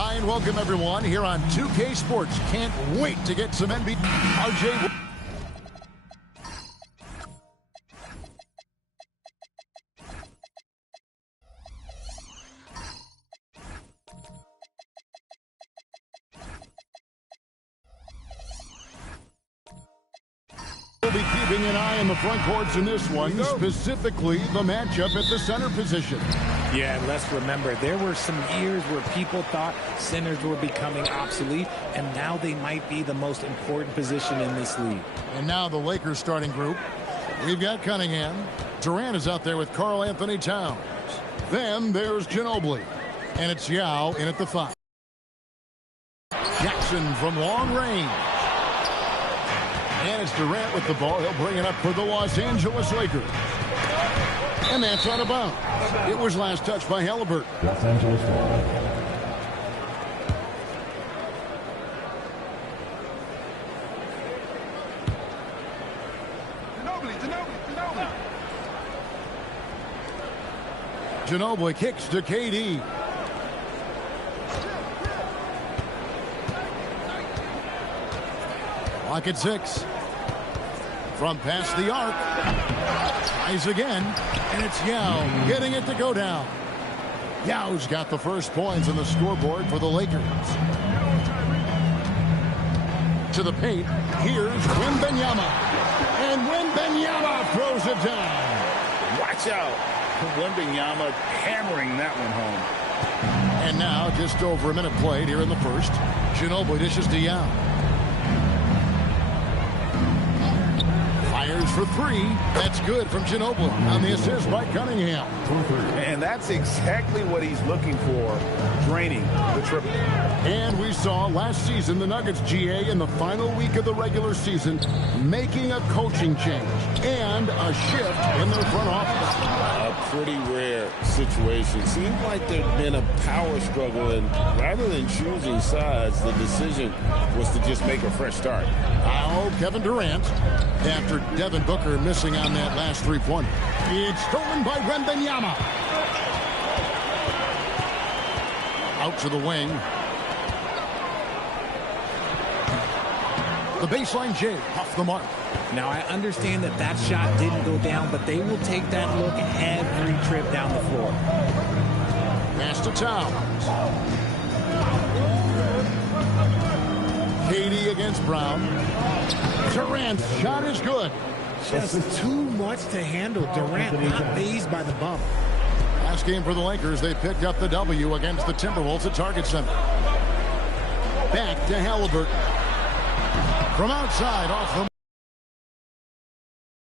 Hi, and welcome, everyone, here on 2K Sports. Can't wait to get some NBA. RJ. We'll be keeping an eye on the front courts in this one, specifically the matchup at the center position. Yeah, and let's remember, there were some years where people thought centers were becoming obsolete, and now they might be the most important position in this league. And now the Lakers starting group. We've got Cunningham. Durant is out there with Karl Anthony Towns. Then there's Ginobili. And it's Yao in at the 5. Jackson from long range. And it's Durant with the ball. He'll bring it up for the Los Angeles Lakers. And that's out of bounds. It was last touched by Halliburton. Los Angeles ball. Ginobili kicks to KD. Clock at 6. From past the arc. Tries again. And it's Yao getting it to go down. Yao's got the first points on the scoreboard for the Lakers. To the paint. Here's Wembanyama. And Wembanyama throws it down. Watch out. Wembanyama hammering that one home. And now just over a minute played here in the first. Ginobili dishes to Yao. Fires for 3. That's good from Ginobili on the assist by Cunningham. And that's exactly what he's looking for, draining the triple. And we saw last season the Nuggets, GA, in the final week of the regular season, making a coaching change and a shift in their front office. A pretty rare situation. Seems like there'd been a power struggle, and rather than choosing sides, the decision was to just make a fresh start. Now Kevin Durant, after Devin Booker missing on that last three-pointer. It's stolen by Wembanyama. Out to the wing. The baseline J off the mark. Now, I understand that that shot didn't go down, but they will take that look every trip down the floor. Pass to Towns. KD against Brown. Durant's shot is good. Just too much to handle. Durant not fazed by the bump. Last game for the Lakers, they picked up the W against the Timberwolves at Target Center. Back to Halliburton. From outside, off the...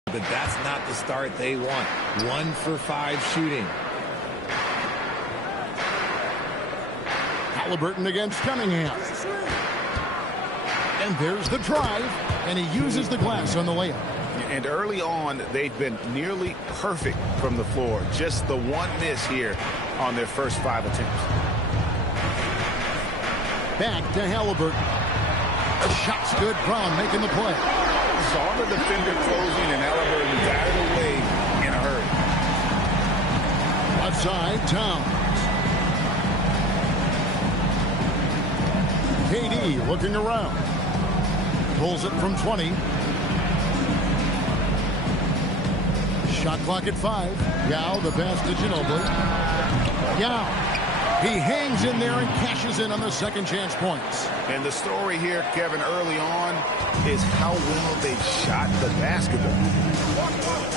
But that's not the start they want. 1 for 5 shooting. Halliburton against Cunningham. And there's the drive, and he uses the glass on the layup. And early on, they've been nearly perfect from the floor. Just the one miss here on their first 5 attempts. Back to Halliburton. The shot's good. Brown making the play. Saw the defender closing, and Halliburton got it away in a hurry. Outside, Towns. KD looking around. Pulls it from 20. Shot clock at 5. Yao, the pass to Ginobili. Yao. He hangs in there and cashes in on the second chance points. And the story here, Kevin, early on is how well they shot the basketball.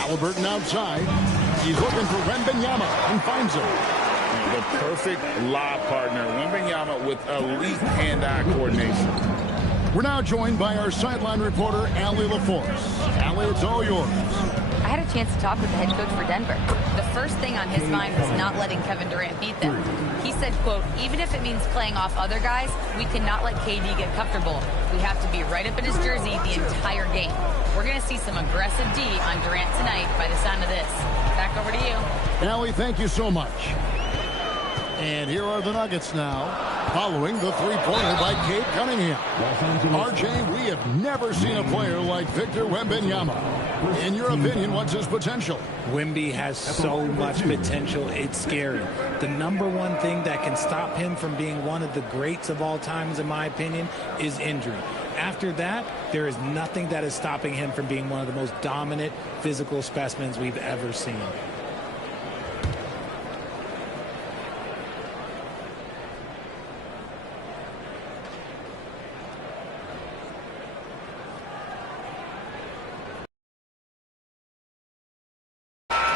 Halliburton outside. He's looking for Wembanyama and finds him. The perfect lob partner. Wembanyama with elite hand-eye coordination. We're now joined by our sideline reporter, Allie LaForce. Allie, it's all yours. I had a chance to talk with the head coach for Denver. The first thing on his mind was not letting Kevin Durant beat them. He said, quote, even if it means playing off other guys, we cannot let KD get comfortable. We have to be right up in his jersey the entire game. We're going to see some aggressive D on Durant tonight by the sound of this. Back over to you. Allie, thank you so much. And here are the Nuggets now. following the three-pointer by Cade Cunningham. RJ, we have never seen a player like Victor Wembanyama. In your opinion, what's his potential? Wemby has so much potential, it's scary. The number one thing that can stop him from being one of the greats of all times, in my opinion, is injury. After that, there is nothing that is stopping him from being one of the most dominant physical specimens we've ever seen.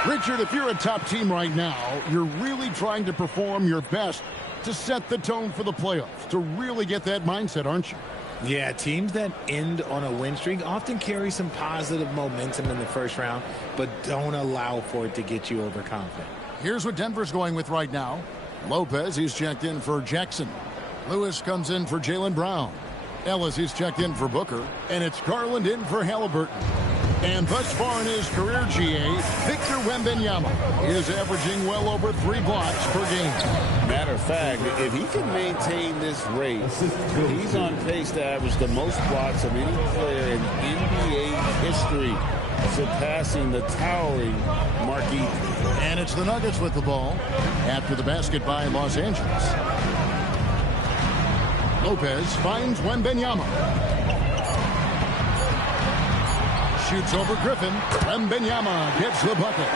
Richard, if you're a top team right now, you're really trying to perform your best to set the tone for the playoffs, to really get that mindset, aren't you? Yeah, teams that end on a win streak often carry some positive momentum in the first round, but don't allow for it to get you overconfident. Here's what Denver's going with right now. Lopez, he's checked in for Jackson. Lewis comes in for Jaylen Brown. Ellis, he's checked in for Booker. And it's Garland in for Halliburton. And thus far in his career, GA, Victor Wembanyama is averaging well over 3 blocks per game. Matter of fact, if he can maintain this rate, he's on pace to average the most blocks of any player in NBA history, surpassing the towering Mark Eaton. And it's the Nuggets with the ball after the basket by Los Angeles. Lopez finds Wembanyama. Shoots over Griffin. Wembanyama gets the bucket.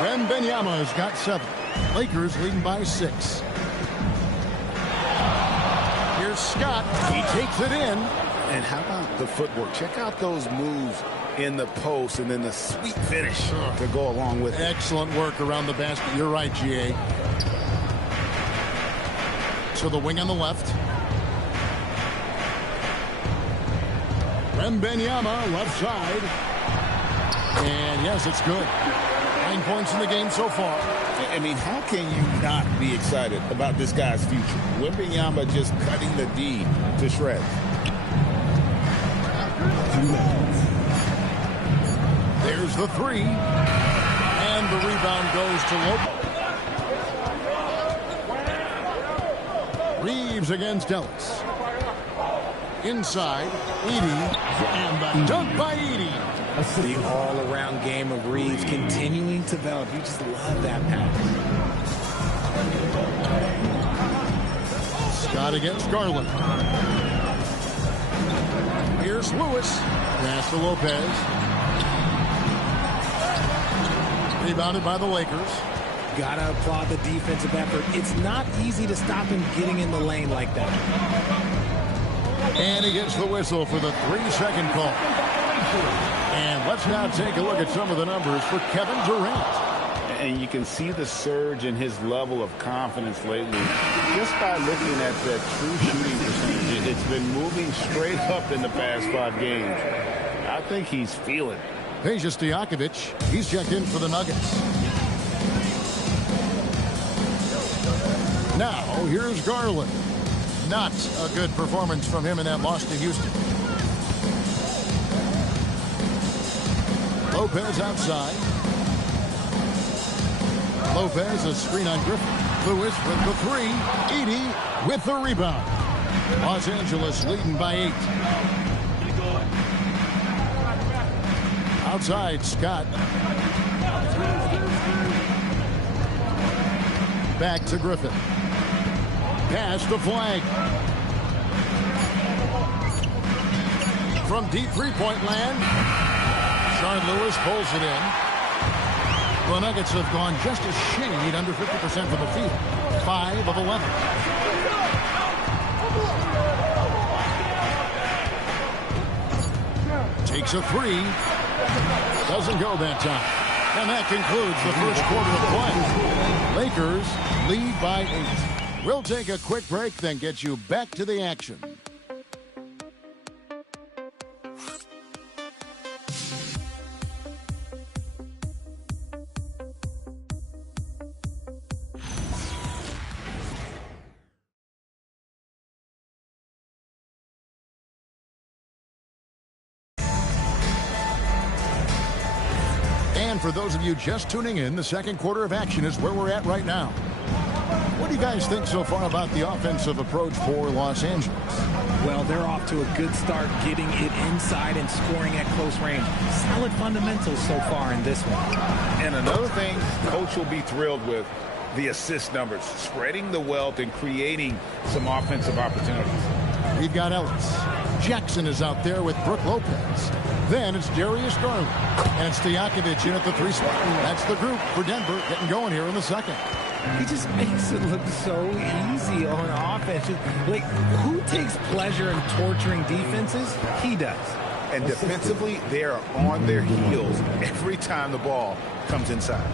Wembanyama's got 7. Lakers leading by 6. Here's Scott. He takes it in. And how about the footwork? Check out those moves in the post and then the sweet finish to go along with it. Excellent work around the basket. You're right, GA. To the wing on the left. Wembanyama, left side. And yes, it's good. 9 points in the game so far. I mean, how can you not be excited about this guy's future? Wembanyama just cutting the D to shreds. There's the 3. And the rebound goes to Lopez. Reeves against Ellis. Inside, Edey, and the dunk by Edey. The all-around game of Reeves continuing to develop. You just love that pass. Scott against Garland. Here's Lewis. Pass to Lopez. Rebounded by the Lakers. Gotta applaud the defensive effort. It's not easy to stop him getting in the lane like that. And he gets the whistle for the 3-second call. And let's now take a look at some of the numbers for Kevin Durant. And you can see the surge in his level of confidence lately just by looking at that true shooting percentage. It's been moving straight up in the past 5 games. I think he's feeling it. Peja Stojakovic, he's checked in for the Nuggets. Now, here's Garland. Not a good performance from him in that loss to Houston. Lopez outside. Lopez, a screen on Griffin. Lewis with the 3. Edey with the rebound. Los Angeles leading by 8. Outside, Scott. Back to Griffin. Pass to Flag. From deep three-point land, Sean Lewis pulls it in. The Nuggets have gone just a shade under 50% from the field. 5 of 11. Takes a 3. Doesn't go that time. And that concludes the first quarter of play. Lakers lead by 8. We'll take a quick break, then get you back to the action. And for those of you just tuning in, the second quarter of action is where we're at right now. What do you guys think so far about the offensive approach for Los Angeles? Well, they're off to a good start getting it inside and scoring at close range. Solid fundamentals so far in this one. And another thing coach will be thrilled with, the assist numbers, spreading the wealth and creating some offensive opportunities. We've got Ellis. Jackson is out there with Brook Lopez. Then it's Darius Garland. And it's Stojakovic in at the 3 spot. That's the group for Denver getting going here in the second. He just makes it look so easy on offense. Like, who takes pleasure in torturing defenses? He does. And defensively, they are on their heels every time the ball comes inside.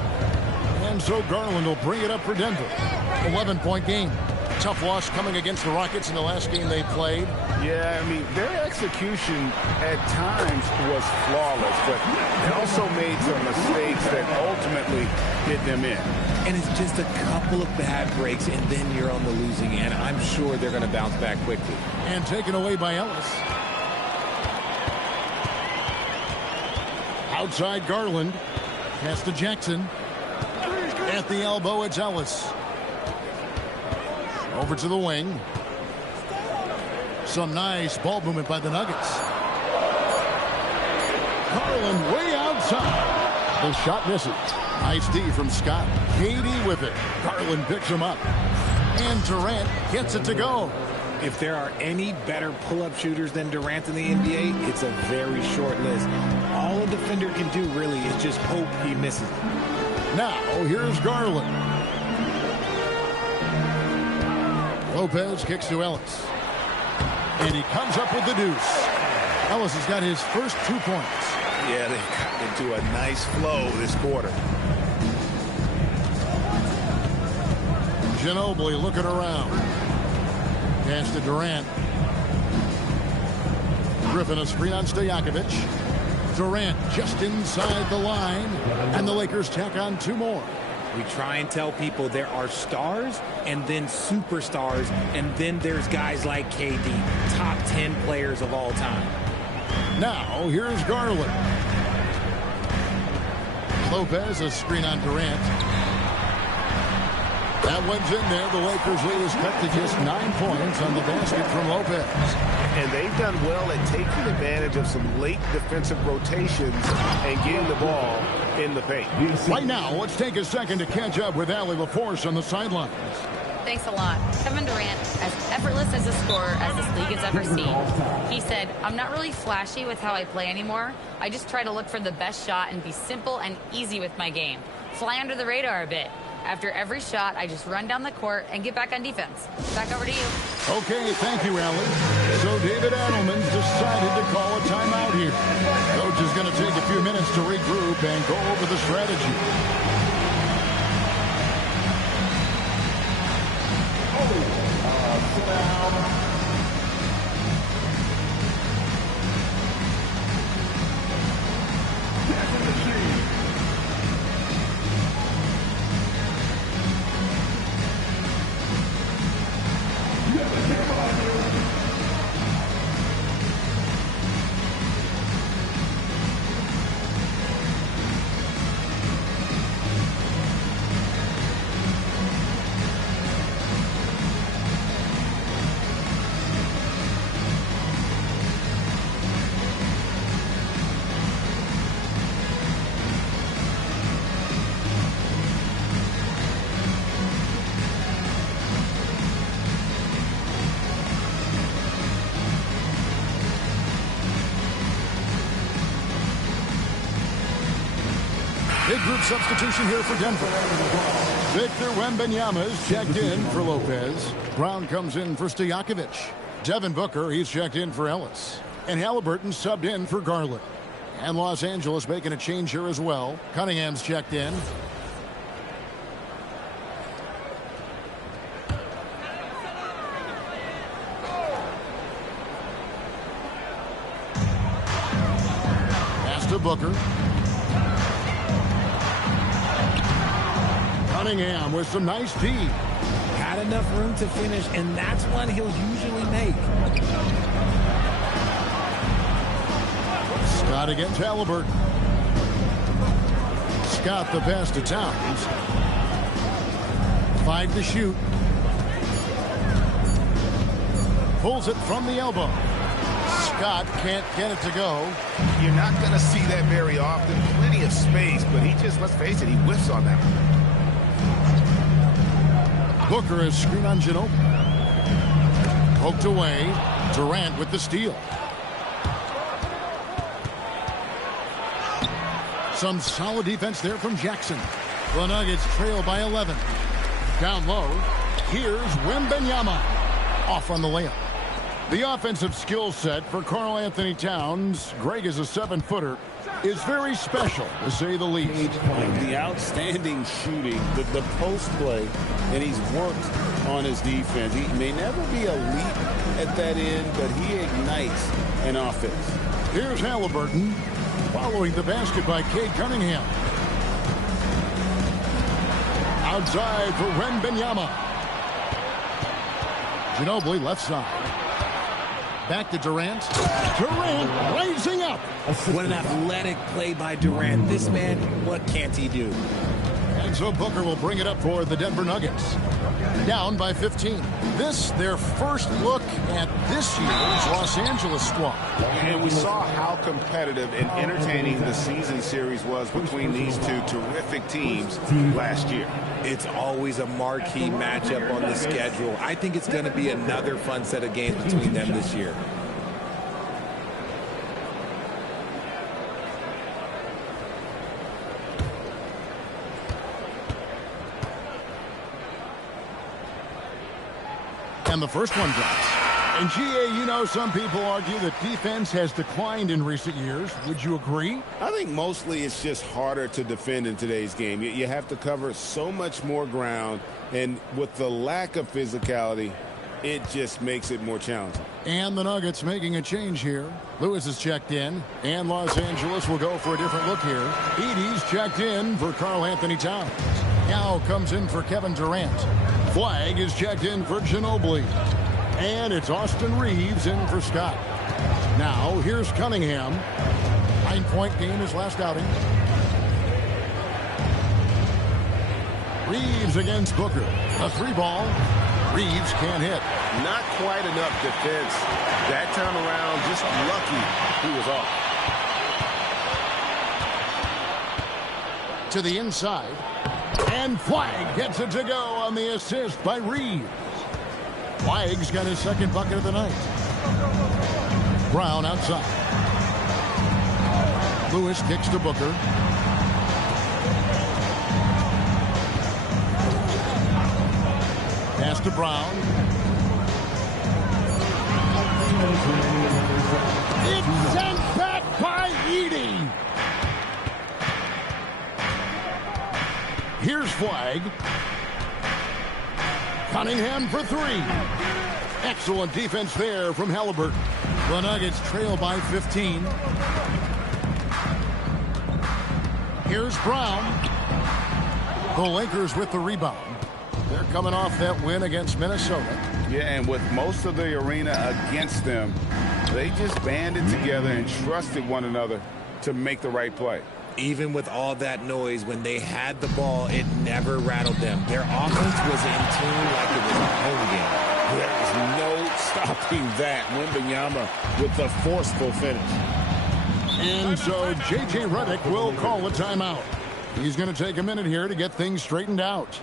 And so Garland will bring it up for Denver. 11-point game. Tough loss coming against the Rockets in the last game they played. Yeah, I mean, their execution at times was flawless, but they also made some mistakes that ultimately did them in. And it's just a couple of bad breaks, and then you're on the losing end. I'm sure they're going to bounce back quickly. And taken away by Ellis. Outside Garland. Pass to Jackson. At the elbow, it's Ellis. Over to the wing. Some nice ball movement by the Nuggets. Garland way outside. The shot misses. Nice D from Scott. KD with it. Garland picks him up. And Durant gets it to go. If there are any better pull-up shooters than Durant in the NBA, it's a very short list. All a defender can do really is just hope he misses it. Now, here's Garland. Lopez kicks to Ellis. And he comes up with the deuce. Ellis has got his first 2 points. Yeah, they got into a nice flow this quarter. Ginobili looking around. Pass to Durant. Griffin a screen on Stojakovic. Durant just inside the line. And the Lakers tack on 2 more. We try and tell people there are stars and then superstars, and then there's guys like KD, top 10 players of all time. Now, here's Garland. Lopez, a screen on Durant. That one's in there. The Lakers lead is cut to just 9 points on the basket from Lopez. And they've done well at taking advantage of some late defensive rotations and getting the ball in the paint. Right now, let's take a second to catch up with Allie LaForce on the sidelines. Thanks a lot. Kevin Durant, as effortless as a scorer as this league has ever seen. He said, I'm not really flashy with how I play anymore. I just try to look for the best shot and be simple and easy with my game. Fly under the radar a bit. After every shot, I just run down the court and get back on defense. Back over to you. Okay, thank you, Allie. So David Adelman's decided to call a timeout here. Coach is going to take a few minutes to regroup and go over the strategy. Sit down. Big group substitution here for Denver. Victor Wembanyama is checked in for Lopez. Brown comes in for Stojakovic. Devin Booker, he's checked in for Ellis. And Halliburton subbed in for Garland. And Los Angeles making a change here as well. Cunningham's checked in. Pass to Booker. Cunningham with some nice D. Had enough room to finish, and that's one he'll usually make. Scott against Halliburton. Scott the pass to Towns. 5 to shoot. Pulls it from the elbow. Scott can't get it to go. You're not going to see that very often. Plenty of space, but he just, let's face it, he whiffs on that one. Booker is screen on Ginobili. Poked away. Durant with the steal. Some solid defense there from Jackson. The Nuggets trail by 11. Down low. Here's Wembanyama. Off on the layup. The offensive skill set for Karl Anthony Towns, Greg is a 7-footer, is very special, to say the least. The outstanding shooting, the post play, and he's worked on his defense. He may never be elite at that end, but he ignites an offense. Here's Halliburton, following the basket by Cade Cunningham. Outside for Wembanyama. Ginobili left side. Back to Durant. Durant rising up. What an athletic play by Durant. This man, what can't he do? And so Booker will bring it up for the Denver Nuggets. Down by 15. This, their first look at this year's Los Angeles squad. And we saw how competitive and entertaining the season series was between these two terrific teams last year. It's always a marquee matchup on the schedule. I think it's going to be another fun set of games between them this year. And the first one drops. And GA, you know, some people argue that defense has declined in recent years. Would you agree? I think mostly it's just harder to defend in today's game. You have to cover so much more ground, and with the lack of physicality, it just makes it more challenging. And the Nuggets making a change here. Lewis is checked in, and Los Angeles will go for a different look here. Edey's checked in for Karl Anthony Towns. Now comes in for Kevin Durant. Flag is checked in for Ginobili. And it's Austin Reeves in for Scott. Now, here's Cunningham. 9-point game his last outing. Reeves against Booker. A 3-ball. Reeves can't hit. Not quite enough defense. That time around, just lucky he was off. To the inside. And Flag gets it to go on the assist by Reeves. Flag's got his second bucket of the night. Brown outside. Lewis kicks to Booker. Pass to Brown. It's sent back by Edey. Here's Flag. Cunningham for 3. Excellent defense there from Halliburton. The Nuggets trail by 15. Here's Brown. The Lakers with the rebound. They're coming off that win against Minnesota. Yeah, and with most of the arena against them, they just banded together and trusted one another to make the right play. Even with all that noise, when they had the ball, it never rattled them. Their offense was in tune like it was a home game. There's no stopping that. Wembanyama with the forceful finish. And so J.J. Redick will call a timeout. He's going to take a minute here to get things straightened out.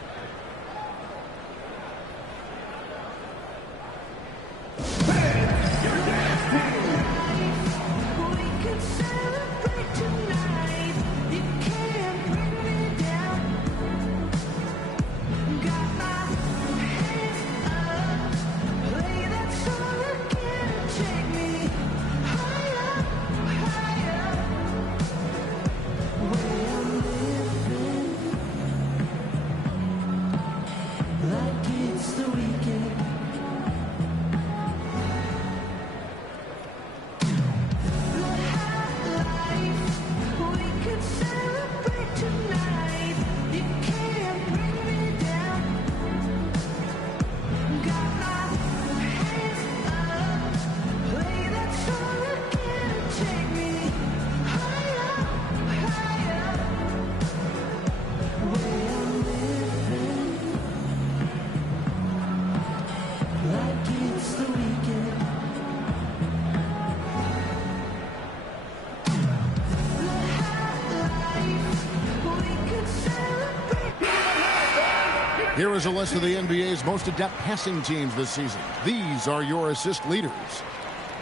Here is a list of the NBA's most adept passing teams this season. These are your assist leaders.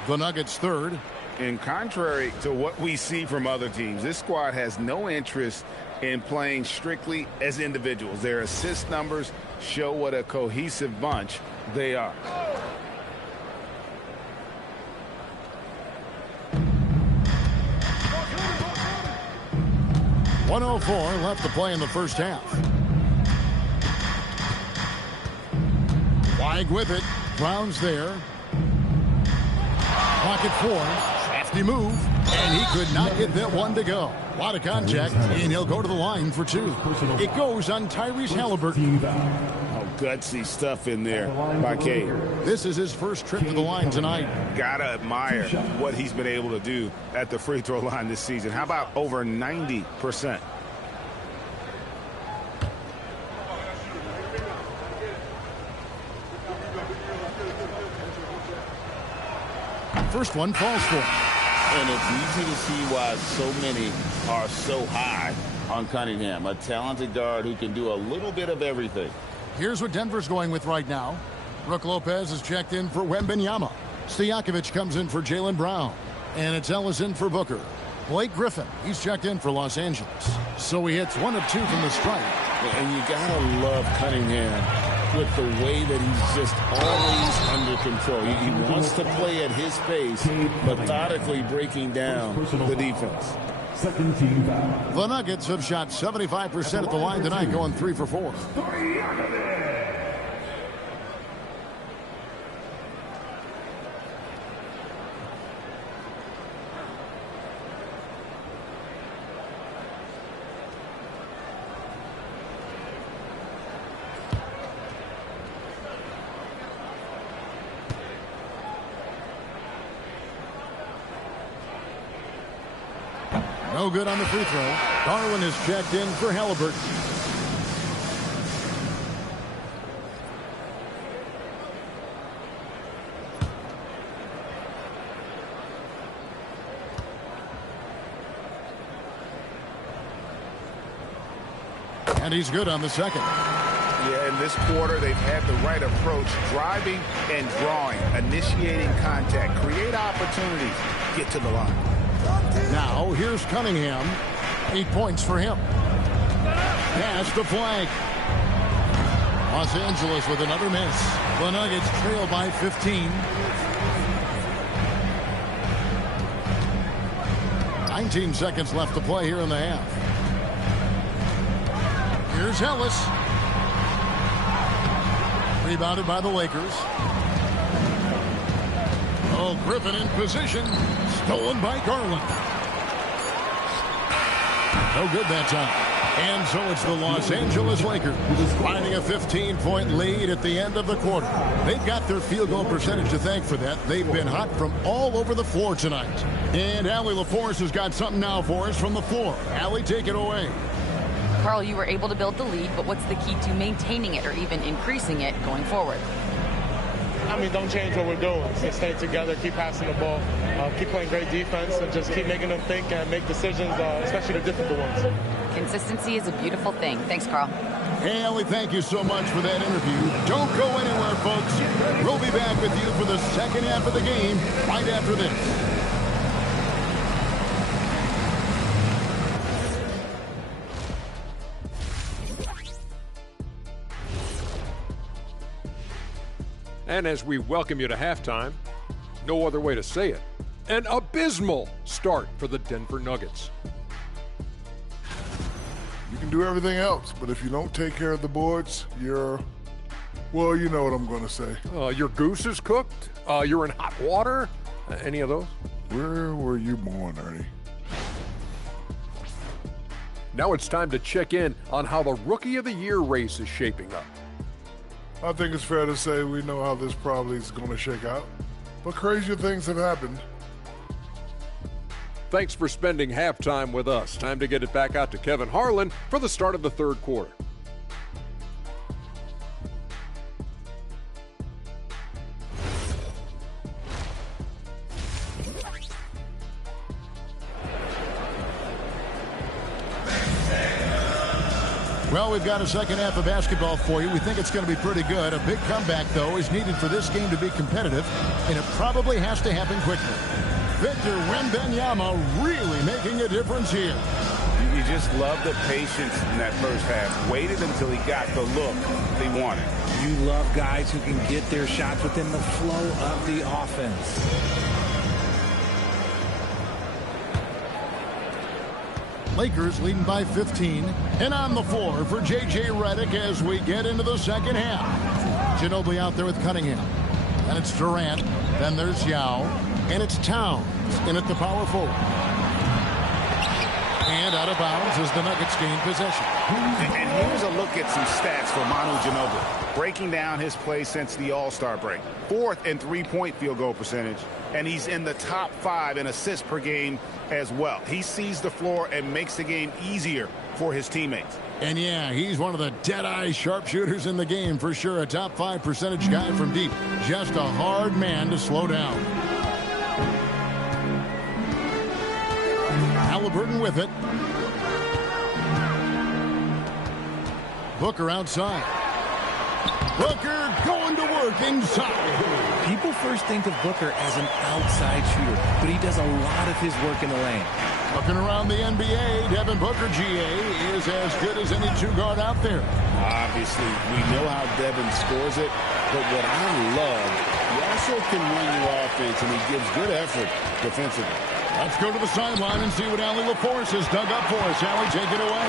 The Nuggets third. And contrary to what we see from other teams, this squad has no interest in playing strictly as individuals. Their assist numbers show what a cohesive bunch they are. .104 left to play in the first half. Weig with it. Brown's there. Pocket four. Crafty move. And he could not get that one to go. A lot of contact, and he'll go to the line for two. It goes on Tyrese Halliburton. Oh, gutsy stuff in there by Cade. This is his first trip to the line tonight. Gotta admire what he's been able to do at the free throw line this season. How about over 90%? First one falls for him. And it's easy to see why so many are so high on Cunningham. A talented guard who can do a little bit of everything. Here's what Denver's going with right now. Brook Lopez is checked in for Wembanyama. Stojakovic comes in for Jaylen Brown. And it's Ellis in for Booker. Blake Griffin, he's checked in for Los Angeles. So he hits 1 of 2 from the stripe. And you gotta love Cunningham with the way that he's just always under control. He wants to play at his pace, methodically breaking down the defense. The Nuggets have shot 75% at the line tonight, going 3 for 4. No good on the free throw. Garland is checked in for Halliburton. And he's good on the second. Yeah, in this quarter, they've had the right approach, driving and drawing, initiating contact, create opportunities, get to the line. Now, here's Cunningham. 8 points for him. Pass to Flag. Los Angeles with another miss. The Nuggets trail by 15. 19 seconds left to play here in the half. Here's Ellis. Rebounded by the Lakers. Oh, Griffin in position. Stolen by Garland. No good that time. And so it's the Los Angeles Lakers finding a 15-point lead at the end of the quarter. They've got their field goal percentage to thank for that. They've been hot from all over the floor tonight. And Allie LaForce has got something now for us from the floor. Allie, take it away. Carl, you were able to build the lead, but what's the key to maintaining it or even increasing it going forward? I mean, don't change what we're doing. So stay together, keep passing the ball, keep playing great defense, and just keep making them think and make decisions, especially the difficult ones. Consistency is a beautiful thing. Thanks, Carl. Hey, Ellie, thank you so much for that interview. Don't go anywhere, folks. We'll be back with you for the second half of the game right after this. And as we welcome you to halftime, no other way to say it, an abysmal start for the Denver Nuggets. You can do everything else, but if you don't take care of the boards, well, you know what I'm going to say. Your goose is cooked? You're in hot water? Any of those? Where were you born, Ernie? Now it's time to check in on how the Rookie of the Year race is shaping up. I think it's fair to say we know how this probably is going to shake out, but crazier things have happened. Thanks for spending halftime with us. Time to get it back out to Kevin Harlan for the start of the third quarter. Well, we've got a second half of basketball for you. We think it's going to be pretty good. A big comeback, though, is needed for this game to be competitive, and it probably has to happen quickly. Victor Wembanyama really making a difference here. You just love the patience in that first half. Waited until he got the look they wanted. You love guys who can get their shots within the flow of the offense. Lakers leading by 15. And on the floor for J.J. Redick as we get into the second half. Ginobili out there with Cunningham. And it's Durant. Then there's Yao. And it's Towns in at the power forward. And out of bounds as the Nuggets gain possession. And here's a look at some stats for Manu Ginobili. Breaking down his play since the All-Star break. 4th in three-point field goal percentage. And he's in the top 5 in assists per game as well. He sees the floor and makes the game easier for his teammates. And yeah, he's one of the dead-eye sharpshooters in the game for sure. A top 5 percentage guy from deep. Just a hard man to slow down. Halliburton with it. Booker outside. Booker going to work inside. People first think of Booker as an outside shooter, but he does a lot of his work in the lane. Looking around the NBA, Devin Booker, GA, is as good as any two-guard out there. Obviously, we know how Devin scores it, but what I love, he also can run your offense, and he gives good effort defensively. Let's go to the sideline and see what Allie LaForce has dug up for us. Allie, take it away.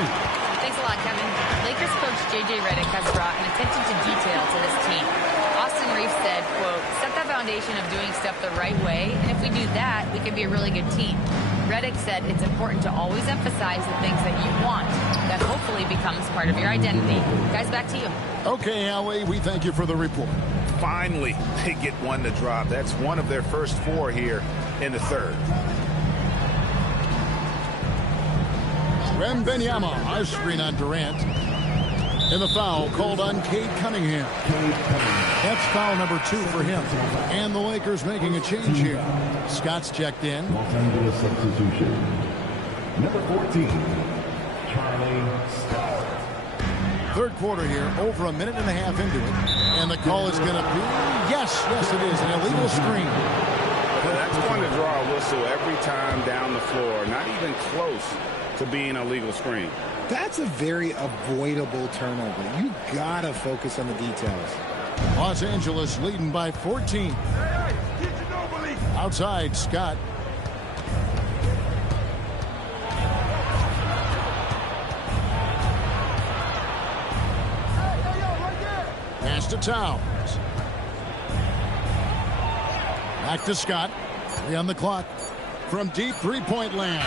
Thanks a lot, Kevin. Lakers coach J.J. Redick has brought an attention to detail to this team. Austin Reeves said, quote, set the foundation of doing stuff the right way, and if we do that, we can be a really good team. Redick said it's important to always emphasize the things that you want. That hopefully becomes part of your identity. Guys, back to you. Okay, Allie, we thank you for the report. Finally, they get one to drop. That's one of their first 4 here in the third. Wembanyama, a screen on Durant. And the foul called on Cade Cunningham. That's foul number 2 for him. And the Lakers making a change here. Scott's checked in. Los Angeles substitution. Number 14, Charlie Scott. Third quarter here, over a minute and a half into it. And the call is going to be, yes, it is, an illegal screen. Well, that's going to draw a whistle every time down the floor. Not even close to being a legal screen. That's a very avoidable turnover. You gotta focus on the details. Los Angeles leading by 14. Outside, Scott. Pass to Towns. Back to Scott. 3 on the clock. From deep three-point land.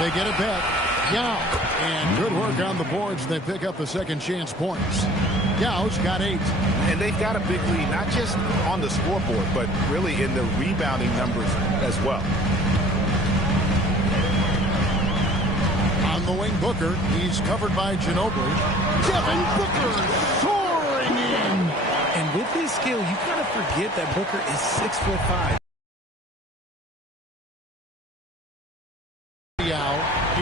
They get it back. Yao. And good work on the boards. They pick up the second chance points. Yao's got 8. And they've got a big lead, not just on the scoreboard, but really in the rebounding numbers as well. On the wing, Booker. He's covered by Ginobili. Devin Booker soaring in. And with his skill, you kind of forget that Booker is 6'5".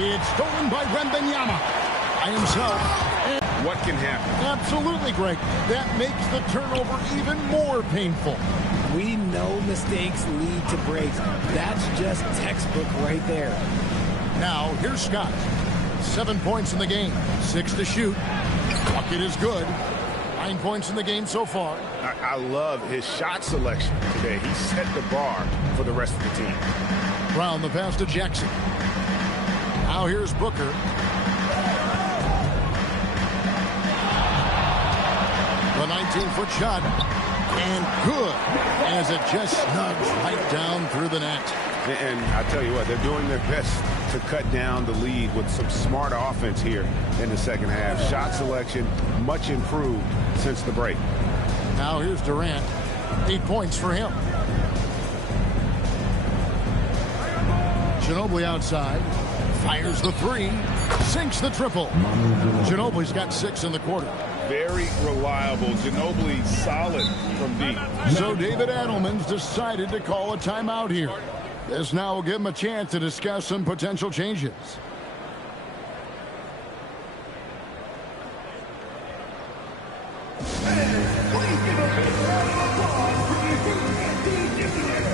It's stolen by Wembanyama by himself. What can happen? Absolutely, Greg. That makes the turnover even more painful. We know mistakes lead to breaks. That's just textbook right there. Now, here's Scott. 7 points in the game. 6 to shoot. Bucket is good. 9 points in the game so far. I love his shot selection today. He set the bar for the rest of the team. Brown, the pass to Jackson. Now here's Booker. The 19-foot shot. And good, as it just snugs right down through the net. And I tell you what, they're doing their best to cut down the lead with some smart offense here in the second half. Shot selection much improved since the break. Now here's Durant. 8 points for him. Ginobili outside. Fires the 3. Sinks the triple. Ginobili's got 6 in the quarter. Very reliable. Ginobili solid from deep. So David Adelman's decided to call a timeout here. This now will give him a chance to discuss some potential changes. Please give a big round of applause for the TNT Dictionary.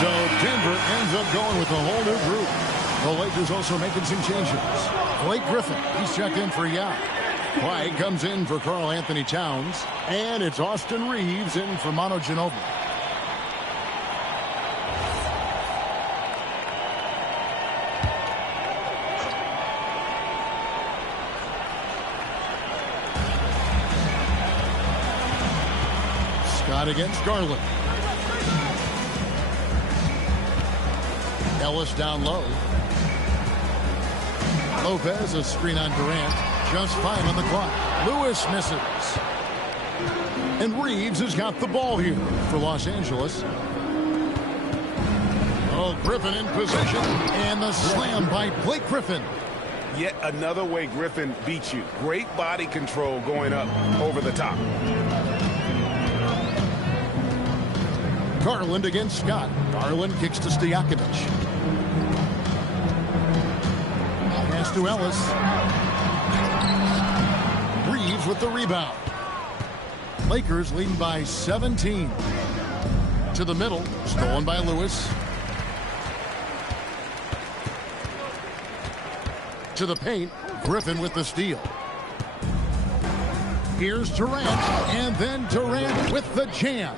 So Denver ends up going with a whole new group. The Lakers also making some changes. Blake Griffin, he's checked in for Yao. Clyde comes in for Karl Anthony Towns. And it's Austin Reeves in for Manu Ginobili. Scott against Garland. Ellis down low. Lopez, a screen on Durant. Just 5 on the clock. Lewis misses. And Reeves has got the ball here for Los Angeles. Oh, Griffin in position. And the slam by Blake Griffin. Yet another way Griffin beats you. Great body control going up over the top. Garland against Scott. Garland kicks to Stojakovic. Pass to Ellis. Reeves with the rebound. Lakers leading by 17. To the middle. Stolen by Lewis. To the paint. Griffin with the steal. Here's Durant. And then Durant with the jam.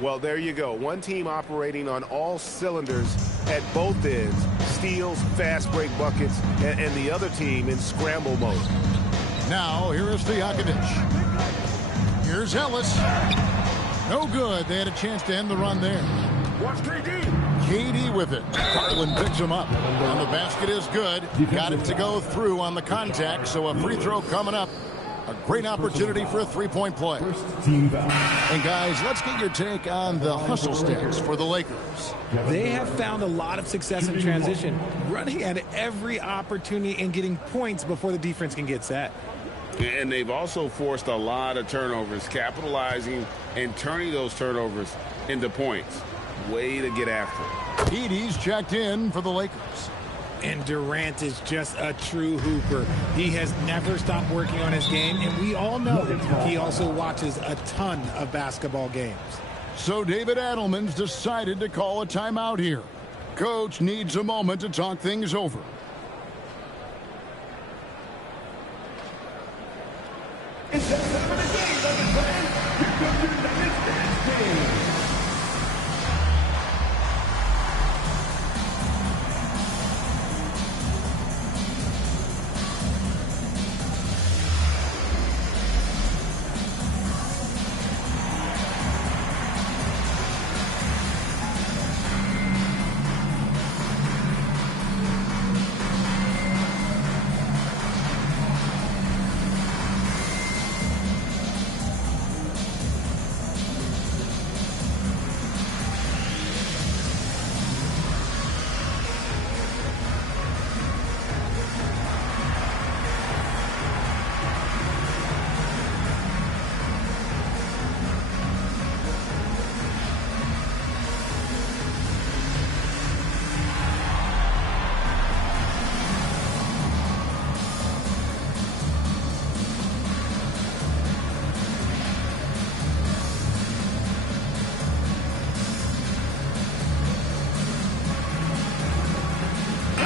Well, there you go. One team operating on all cylinders at both ends. Steals, fast break buckets, and the other team in scramble mode. Now, here is Stojakovic. Here's Ellis. No good. They had a chance to end the run there. Watch KD. KD with it. Garland picks him up. And the basket is good. Got it to go through on the contact, so a free throw coming up. A great opportunity for a three-point play. And guys, let's get your take on the hustle stats for the Lakers. They have found a lot of success in transition, running at every opportunity and getting points before the defense can get set. And they've also forced a lot of turnovers, capitalizing and turning those turnovers into points. Way to get after it. Edie's checked in for the Lakers. And Durant is just a true hooper. He has never stopped working on his game, and we all know he also watches a ton of basketball games. So David Adelman's decided to call a timeout here. Coach needs a moment to talk things over. It's that time of the game, Lakers fans. Here comes your Lakers dance game.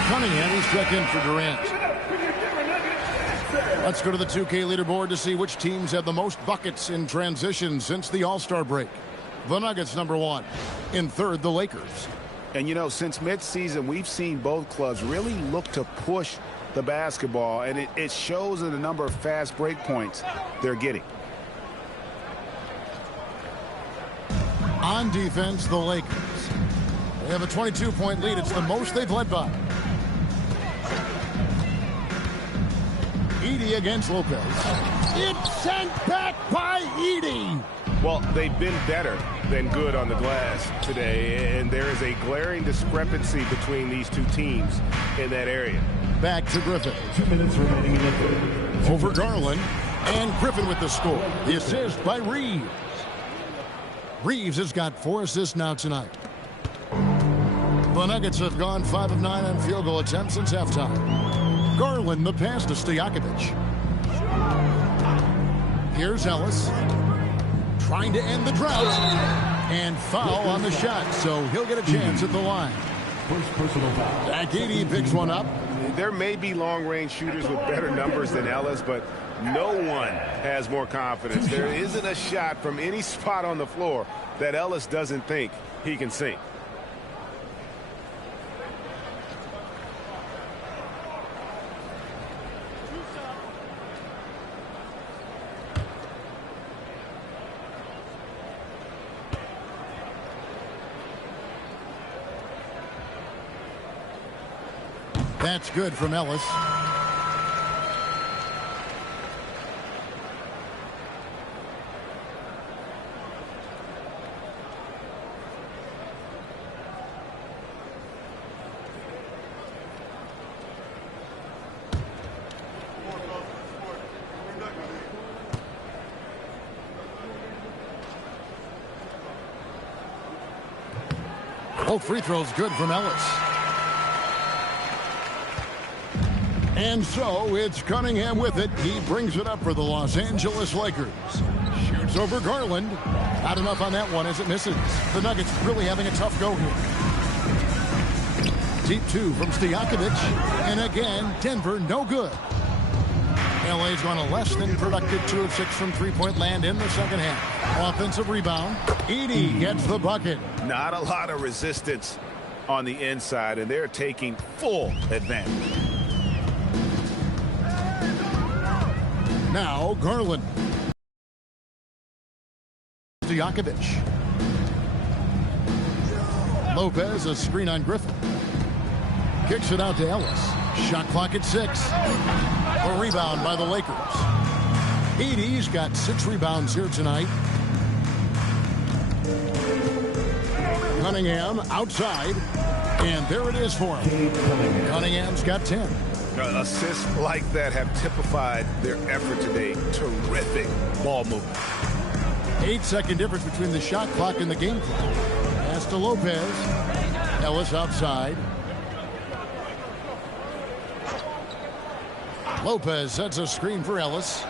Cunningham is checked in for Durant. Let's go to the 2K leaderboard to see which teams have the most buckets in transition since the All-Star break. The Nuggets #1. In third, the Lakers. And, you know, since midseason, we've seen both clubs really look to push the basketball, and it shows in the number of fast break points they're getting. On defense, the Lakers. They have a 22-point lead. It's the most they've led by. Edey against Lopez. It's sent back by Edey. Well, they've been better than good on the glass today, and there is a glaring discrepancy between these two teams in that area. Back to Griffin. 2 minutes remaining in the third. Over Garland, and Griffin with the score. The assist by Reeves. Reeves has got 4 assists now tonight. The Nuggets have gone 5 of 9 on field goal attempts since halftime. Garland the pass to Stojakovic. Here's Ellis. Trying to end the drought. And foul on the shot, so he'll get a chance at the line. First personal foul. Zach Edey picks one up. There may be long-range shooters with better numbers than Ellis, but no one has more confidence. There isn't a shot from any spot on the floor that Ellis doesn't think he can sink. That's good from Ellis. Both free throws good from Ellis. And so it's Cunningham with it. He brings it up for the Los Angeles Lakers. Shoots over Garland. Not enough on that one as it misses. The Nuggets really having a tough go here. Deep 2 from Stojakovic. And again, Denver no good. LA's gone a less than productive 2 of 6 from three-point land in the second half. Offensive rebound. Edey gets the bucket. Not a lot of resistance on the inside, and they're taking full advantage. Now Garland. Stojakovic. Lopez, a screen on Griffin. Kicks it out to Ellis. Shot clock at 6. A rebound by the Lakers. Edey's got 6 rebounds here tonight. Cunningham outside. And there it is for him. Cunningham's got 10. Assists like that have typified their effort today. Terrific ball movement. 8-second difference between the shot clock and the game clock. Pass to Lopez. Ellis outside. Lopez sets a screen for Ellis.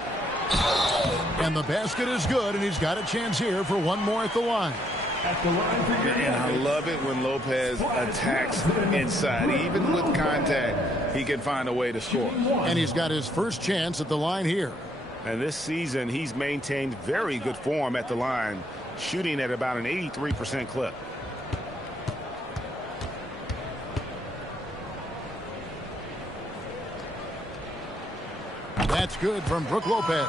And the basket is good, and he's got a chance here for one more at the line. And I love it when Lopez attacks inside. Even with contact, he can find a way to score. And he's got his first chance at the line here. And this season, he's maintained very good form at the line, shooting at about an 83% clip. That's good from Brook Lopez.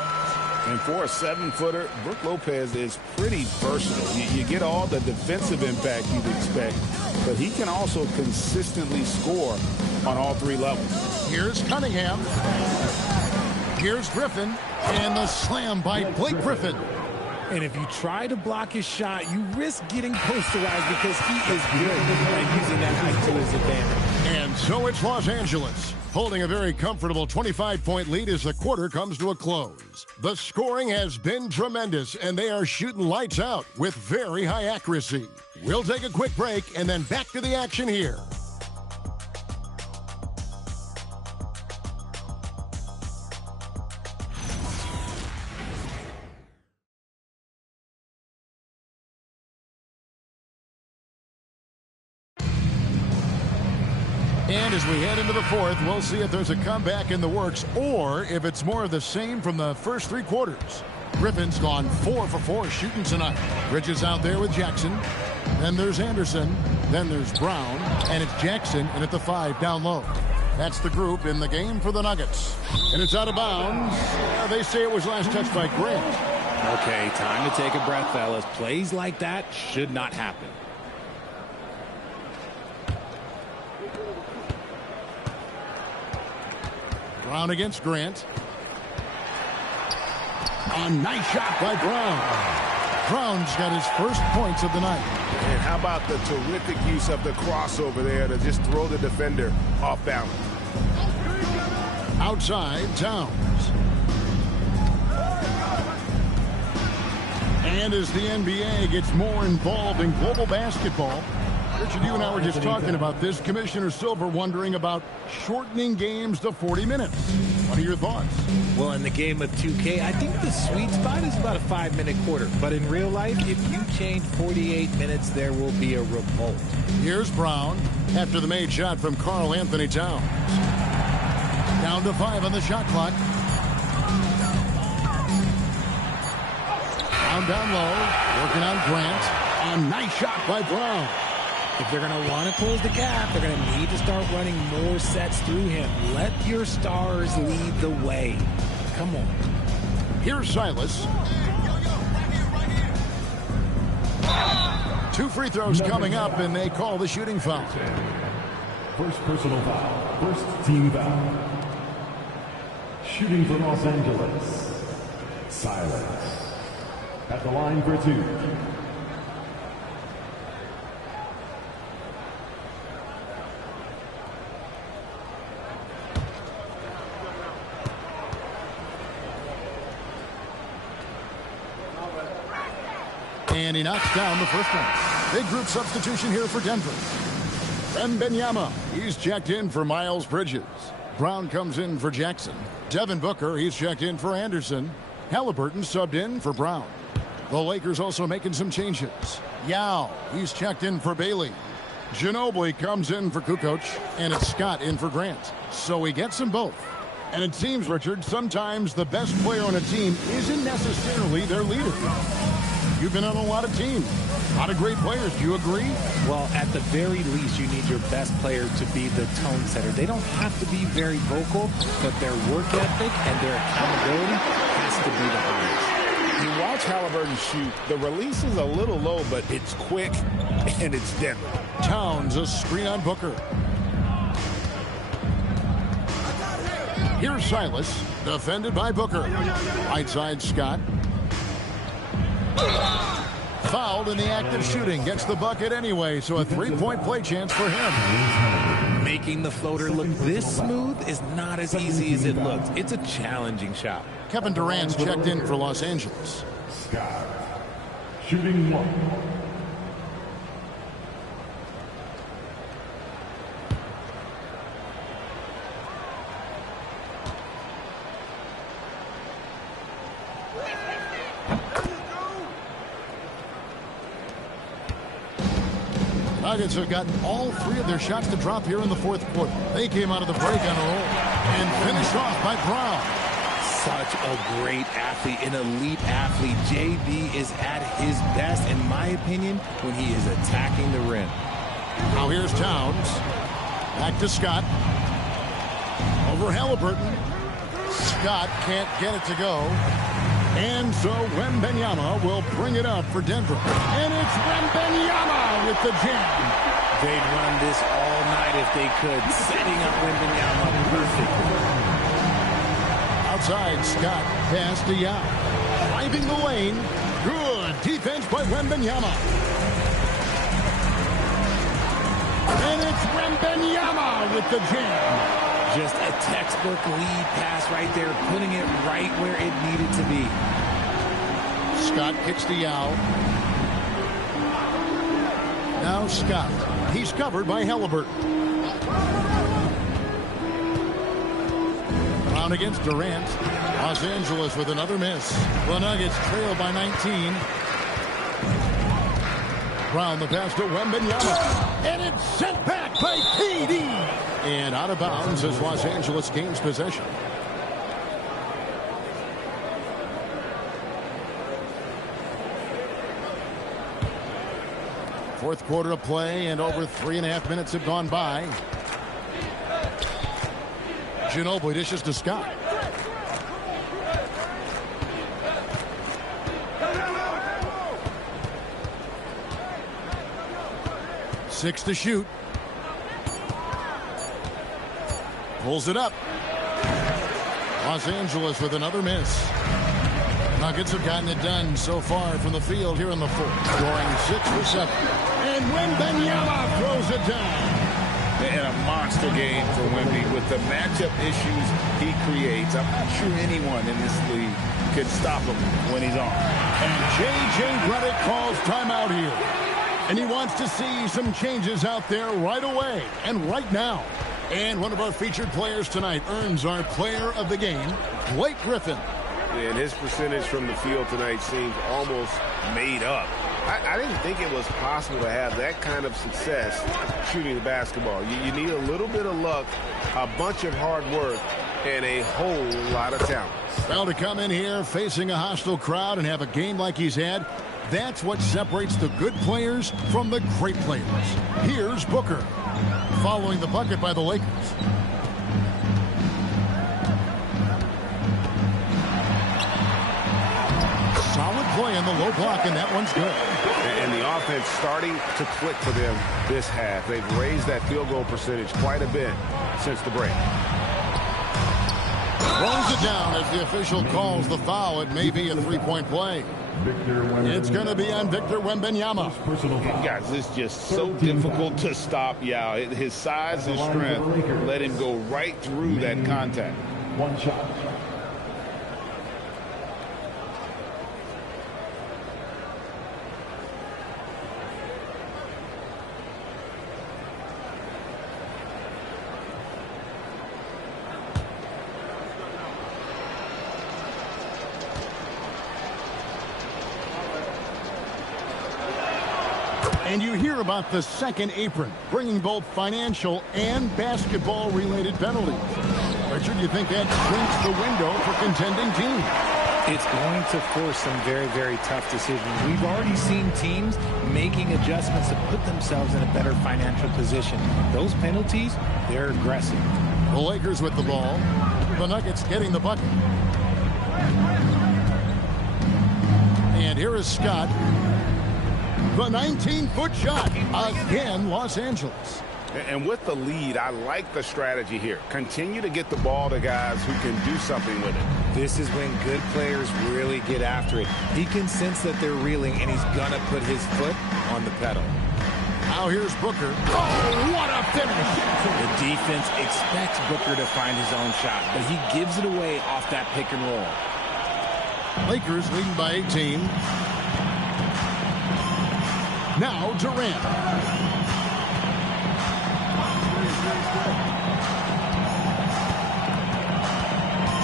And for a 7-footer, Brook Lopez is pretty versatile. You get all the defensive impact you'd expect, but he can also consistently score on all 3 levels. Here's Cunningham. Here's Griffin. And the slam by Blake Griffin. And if you try to block his shot, you risk getting posterized because he is good at using that height to his advantage. And so it's Los Angeles, holding a very comfortable 25-point lead as the quarter comes to a close. The scoring has been tremendous, and they are shooting lights out with very high accuracy. We'll take a quick break and then back to the action here. And as we head into the fourth, we'll see if there's a comeback in the works or if it's more of the same from the first 3 quarters. Griffin's gone 4 for 4 shooting tonight. Bridges out there with Jackson. Then there's Anderson. Then there's Brown. And it's Jackson in at the 5 down low. That's the group in the game for the Nuggets. And it's out of bounds. They say it was last touched by Grant. Okay, time to take a breath, fellas. Plays like that should not happen. Brown against Grant. A nice shot by Brown. Brown's got his first points of the night. And how about the terrific use of the crossover there to just throw the defender off balance. Outside, Towns. And as the NBA gets more involved in global basketball, Richard, you and I were just talking about this. Commissioner Silver wondering about shortening games to 40 minutes. What are your thoughts? Well, in the game of 2K, I think the sweet spot is about a 5-minute quarter. But in real life, if you change 48 minutes, there will be a revolt. Here's Brown after the made shot from Karl Anthony Towns. Down to 5 on the shot clock. Down low, working on Grant. A nice shot by Brown. If they're going to want to close the gap, they're going to need to start running more sets through him. Let your stars lead the way. Come on. Here's Silas. 2 free throws coming up, and they call the shooting foul. First personal foul. First team foul. Shooting for Los Angeles. Silas. At the line for 2. And he knocks down the first one. Big group substitution here for Denver. Wembanyama, he's checked in for Miles Bridges. Brown comes in for Jackson. Devin Booker, he's checked in for Anderson. Halliburton subbed in for Brown. The Lakers also making some changes. Yao, he's checked in for Bailey. Ginobili comes in for Kukoc, and it's Scott in for Grant. So he gets them both. And it seems, Richard, sometimes the best player on a team isn't necessarily their leader. You've been on a lot of teams, a lot of great players. Do you agree? Well, at the very least, you need your best player to be the tone setter. They don't have to be very vocal, but their work ethic and their accountability has to be the highest. You watch Halliburton shoot. The release is a little low, but it's quick and it's deadly. Towns, a screen on Booker. Here's Silas, defended by Booker. Right side, Scott. Fouled in the act of shooting. Gets the bucket anyway, so a 3-point play chance for him. Making the floater look this smooth is not as easy as it looks. It's a challenging shot. Kevin Durant's checked in for Los Angeles. Scott. Shooting 1. Nuggets have gotten all 3 of their shots to drop here in the fourth quarter. They came out of the break on a roll and finished off by Brown. Such a great athlete, an elite athlete. JB is at his best, in my opinion, when he is attacking the rim. Now here's Towns. Back to Scott. Over Halliburton. Scott can't get it to go. And so Wembanyama will bring it up for Denver. And it's Wembanyama with the jam. They'd run this all night if they could, setting up Wembanyama perfectly. Outside, Scott pass to Yao. Driving the lane. Good defense by Wembanyama. And it's Wembanyama with the jam. Just a textbook lead pass right there, putting it right where it needed to be. Scott kicks to Yao. Now Scott. He's covered by Halliburton. Brown against Durant. Los Angeles with another miss. The Nuggets trail by 19. Brown the pass to Wembanyama. And it's sent back by KD. And out of bounds as Los Angeles gains possession. Fourth quarter of play, and over 3.5 minutes have gone by. Ginobili dishes to Scott. Six to shoot. Pulls it up. Los Angeles with another miss. Nuggets have gotten it done so far from the field here in the fourth. Scoring 6 for 7. And Wembanyama throws it down. And a monster game for Wemby with the matchup issues he creates. I'm not sure anyone in this league could stop him when he's on. And J.J. Redick calls timeout here. And he wants to see some changes out there right away and right now. And one of our featured players tonight earns our player of the game, Blake Griffin. And his percentage from the field tonight seems almost made up. I didn't think it was possible to have that kind of success shooting the basketball. You need a little bit of luck, a bunch of hard work, and a whole lot of talent. Well, to come in here facing a hostile crowd and have a game like he's had, that's what separates the good players from the great players. Here's Booker, following the bucket by the Lakers. Solid play in the low block, and that one's good. And the offense starting to click for them this half. They've raised that field goal percentage quite a bit since the break. Throws it down as the official calls the foul. It may be a three-point play. It's going to be on Victor Wembanyama. Guys, it's just so difficult to stop Yao. His size and strength let him go right through that contact. One shot. And you hear about the second apron, bringing both financial and basketball-related penalties. Richard, you think that shrinks the window for contending teams? It's going to force some very, very tough decisions. We've already seen teams making adjustments to put themselves in a better financial position. Those penalties, they're aggressive. The Lakers with the ball. The Nuggets getting the bucket. And here is Scott. The 19-foot shot. Again, Los Angeles. And with the lead, I like the strategy here. Continue to get the ball to guys who can do something with it. This is when good players really get after it. He can sense that they're reeling, and he's going to put his foot on the pedal. Now here's Booker. Oh, what a finish. The defense expects Booker to find his own shot, but he gives it away off that pick and roll. Lakers leading by 18. Now Durant.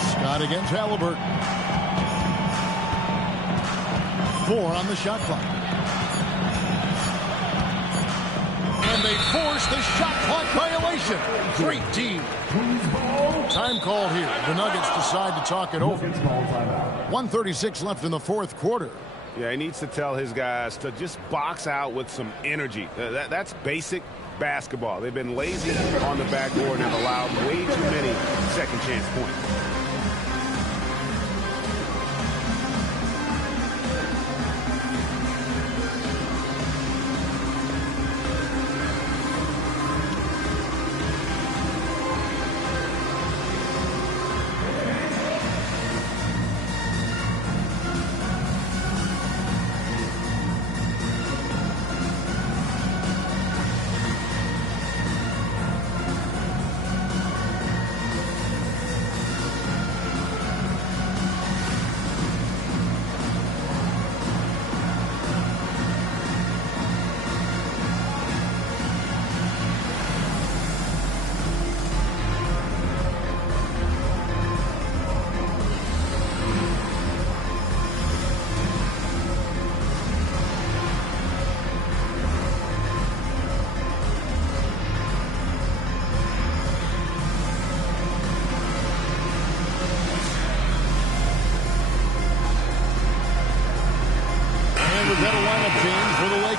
Scott against Halliburton. 4 on the shot clock. And they force the shot clock violation. Great team. Time called here. The Nuggets decide to talk it over. 1:36 left in the fourth quarter. Yeah, he needs to tell his guys to just box out with some energy. That's basic basketball. They've been lazy on the backboard and allowed way too many second chance points.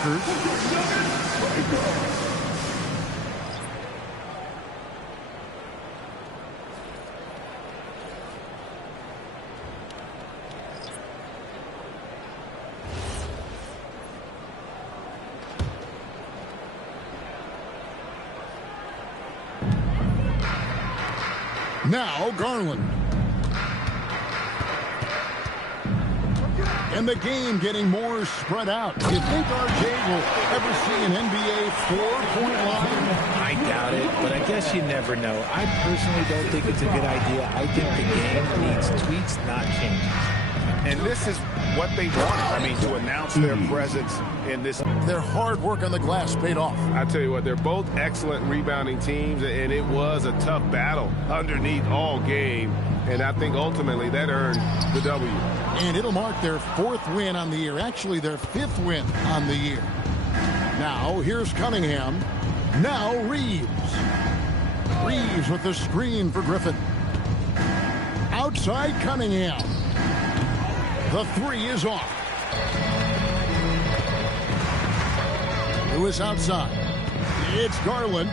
Lakers. Now Garland. And the game getting more spread out. Do you think RJ will ever see an NBA 4-point line? I doubt it, but I guess you never know. I personally don't think it's a good idea. I think the game needs tweaks, not changes. And this is what they wanted. I mean, to announce their presence in this. Their hard work on the glass paid off. I tell you what, they're both excellent rebounding teams, and it was a tough battle underneath all game. And I think ultimately that earned the W. And it'll mark their 4th win on the year. Actually, their 5th win on the year. Now, here's Cunningham. Now, Reeves. Reeves with the screen for Griffin. Outside Cunningham. The 3 is off. Lewis outside. It's Garland.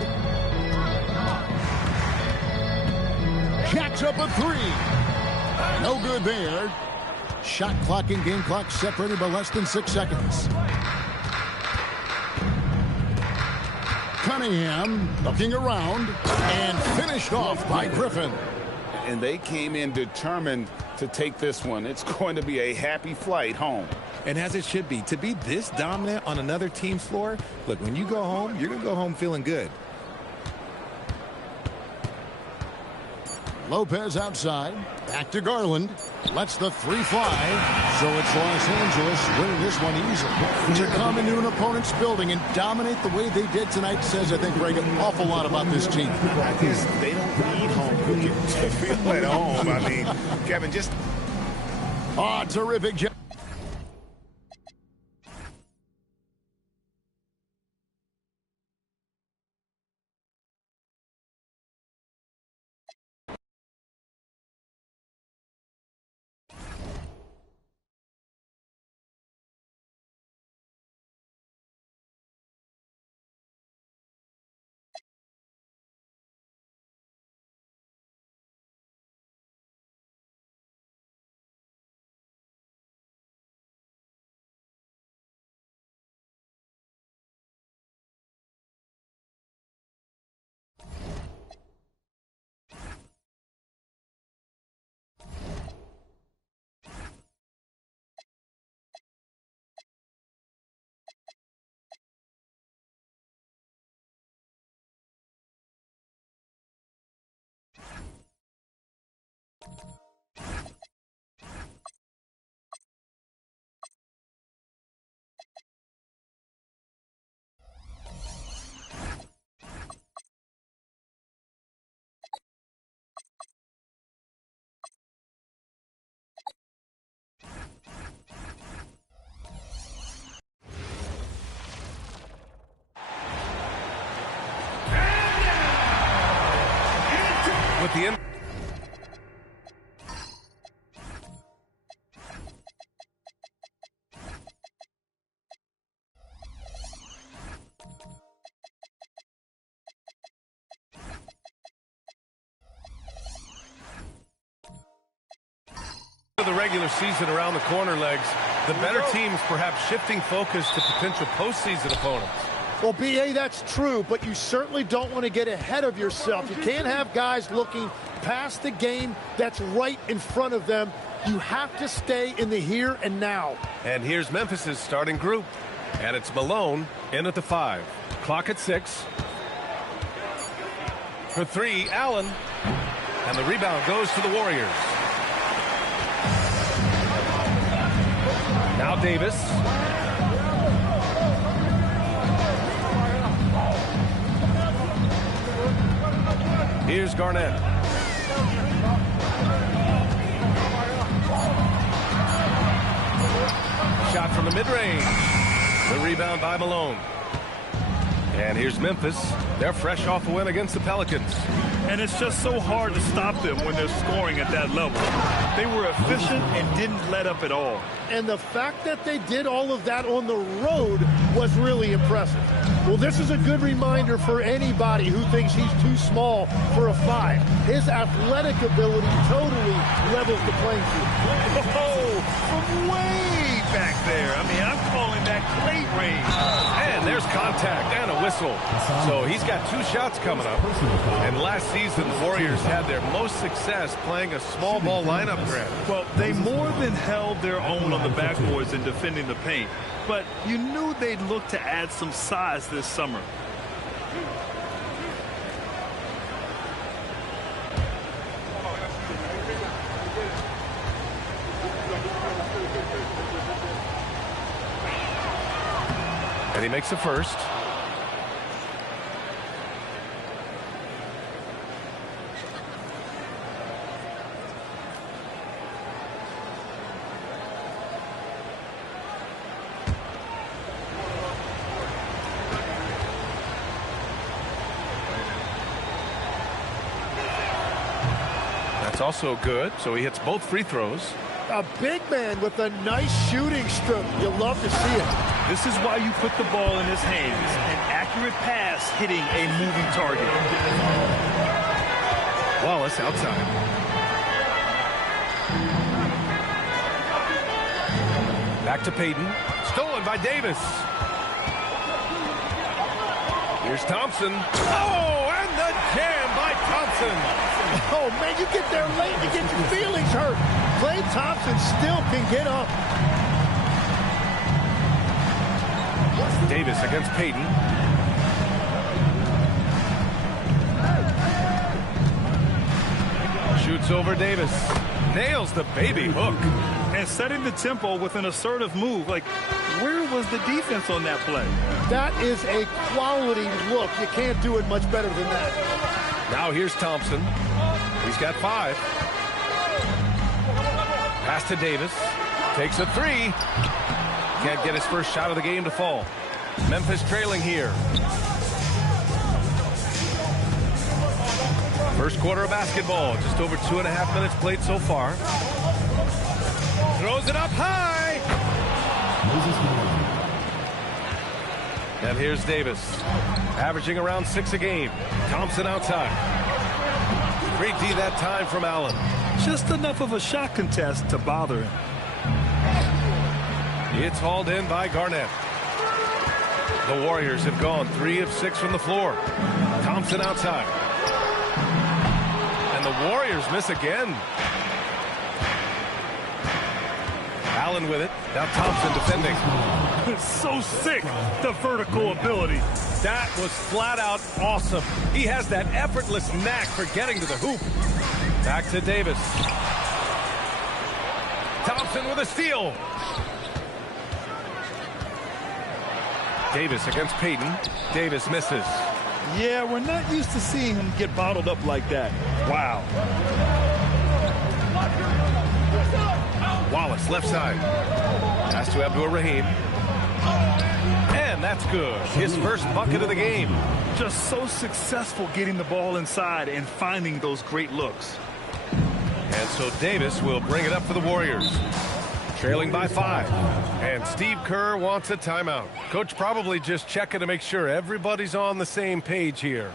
Jacks up a 3. No good there. Shot clock and game clock separated by less than 6 seconds. Cunningham looking around and finished off by Griffin. And they came in determined to take this one. It's going to be a happy flight home. And as it should be. To be this dominant on another team's floor, look, when you go home, you're going to go home feeling good. Lopez outside. Back to Garland. Lets the 3 fly. So it's Los Angeles winning this one easily. To come into an opponent's building and dominate the way they did tonight says, I think, Greg, an awful lot about this team. I guess they don't need home cooking to feel at home. I mean, Kevin, just... Oh, terrific job. With the end. The regular season around the corner, legs. The better teams perhaps shifting focus to potential postseason opponents. Well, B.A., that's true, but you certainly don't want to get ahead of yourself. You can't have guys looking past the game that's right in front of them. You have to stay in the here and now. And here's Memphis's starting group. And it's Malone in at the 5. Clock at 6. For 3, Allen. And the rebound goes to the Warriors. Now Davis. Here's Garnett. Shot from the mid-range. The rebound by Malone. And here's Memphis. They're fresh off a win against the Pelicans. And it's just so hard to stop them when they're scoring at that level. They were efficient and didn't let up at all. and the fact that they did all of that on the road was really impressive. Well, this is a good reminder for anybody who thinks he's too small for a 5. His athletic ability totally levels the playing field. Oh, from way back there. I mean, I'm calling that plate range. And there's contact and a whistle. So he's got 2 shots coming up. And last season, the Warriors had their most success playing a small ball lineup grab. Well, they more than held their own on the backboards in defending the paint. But you knew they'd look to add some size this summer. And he makes the first. That's also good, so he hits both free throws. A big man with a nice shooting stroke. You'll love to see it. This is why you put the ball in his hands. An accurate pass hitting a moving target. Wallace outside. Back to Payton. Stolen by Davis. Here's Thompson. Oh, and the jam by Thompson. Oh, man, you get there late, you get your feelings hurt. Klay Thompson still can get up. Davis against Payton. Shoots over Davis. Nails the baby hook. And setting the tempo with an assertive move. Like, where was the defense on that play? That is a quality look. You can't do it much better than that. Now here's Thompson. He's got 5. Pass to Davis. Takes a 3. Can't get his first shot of the game to fall. Memphis trailing here. First quarter of basketball. Just over 2.5 minutes played so far. Throws it up high. And here's Davis. Averaging around 6 a game. Thompson outside. Great D that time from Allen. Just enough of a shot contest to bother him. It's hauled in by Garnett. The Warriors have gone 3 of 6 from the floor. Thompson outside. And the Warriors miss again. Allen with it. Now Thompson defending. It's so sick, the vertical ability. That was flat out awesome. He has that effortless knack for getting to the hoop. Back to Davis. Thompson with a steal. Davis against Payton. Davis misses. Yeah, we're not used to seeing him get bottled up like that. Wow. Wallace left side. Pass to Abdur-Rahim. And that's good. His first bucket of the game. Just so successful getting the ball inside and finding those great looks. And so Davis will bring it up for the Warriors. Trailing by 5. And Steve Kerr wants a timeout. Coach probably just checking to make sure everybody's on the same page here.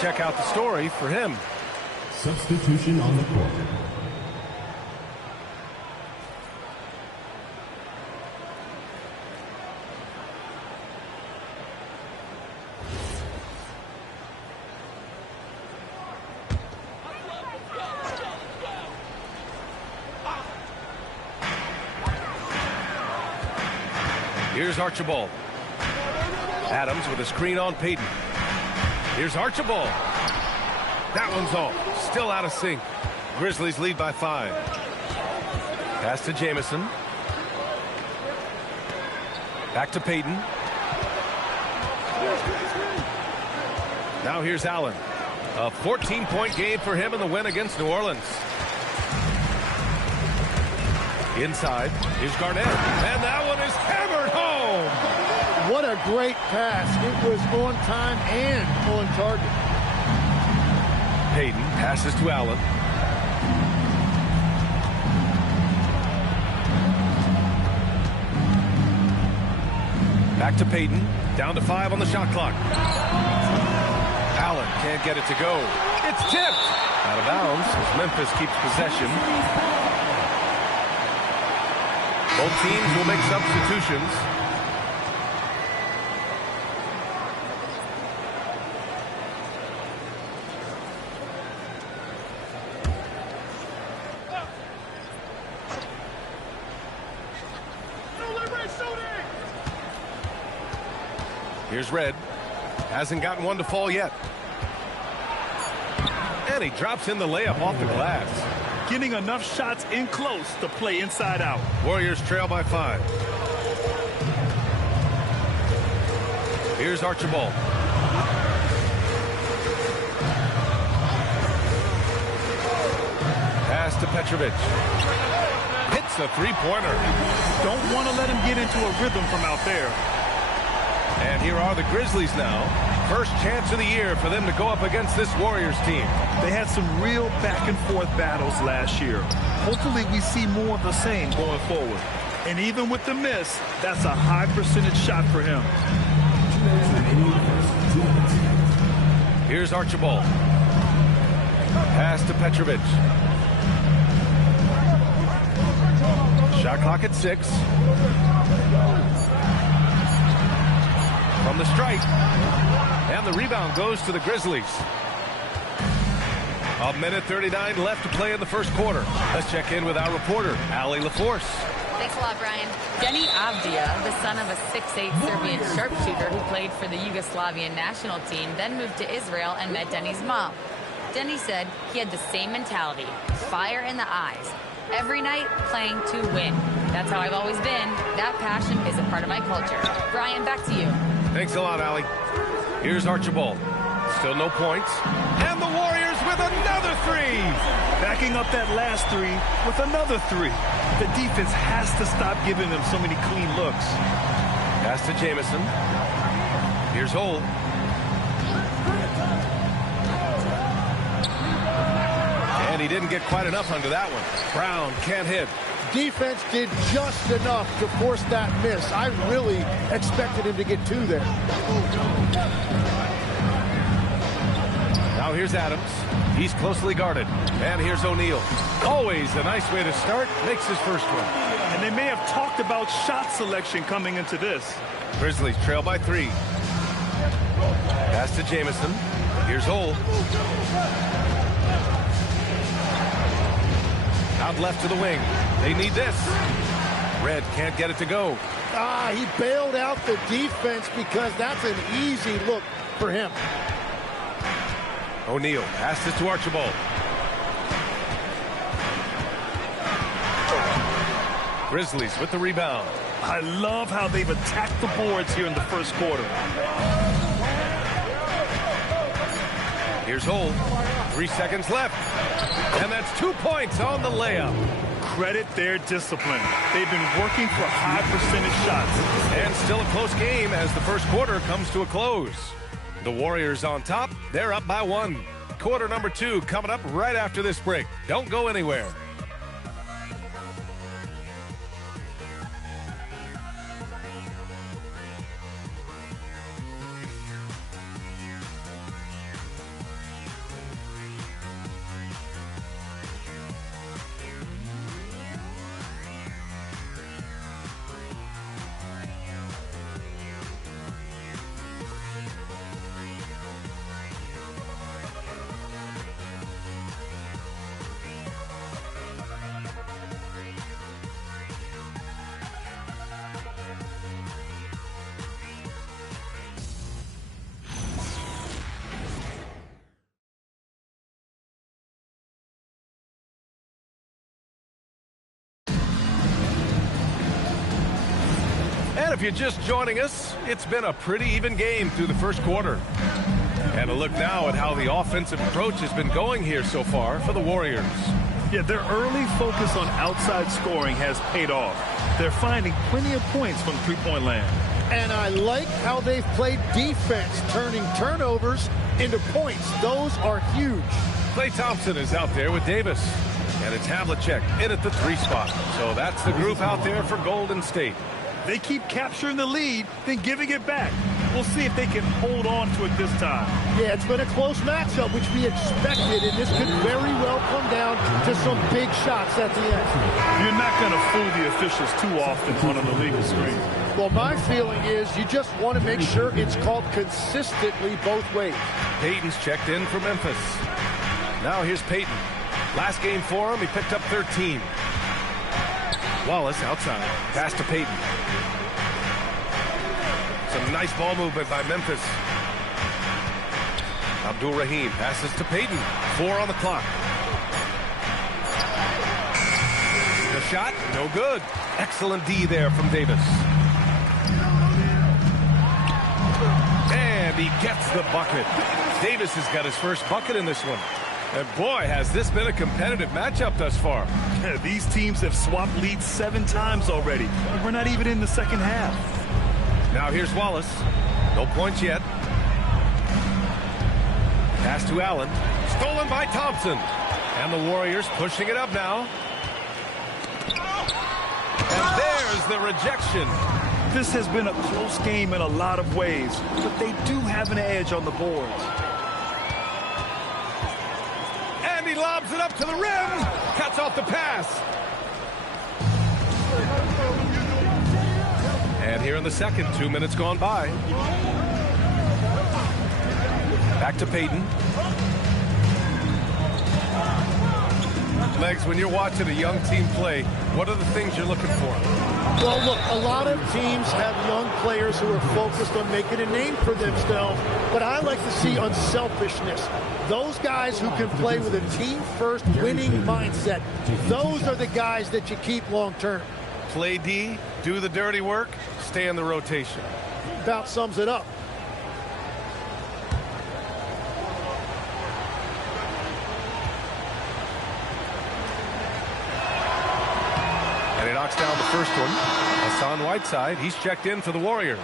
check out the story for him. Substitution on the court. Here's Archibald. Adams with a screen on Payton. Here's Archibald. That one's off. Still out of sync. Grizzlies lead by 5. Pass to Jamison. Back to Payton. Now here's Allen. A 14-point game for him in the win against New Orleans. Inside, here's Garnett. And that one is hammered home. What a great pass. It was on time and on target. Payton passes to Allen. Back to Payton. Down to 5 on the shot clock. Allen can't get it to go. It's tipped. Out of bounds as Memphis keeps possession. Both teams will make substitutions. Here's Red. Hasn't gotten one to fall yet. And he drops in the layup off the glass. Getting enough shots in close to play inside out. Warriors trail by 5. Here's Archibald. Pass to Petrovic. Hits a three-pointer. Don't want to let him get into a rhythm from out there. And here are the Grizzlies now. First chance of the year for them to go up against this Warriors team. They had some real back-and-forth battles last year. Hopefully we see more of the same going forward. And even with the miss, that's a high percentage shot for him. Here's Archibald. Pass to Petrovic. Shot clock at 6. From the strike. And the rebound goes to the Grizzlies. 1:39 left to play in the first quarter. Let's check in with our reporter, Allie LaForce. Thanks a lot, Brian. Denny Avdia, the son of a 6'8 Serbian sharpshooter who played for the Yugoslavian national team, then moved to Israel and met Denny's mom. Denny said he had the same mentality, fire in the eyes. Every night, playing to win. That's how I've always been. That passion is a part of my culture. Brian, back to you. Thanks a lot, Allie. Here's Archibald. Still no points. And the Warriors with another 3. Backing up that last 3 with another 3. The defense has to stop giving them so many clean looks. Pass to Jamison. Here's Holt. And he didn't get quite enough under that one. Brown can't hit. Defense did just enough to force that miss. I really expected him to get 2 there. Now here's Adams. He's closely guarded. And here's O'Neal. Always a nice way to start. Makes his first one. And they may have talked about shot selection coming into this. Grizzlies trail by 3. Pass to Jamison. Here's Holt. Out left to the wing. They need this. Red can't get it to go. He bailed out the defense because that's an easy look for him. O'Neal passes to Archibald. Grizzlies with the rebound. I love how they've attacked the boards here in the first quarter. Here's Holt. 3 seconds left. And that's 2 points on the layup. Credit their discipline. They've been working for high percentage shots. And still a close game as the first quarter comes to a close. The Warriors on top. They're up by 1. Quarter number 2 coming up right after this break. Don't go anywhere. And if you're just joining us, it's been a pretty even game through the first quarter. And a look now at how the offensive approach has been going here so far for the Warriors. Yeah, their early focus on outside scoring has paid off. They're finding plenty of points from three-point land. And I like how they've played defense, turning turnovers into points. Those are huge. Klay Thompson is out there with Davis. And it's Havlicek in at the 3 spot. So that's the group out there for Golden State. They keep capturing the lead, then giving it back. We'll see if they can hold on to it this time. Yeah, it's been a close matchup, which we expected, and this could very well come down to some big shots at the end. You're not going to fool the officials too often on an illegal screen. Well, my feeling is you just want to make sure it's called consistently both ways. Payton's checked in for Memphis. Now here's Payton. Last game for him, he picked up 13. Wallace outside. Pass to Payton. Some nice ball movement by Memphis. Abdul Rahim passes to Payton. 4 on the clock. The shot, no good. Excellent D there from Davis. And he gets the bucket. Davis has got his first bucket in this one. And boy, has this been a competitive matchup thus far. These teams have swapped leads 7 times already. We're not even in the second half. Now here's Wallace. No points yet. Pass to Allen. Stolen by Thompson. And the Warriors pushing it up now. And there's the rejection. This has been a close game in a lot of ways, but they do have an edge on the boards. And he lobs it up to the rim. Cuts off the pass. And here in the second, 2 minutes gone by. Back to Payton. Legs, when you're watching a young team play, what are the things you're looking for? Well, look, a lot of teams have young players who are focused on making a name for themselves, but I like to see unselfishness. Those guys who can play with a team-first winning mindset, those are the guys that you keep long-term. Play D, do the dirty work, stay in the rotation. About sums it up. And he knocks down the first one. Hassan Whiteside, he's checked in for the Warriors.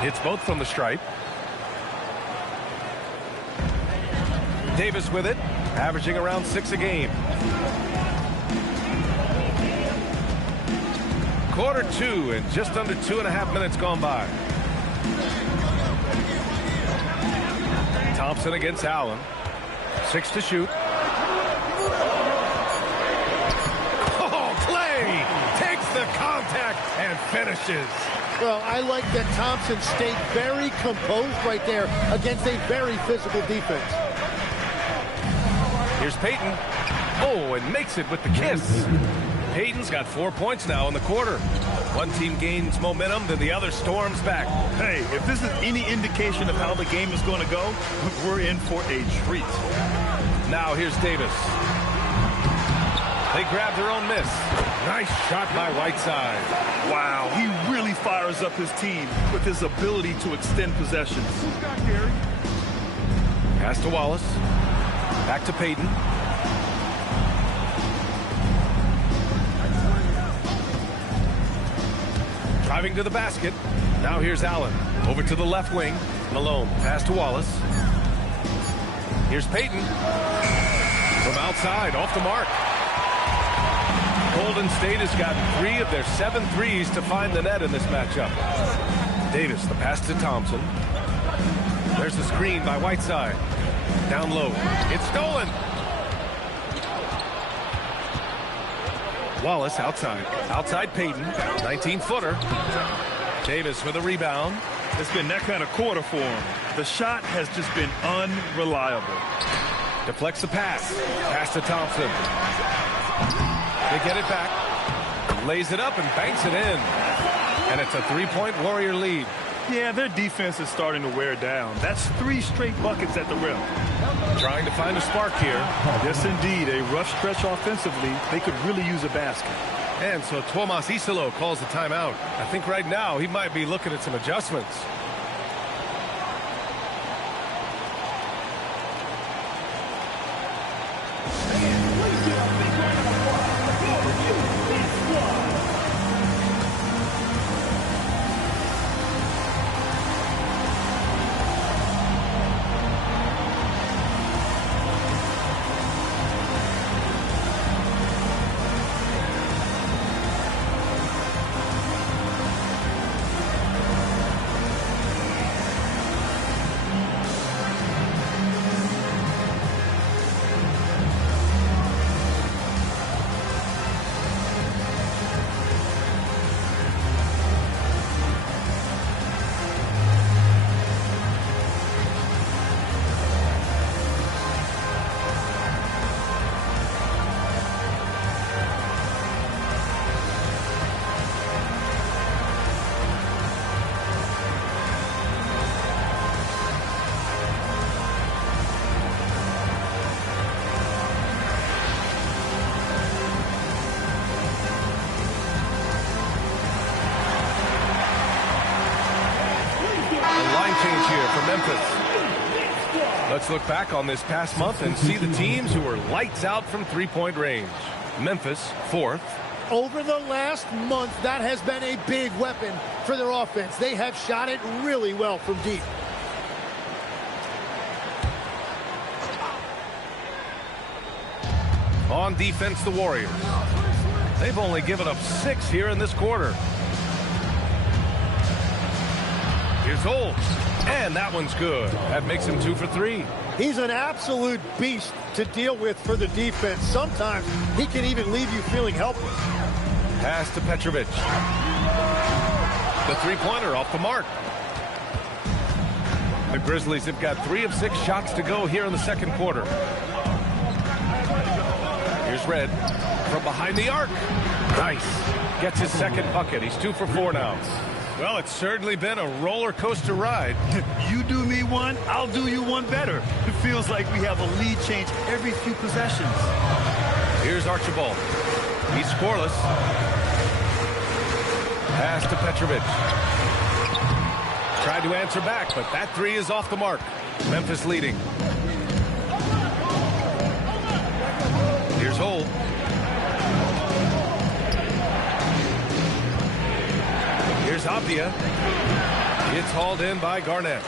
Hits both from the stripe. Davis with it, averaging around 6 a game. Quarter 2 and just under 2.5 minutes gone by. Thompson against Allen. 6 to shoot. Oh, Klay takes the contact and finishes. Well, I like that Thompson stayed very composed right there against a very physical defense. Here's Payton. Oh, and makes it with the kiss. Payton's got 4 points now in the quarter. One team gains momentum, then the other storms back. Hey, if this is any indication of how the game is going to go, we're in for a treat. Now here's Davis. They grab their own miss. Nice shot by Whiteside. Wow, he really fires up his team with his ability to extend possessions. Pass to Wallace. Back to Payton. Driving to the basket. Now here's Allen. Over to the left wing. Malone. Pass to Wallace. Here's Payton. From outside, off the mark. Golden State has gotten 3 of their 7 threes to find the net in this matchup. Davis, the pass to Thompson. There's the screen by Whiteside. Down low. It's stolen. Wallace outside. Outside Payton. 19-footer. Davis with a rebound. It's been that kind of quarter for him. The shot has just been unreliable. Deflects the pass. Pass to Thompson. They get it back. Lays it up and banks it in. And it's a 3-point Warrior lead. Yeah, their defense is starting to wear down. That's 3 straight buckets at the rim. Trying to find a spark here. Yes, indeed. A rough stretch offensively. They could really use a basket. And so Tomas Isolo calls the timeout. I think right now he might be looking at some adjustments. Let's look back on this past month and see the teams who were lights out from three-point range. Memphis, 4th. Over the last month, that has been a big weapon for their offense. They have shot it really well from deep. On defense, the Warriors. They've only given up 6 here in this quarter. Here's Holt. And that one's good. That makes him 2 for 3. He's an absolute beast to deal with for the defense. Sometimes he can even leave you feeling helpless. Pass to Petrovic. The three-pointer off the mark. The Grizzlies have got 3 of 6 shots to go here in the second quarter. Here's Red from behind the arc. Nice. Gets his second bucket. He's 2 for 4 now. Well, it's certainly been a roller coaster ride. You do me one, I'll do you one better. It feels like we have a lead change every few possessions. Here's Archibald. He's scoreless. Pass to Petrovic. Tried to answer back, but that 3 is off the mark. Memphis leading. Here's Holt. Here's Abdia. It's hauled in by Garnett.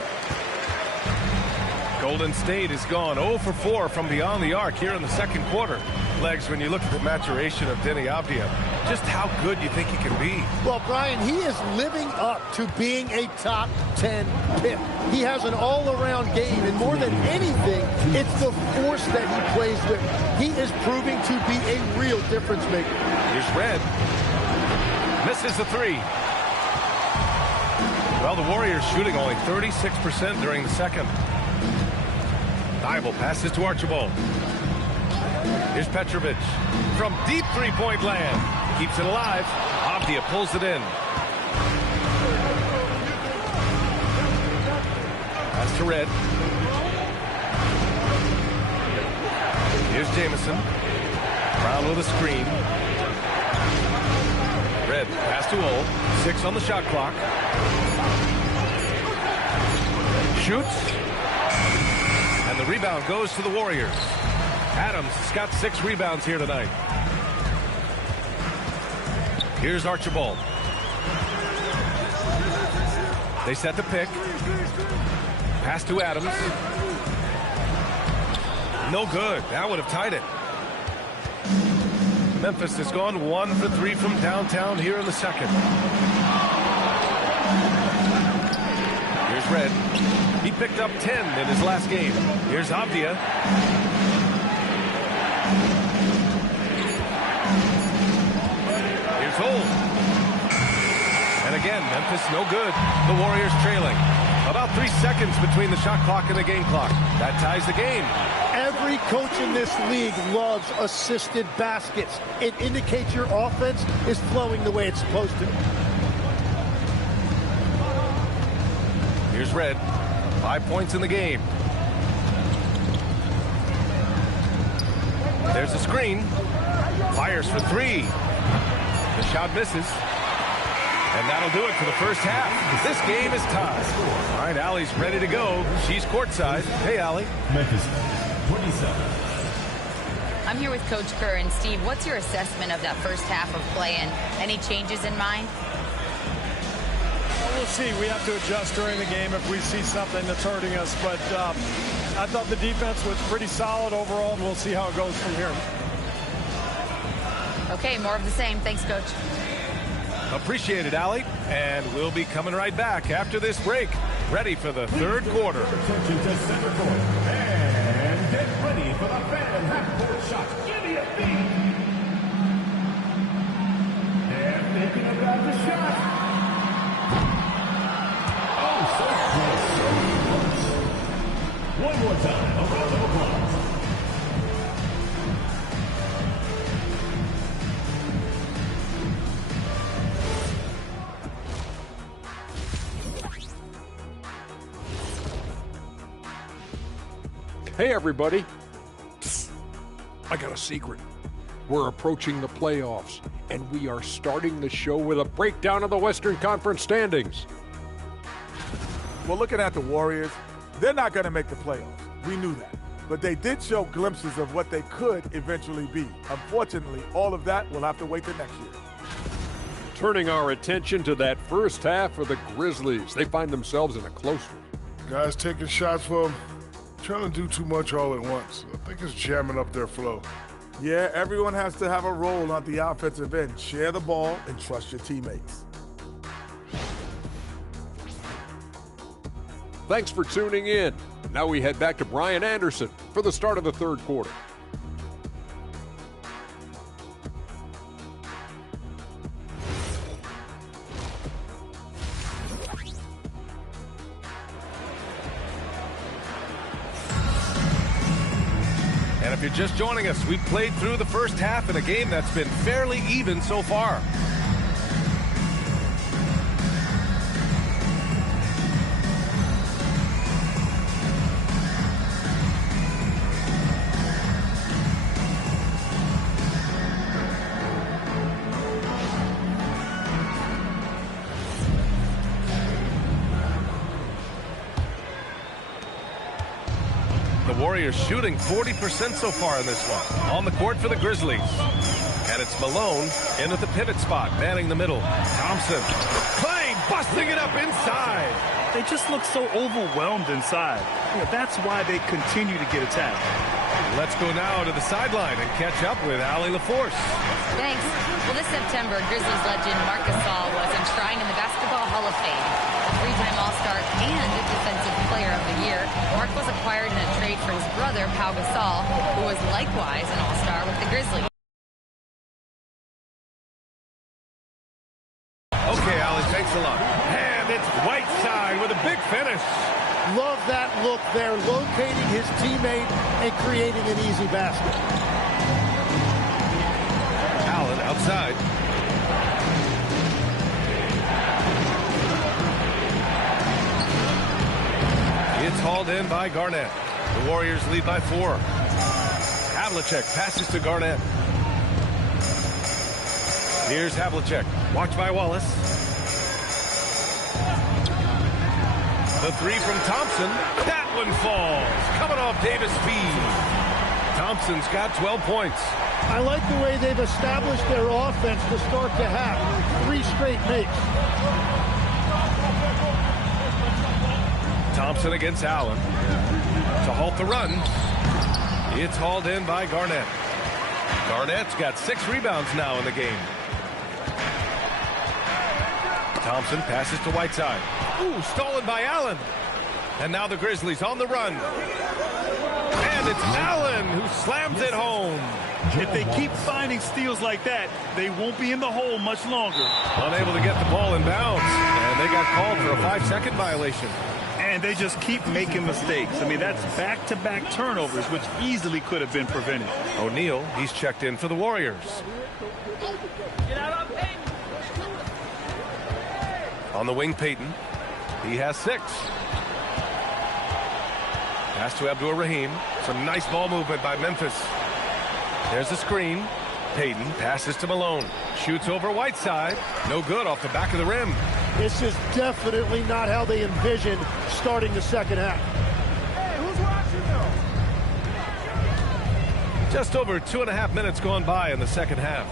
Golden State has gone 0 for 4 from beyond the arc here in the second quarter. Legs, when you look at the maturation of Denny Abdia, just how good you think he can be. Well, Brian, he is living up to being a top 10 pick. He has an all-around game, and more than anything, it's the force that he plays with. He is proving to be a real difference maker. Here's Red. Misses the 3. Well, the Warriors shooting only 36% during the second. Thibault passes to Archibald. Here's Petrovic from deep three-point land. Keeps it alive. Abdia pulls it in. Pass to Red. Here's Jamison. Brown with a screen. Red pass to Old. 6 on the shot clock. Shoots. And the rebound goes to the Warriors. Adams has got 6 rebounds here tonight. Here's Archibald. They set the pick. Pass to Adams. No good. That would have tied it. Memphis has gone 1 for 3 from downtown here in the second. Here's Red. He picked up 10 in his last game. Here's Abdia. Here's Holt. And again, Memphis no good. The Warriors trailing. About 3 seconds between the shot clock and the game clock. That ties the game. Every coach in this league loves assisted baskets. It indicates your offense is flowing the way it's supposed to. Here's Red. 5 points in the game. There's a screen. Fires for 3. The shot misses. And that'll do it for the first half. This game is tied. All right, Allie's ready to go. She's courtside. Hey, Allie. Memphis, 27. I'm here with Coach Kerr. And Steve, what's your assessment of that first half of play and any changes in mind? Well, we'll see. We have to adjust during the game if we see something that's hurting us. But I thought the defense was pretty solid overall, and we'll see how it goes from here. Okay, more of the same. Thanks, Coach. Appreciate it, Allie. And we'll be coming right back after this break. Ready for the third quarter. Attention to center court. And get ready for the fan half-court shot. Give me a beat. They're thinking about the shot. Oh, so close. One more time. A round of applause. Hey, everybody. Psst. I got a secret. We're approaching the playoffs, and we are starting the show with a breakdown of the Western Conference standings. Well, looking at the Warriors, they're not going to make the playoffs. We knew that. But they did show glimpses of what they could eventually be. Unfortunately, all of that will have to wait till next year. Turning our attention to that first half of the Grizzlies. They find themselves in a close one. Guys taking shots for them. Trying to do too much all at once. I think it's jamming up their flow. Yeah, everyone has to have a role on the offensive end. Share the ball and trust your teammates. Thanks for tuning in. Now we head back to Brian Anderson for the start of the third quarter. And if you're just joining us, we've played through the first half in a game that's been fairly even so far. Warriors shooting 40% so far in this one. On the court for the Grizzlies. And it's Malone in at the pivot spot, manning the middle. Thompson, Clay busting it up inside. They just look so overwhelmed inside. Yeah, that's why they continue to get attacked. Let's go now to the sideline and catch up with Allie LaForce. Thanks. Well, this September, Grizzlies legend Marc Gasol was enshrined in the Basketball Hall of Fame. A three-time All-Star and Defensive Player of the Year, Marc was acquired in a trade for his brother, Pau Gasol, who was likewise an All-Star with the Grizzlies. Okay, Allie, thanks a lot. And it's Whiteside with a big finish. Love that look there, locating his teammate and creating an easy basket. Allen outside. It's hauled in by Garnett. The Warriors lead by 4. Havlicek passes to Garnett. Here's Havlicek. Watched by Wallace. The three from Thompson. That one falls. Coming off Davis' feed. Thompson's got 12 points. I like the way they've established their offense to start the half. 3 straight makes. Thompson against Allen. To halt the run. It's hauled in by Garnett. Garnett's got 6 rebounds now in the game. Thompson passes to Whiteside. Ooh, stolen by Allen. And now the Grizzlies on the run. And it's Allen who slams it home. If they keep finding steals like that, they won't be in the hole much longer. Unable to get the ball in bounds. And they got called for a 5-second violation. And they just keep making mistakes. I mean, that's back-to-back turnovers, which easily could have been prevented. O'Neal, he's checked in for the Warriors. On the wing, Payton. He has 6. Pass to Abdur-Rahim. Some nice ball movement by Memphis. There's the screen. Payton passes to Malone. Shoots over Whiteside. No good off the back of the rim. This is definitely not how they envisioned starting the second half. Hey, who's watching though? Just over 2.5 minutes gone by in the second half.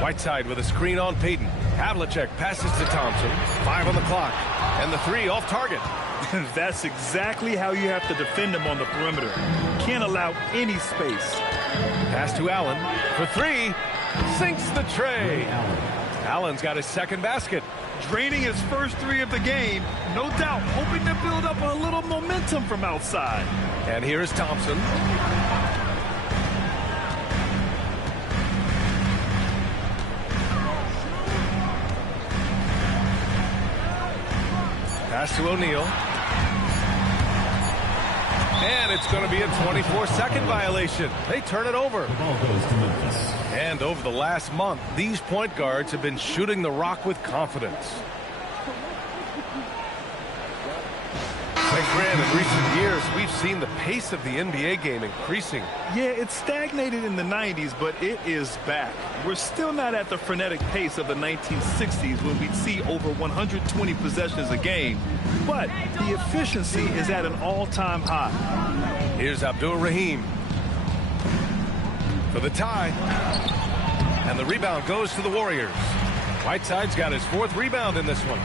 Whiteside with a screen on Payton. Havlicek passes to Thompson. 5 on the clock. And the 3 off target. That's exactly how you have to defend him on the perimeter. Can't allow any space. Pass to Allen for 3. Sinks the tray. Allen's got his second basket. Draining his first 3 of the game. No doubt hoping to build up a little momentum from outside. And here is Thompson. Pass to O'Neal. And it's going to be a 24-second violation. They turn it over. The ball goes to Memphis. And over the last month, these point guards have been shooting the rock with confidence. Grant, in recent years, we've seen the pace of the NBA game increasing. Yeah, it stagnated in the 90s, but it is back. We're still not at the frenetic pace of the 1960s when we'd see over 120 possessions a game, but the efficiency is at an all-time high. Here's Abdur-Rahim for the tie. And the rebound goes to the Warriors. Whiteside's got his 4th rebound in this one.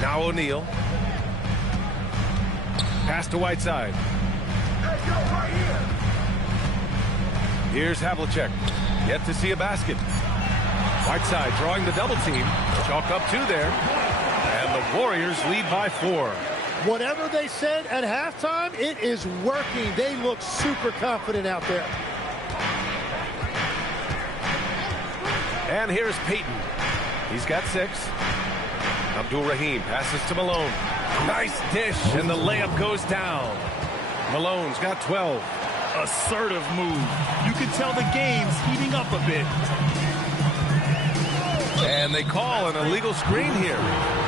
Now O'Neal. Pass to Whiteside. Here's Havlicek. Yet to see a basket. Whiteside drawing the double team. Chalk up 2 there. And the Warriors lead by 4. Whatever they said at halftime, it is working. They look super confident out there. And here's Payton. He's got 6. Abdur-Rahim passes to Malone. Nice dish, and the layup goes down. Malone's got 12. Assertive move. You can tell the game's heating up a bit. And they call an illegal screen here.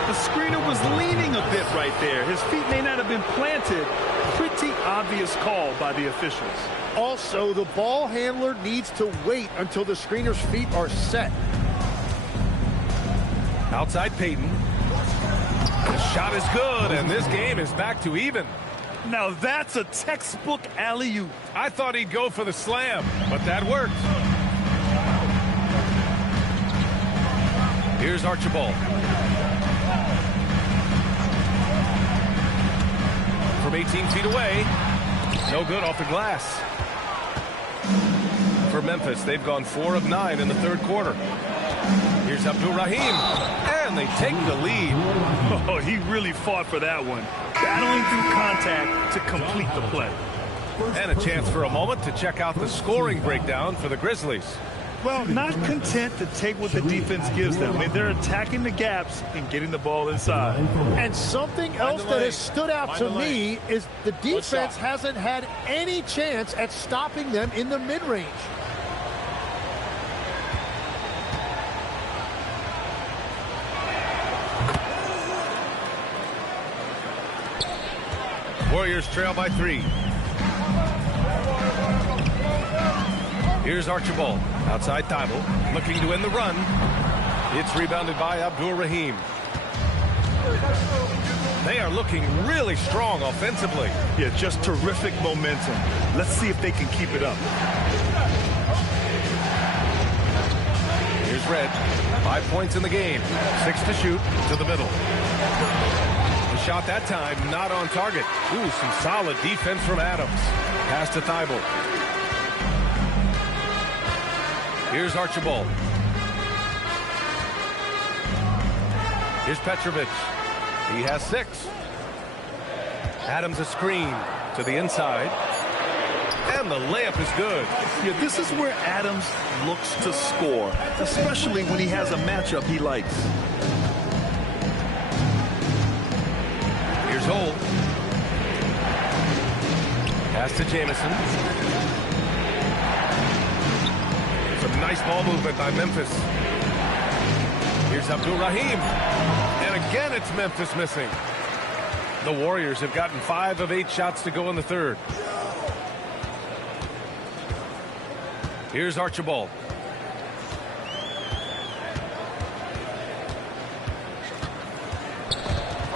The screener was leaning a bit right there. His feet may not have been planted. Pretty obvious call by the officials. Also, the ball handler needs to wait until the screener's feet are set. Outside Payton. The shot is good, and this game is back to even. Now that's a textbook alley-oop. I thought he'd go for the slam, but that worked. Here's Archibald. From 18 feet away. No good off the glass. For Memphis, they've gone 4 of 9 in the 3rd quarter. Here's Abdur-Rahim, and they take the lead. Oh, he really fought for that one. Battling through contact to complete the play. And a chance for a moment to check out the scoring breakdown for the Grizzlies. Well, not content to take what the defense gives them. I mean, they're attacking the gaps and getting the ball inside. And something else that has stood out to me is the defense hasn't had any chance at stopping them in the mid-range. Warriors trail by 3. Here's Archibald. Outside Thibault. Looking to win the run. It's rebounded by Abdur-Rahim. They are looking really strong offensively. Yeah, just terrific momentum. Let's see if they can keep it up. Here's Red. 5 points in the game. 6 to shoot. To the middle. Shot that time, not on target. Ooh, some solid defense from Adams. Pass to Thibault. Here's Archibald. Here's Petrovic. He has 6. Adams a screen to the inside. And the layup is good. Yeah, this is where Adams looks to score, especially when he has a matchup he likes. Here's Holt. Pass to Jamison. Some nice ball movement by Memphis. Here's Here's Abdul-Rahim. And again, it's Memphis missing. The Warriors have gotten 5 of 8 shots to go in the third. Here's Archibald.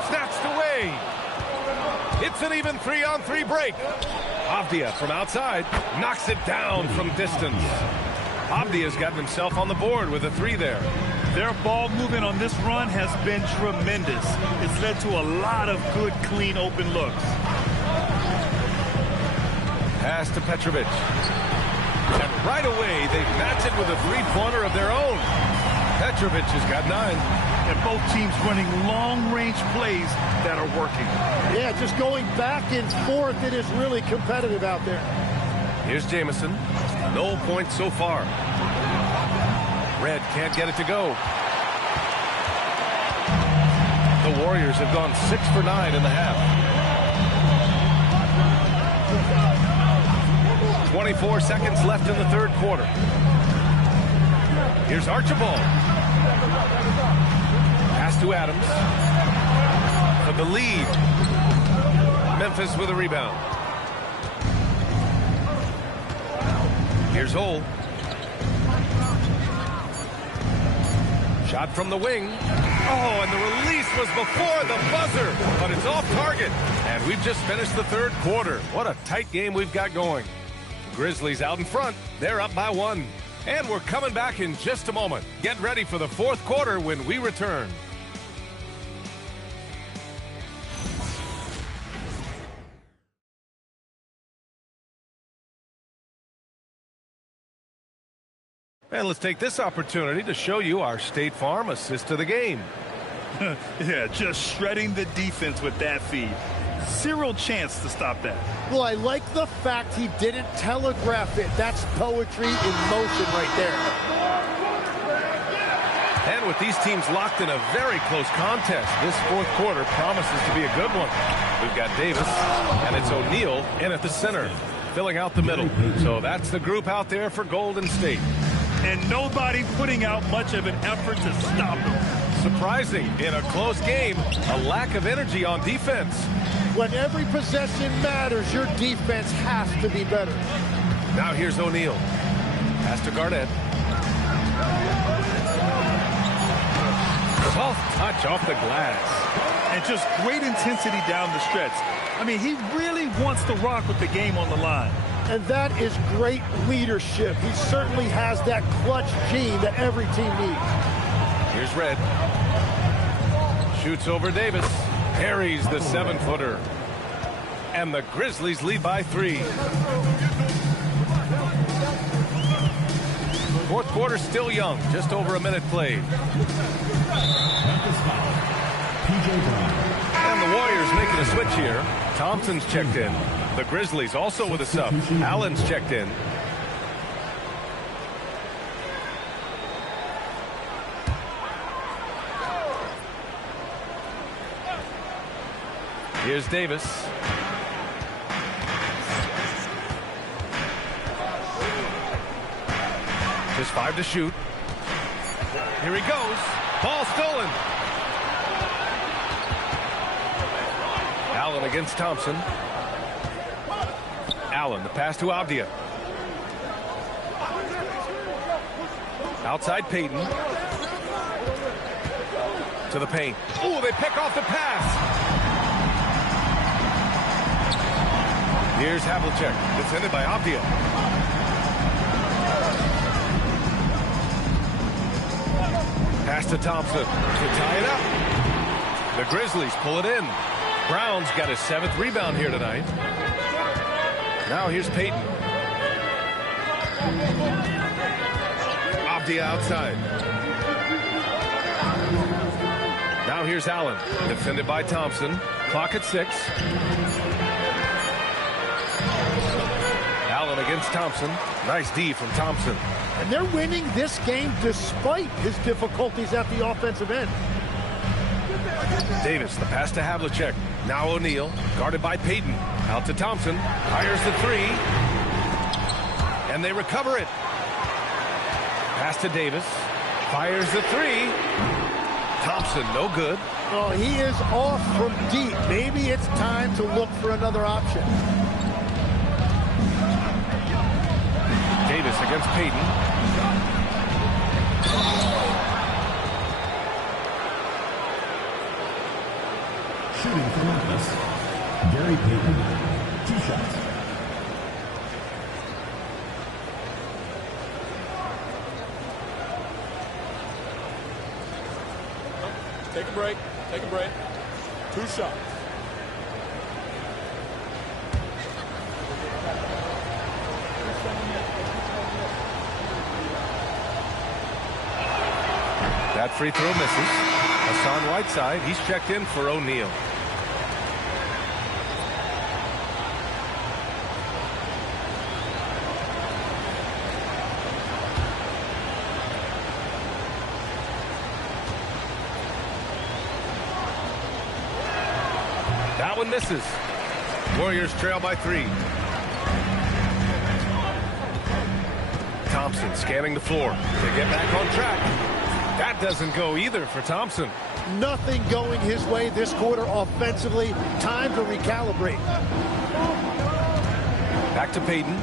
Snatched away. It's an even 3-on-3 break. Avdia from outside knocks it down from distance. Avdia's gotten himself on the board with a 3 there. Their ball movement on this run has been tremendous. It's led to a lot of good, clean, open looks. Pass to Petrovic. And right away, they match it with a 3-pointer of their own. Petrovic has got 9. And both teams running long-range plays that are working. Yeah, just going back and forth. It is really competitive out there. Here's Jamison. No points so far. Red can't get it to go. The Warriors have gone 6 for 9 in the half. 24 seconds left in the third quarter. Here's Archibald. Pass to Adams. For the lead. Memphis with a rebound. Here's Hole. Shot from the wing. Oh, and the release was before the buzzer, but it's off target. And we've just finished the third quarter. What a tight game we've got going. Grizzlies out in front. They're up by 1. And we're coming back in just a moment. Get ready for the fourth quarter when we return. And let's take this opportunity to show you our State Farm assist of the game. Yeah, just shredding the defense with that feed. Zero chance to stop that. Well, I like the fact he didn't telegraph it. That's poetry in motion right there. And with these teams locked in a very close contest, this fourth quarter promises to be a good one. We've got Davis, and it's O'Neal in at the center, filling out the middle. So that's the group out there for Golden State. And nobody putting out much of an effort to stop them. Surprising in a close game, a lack of energy on defense. When every possession matters, your defense has to be better. Now here's O'Neal. Pass to Garnett. Soft touch off the glass. And just great intensity down the stretch. I mean, he really wants to rock with the game on the line. And that is great leadership. He certainly has that clutch gene that every team needs. Here's Red. Shoots over Davis. Parries the 7-footer. And the Grizzlies lead by 3. Fourth quarter still young. Just over a minute played. And the Warriors making a switch here. Thompson's checked in. The Grizzlies also with a sub. Allen's checked in. Here's Davis. Just 5 to shoot. Here he goes. Ball stolen. Allen against Thompson. Allen, the pass to Avdia. Outside Payton. To the paint. Oh, they pick off the pass. Here's Havlicek, defended by Avdia. Pass to Thompson to tie it up. The Grizzlies pull it in. Brown's got his 7th rebound here tonight. Now here's Payton. Avdia outside. Now here's Allen, defended by Thompson. Clock at 6. Allen against Thompson. Nice D from Thompson. And they're winning this game despite his difficulties at the offensive end. Davis, the pass to Havlicek. Now O'Neal, guarded by Payton. Out to Thompson. Fires the 3. And they recover it. Pass to Davis. Fires the three. Thompson, no good. Oh, he is off from deep. Maybe it's time to look for another option. Davis against Payton. Shooting for Memphis, Gary Payton, 2 shots. Take a break. Take a break. 2 shots. That free throw misses. Hassan Whiteside, he's checked in for O'Neal. That one misses. Warriors trail by 3. Thompson scanning the floor to get back on track. That doesn't go either for Thompson. Nothing going his way this quarter offensively. Time to recalibrate. Back to Payton.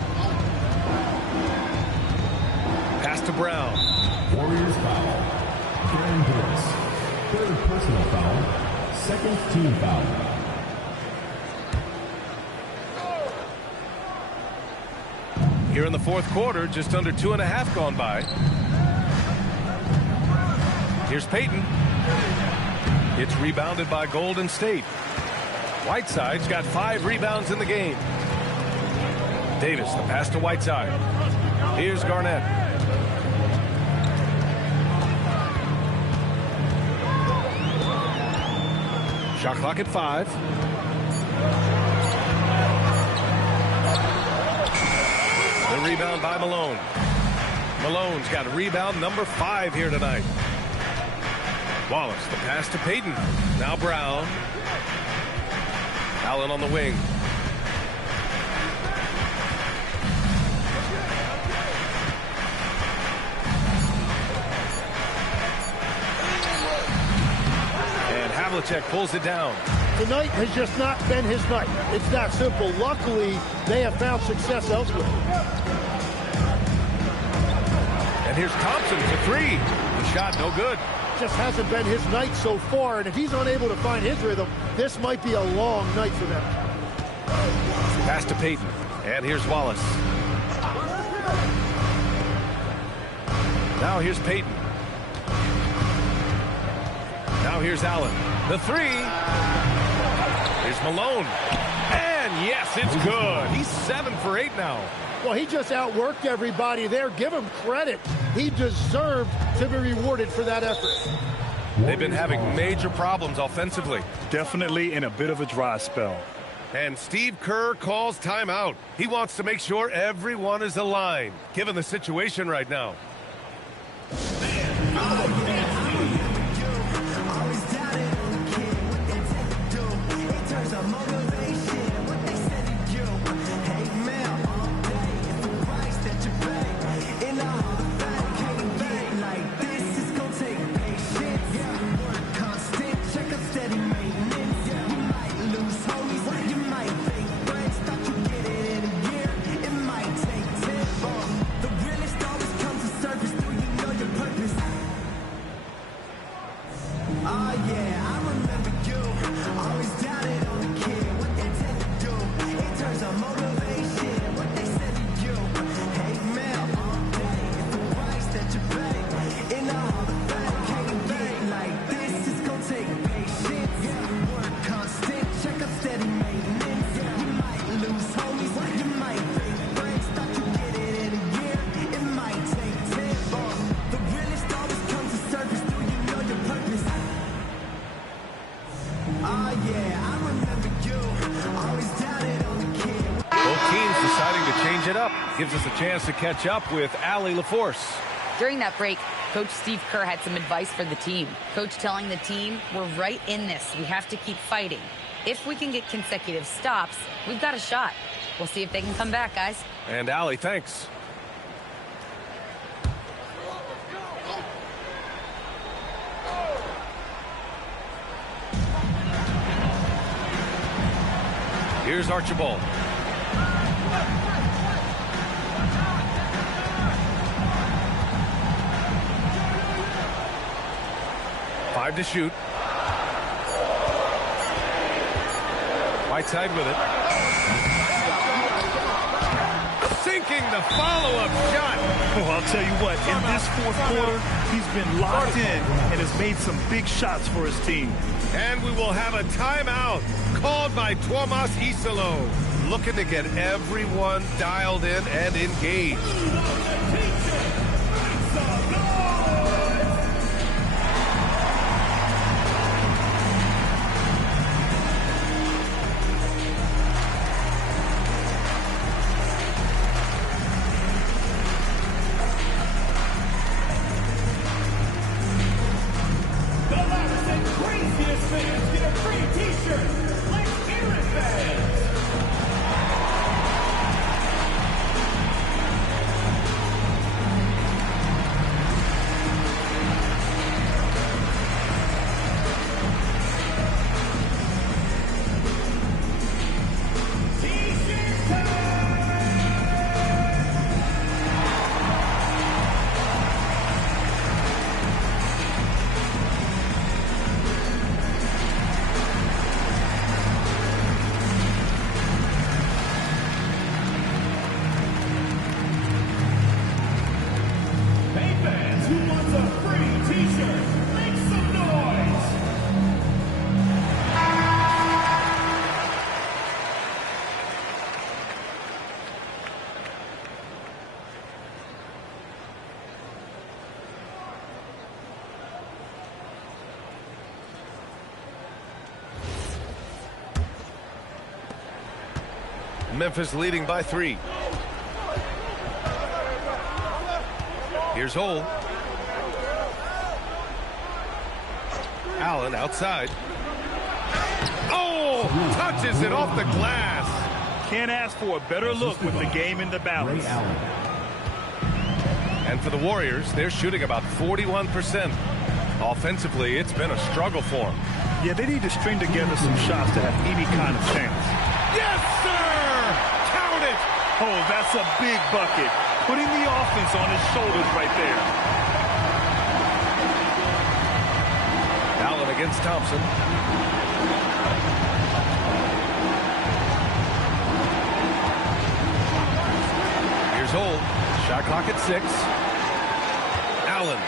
Pass to Brown. Warriors foul. Darren Davis. 3rd personal foul. 2nd team foul. Here in the 4th quarter, just under 2.5 gone by. Here's Payton. It's rebounded by Golden State. Whiteside's got 5 rebounds in the game. Davis, the pass to Whiteside. Here's Garnett. Shot clock at 5. The rebound by Malone. Malone's got rebound number 5 here tonight. Wallace, the pass to Payton. Now Brown. Allen on the wing. And Havlicek pulls it down. Tonight has just not been his night. It's that simple. Luckily, they have found success elsewhere. And here's Thompson for 3. The shot no good. Just hasn't been his night so far, and if he's unable to find his rhythm, this might be a long night for them. Pass to Payton. And here's Wallace. Now here's Payton. Now here's Allen. The 3. Here's Malone. And yes, it's good. He's 7 for 8 now. Well, he just outworked everybody there. Give him credit. He deserved to be rewarded for that effort. They've been having major problems offensively. Definitely in a bit of a dry spell. And Steve Kerr calls timeout. He wants to make sure everyone is aligned, given the situation right now. Gives us a chance to catch up with Allie LaForce. During that break, Coach Steve Kerr had some advice for the team. Coach telling the team, we're right in this. We have to keep fighting. If we can get consecutive stops, we've got a shot. We'll see if they can come back, guys. And Allie, thanks. Here's Archibald. Five to shoot. Whiteside with it. Sinking the follow-up shot. Oh, I'll tell you what, in this fourth quarter, he's been locked in and has made some big shots for his team. And we will have a timeout called by Tomas Isalo, looking to get everyone dialed in and engaged. Memphis leading by 3. Here's Hole. Allen outside. Oh, touches it off the glass. Can't ask for a better look with the game in the balance. And for the Warriors, they're shooting about 41%. Offensively, it's been a struggle for them. Yeah, they need to string together some shots to have any kind of chance. Yes, sir! Count it! Oh, that's a big bucket. Putting the offense on his shoulders right there. Allen against Thompson. Here's Hole. Shot clock at 6. Allen.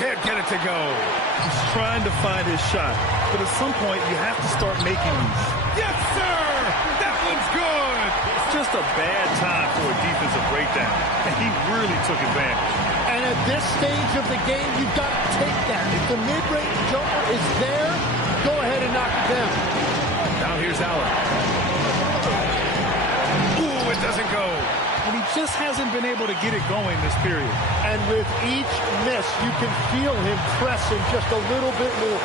Can't get it to go. He's trying to find his shot, but at some point you have to start making these. Yes, sir! That one's good! Just a bad time for a defensive breakdown, and he really took advantage. And at this stage of the game, you've got to take that. If the mid-range jumper is there, go ahead and knock it down. Now here's Allen. Ooh, it doesn't go. And he just hasn't been able to get it going this period. And with each miss, you can feel him pressing just a little bit more.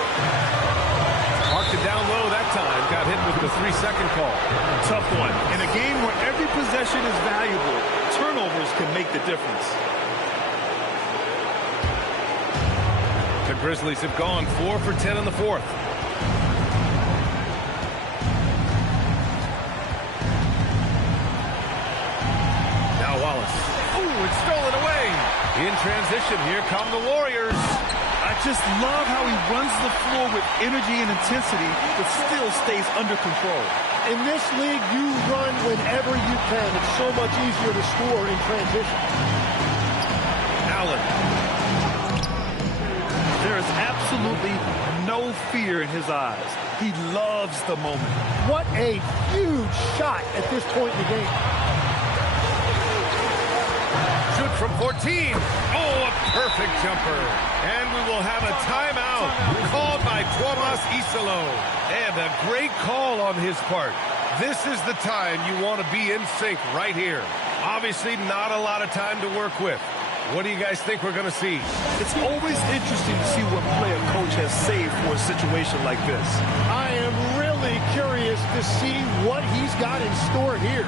Marked it down low that time. Got hit with the 3-second call. Tough one. In a game where every possession is valuable, turnovers can make the difference. The Grizzlies have gone 4 for 10 in the fourth. Now Wallace. Ooh, it's stolen away. In transition, here come the Warriors. I just love how he runs the floor with energy and intensity, but still stays under control. In this league, you run whenever you can. It's so much easier to score in transition. Allen. There is absolutely no fear in his eyes. He loves the moment. What a huge shot at this point in the game. Shoot from 14. Oh, a perfect jumper. And we will have a timeout called by Tomas Isalo. And a great call on his part. This is the time you want to be in sync right here. Obviously, not a lot of time to work with. What do you guys think we're going to see? It's always interesting to see what play a coach has saved for a situation like this. I am really curious to see what he's got in store here.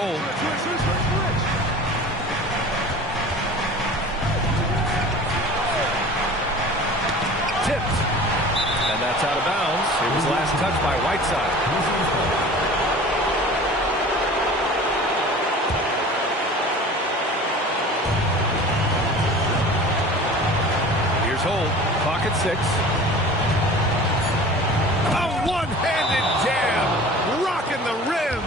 hold. Tipped. And that's out of bounds. It was last touched by Whiteside. Here's hold. Clock at 6. A one-handed jam. Rocking the rim.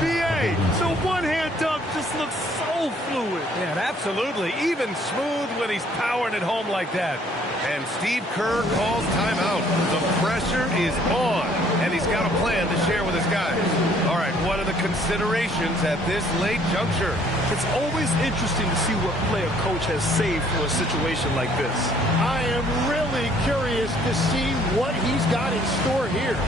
BA, the one-hand dunk just looks so fluid. Yeah, absolutely. Even smooth when he's powering it home like that. And Steve Kerr calls timeout. The pressure is on, and he's got a plan to share with his guys. All right, what are the considerations at this late juncture? It's always interesting to see what play a coach has saved for a situation like this. I am really curious to see what he's got in store here.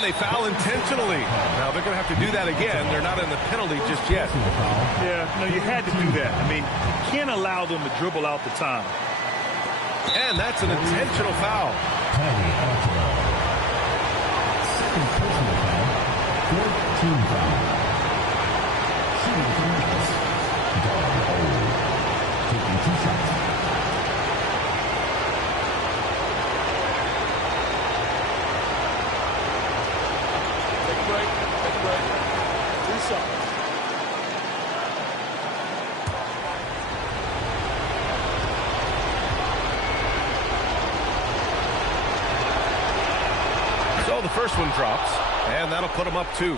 They foul intentionally. Now they're going to have to do that again. They're not in the penalty just yet. Yeah, no, you had to do that. I mean, you can't allow them to dribble out the time. And that's an intentional foul. Second personal foul. Fourth team foul. Shooting from Memphis. Guard hold. Taking 2 shots. So the first one drops, and that'll put him up 2.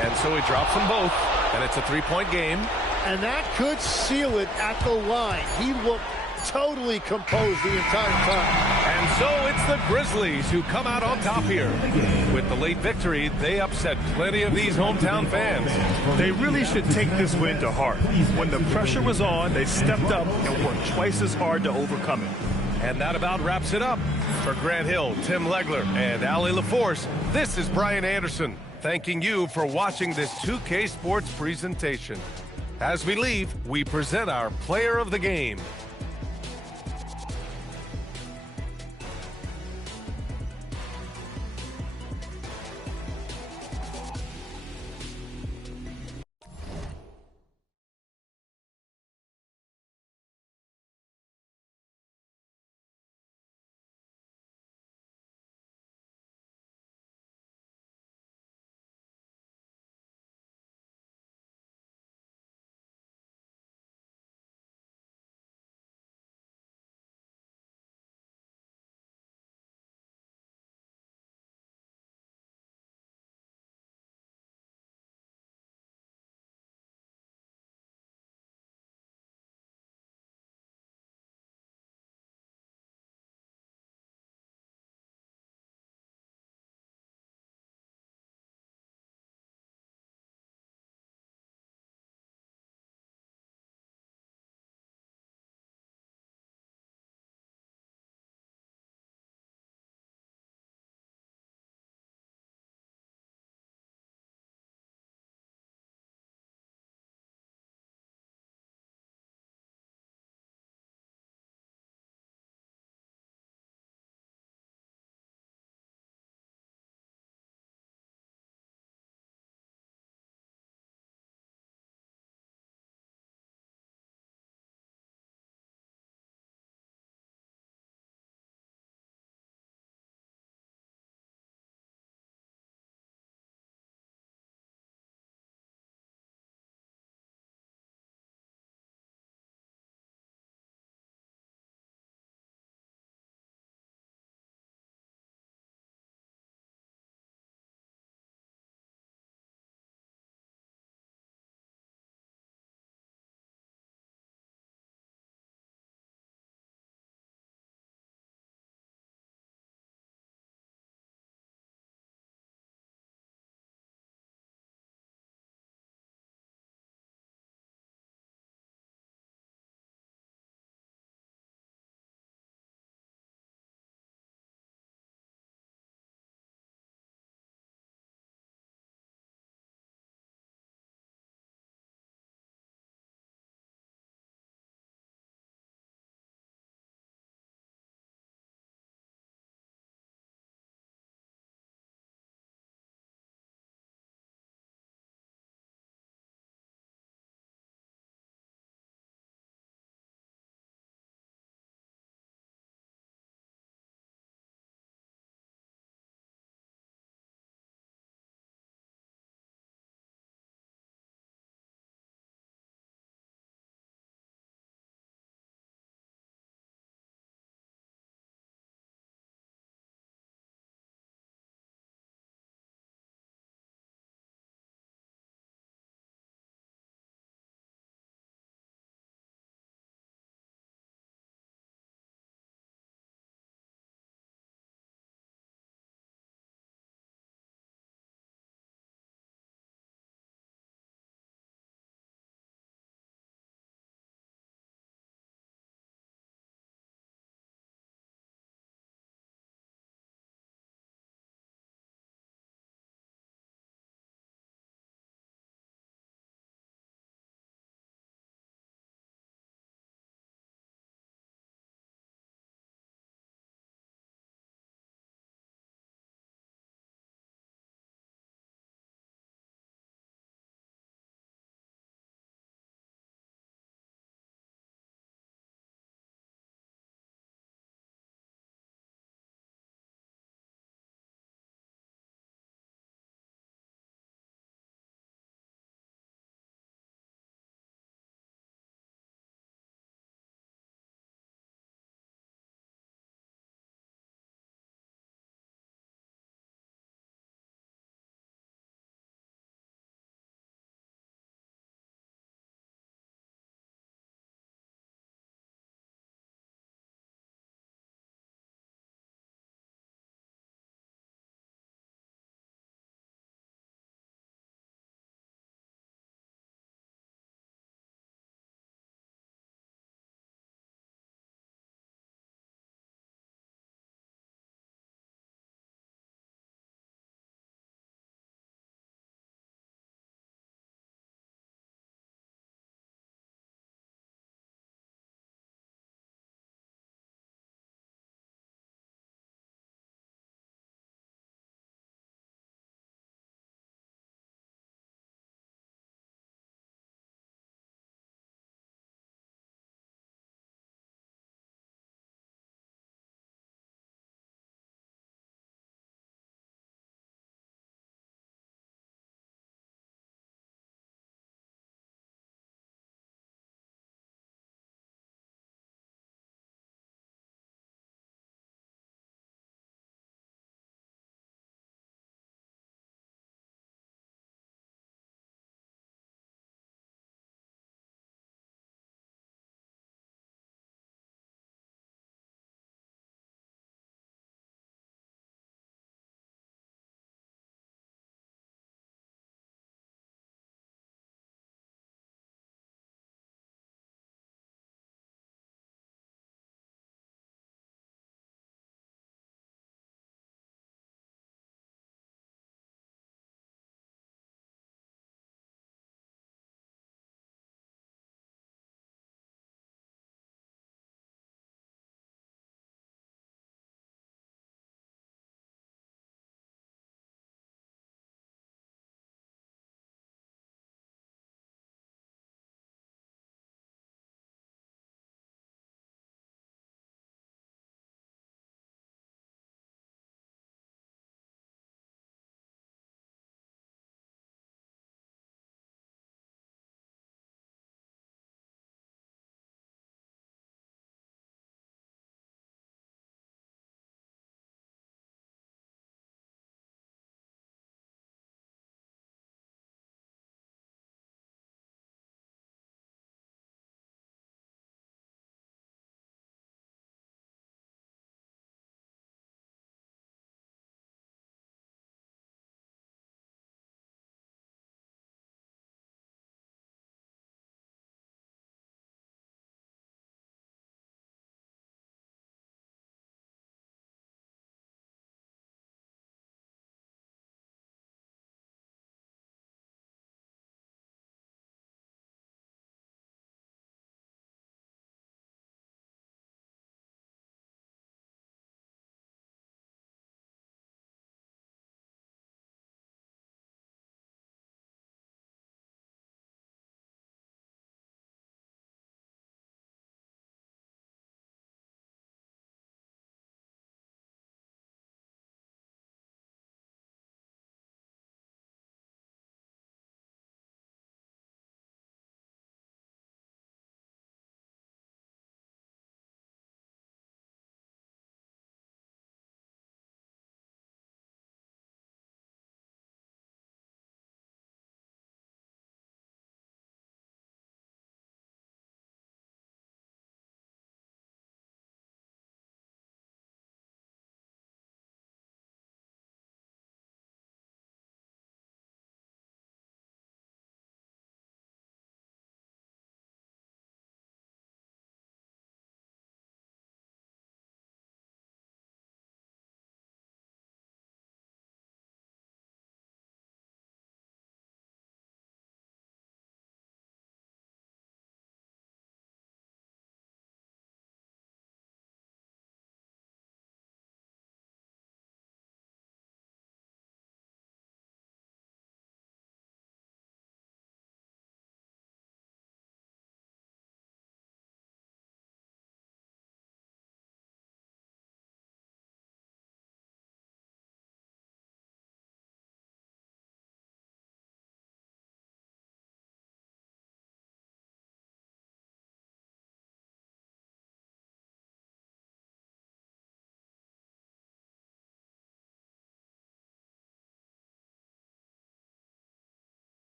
And so he drops them both, and it's a 3-point game. And that could seal it at the line. He looked totally composed the entire time. And so it's the Grizzlies who come out on top here. With the late victory, they upset plenty of these hometown fans. They really should take this win to heart. When the pressure was on, they stepped up and worked twice as hard to overcome it. And that about wraps it up. For Grant Hill, Tim Legler, and Allie LaForce, this is Brian Anderson, thanking you for watching this 2K Sports presentation. As we leave, we present our player of the game.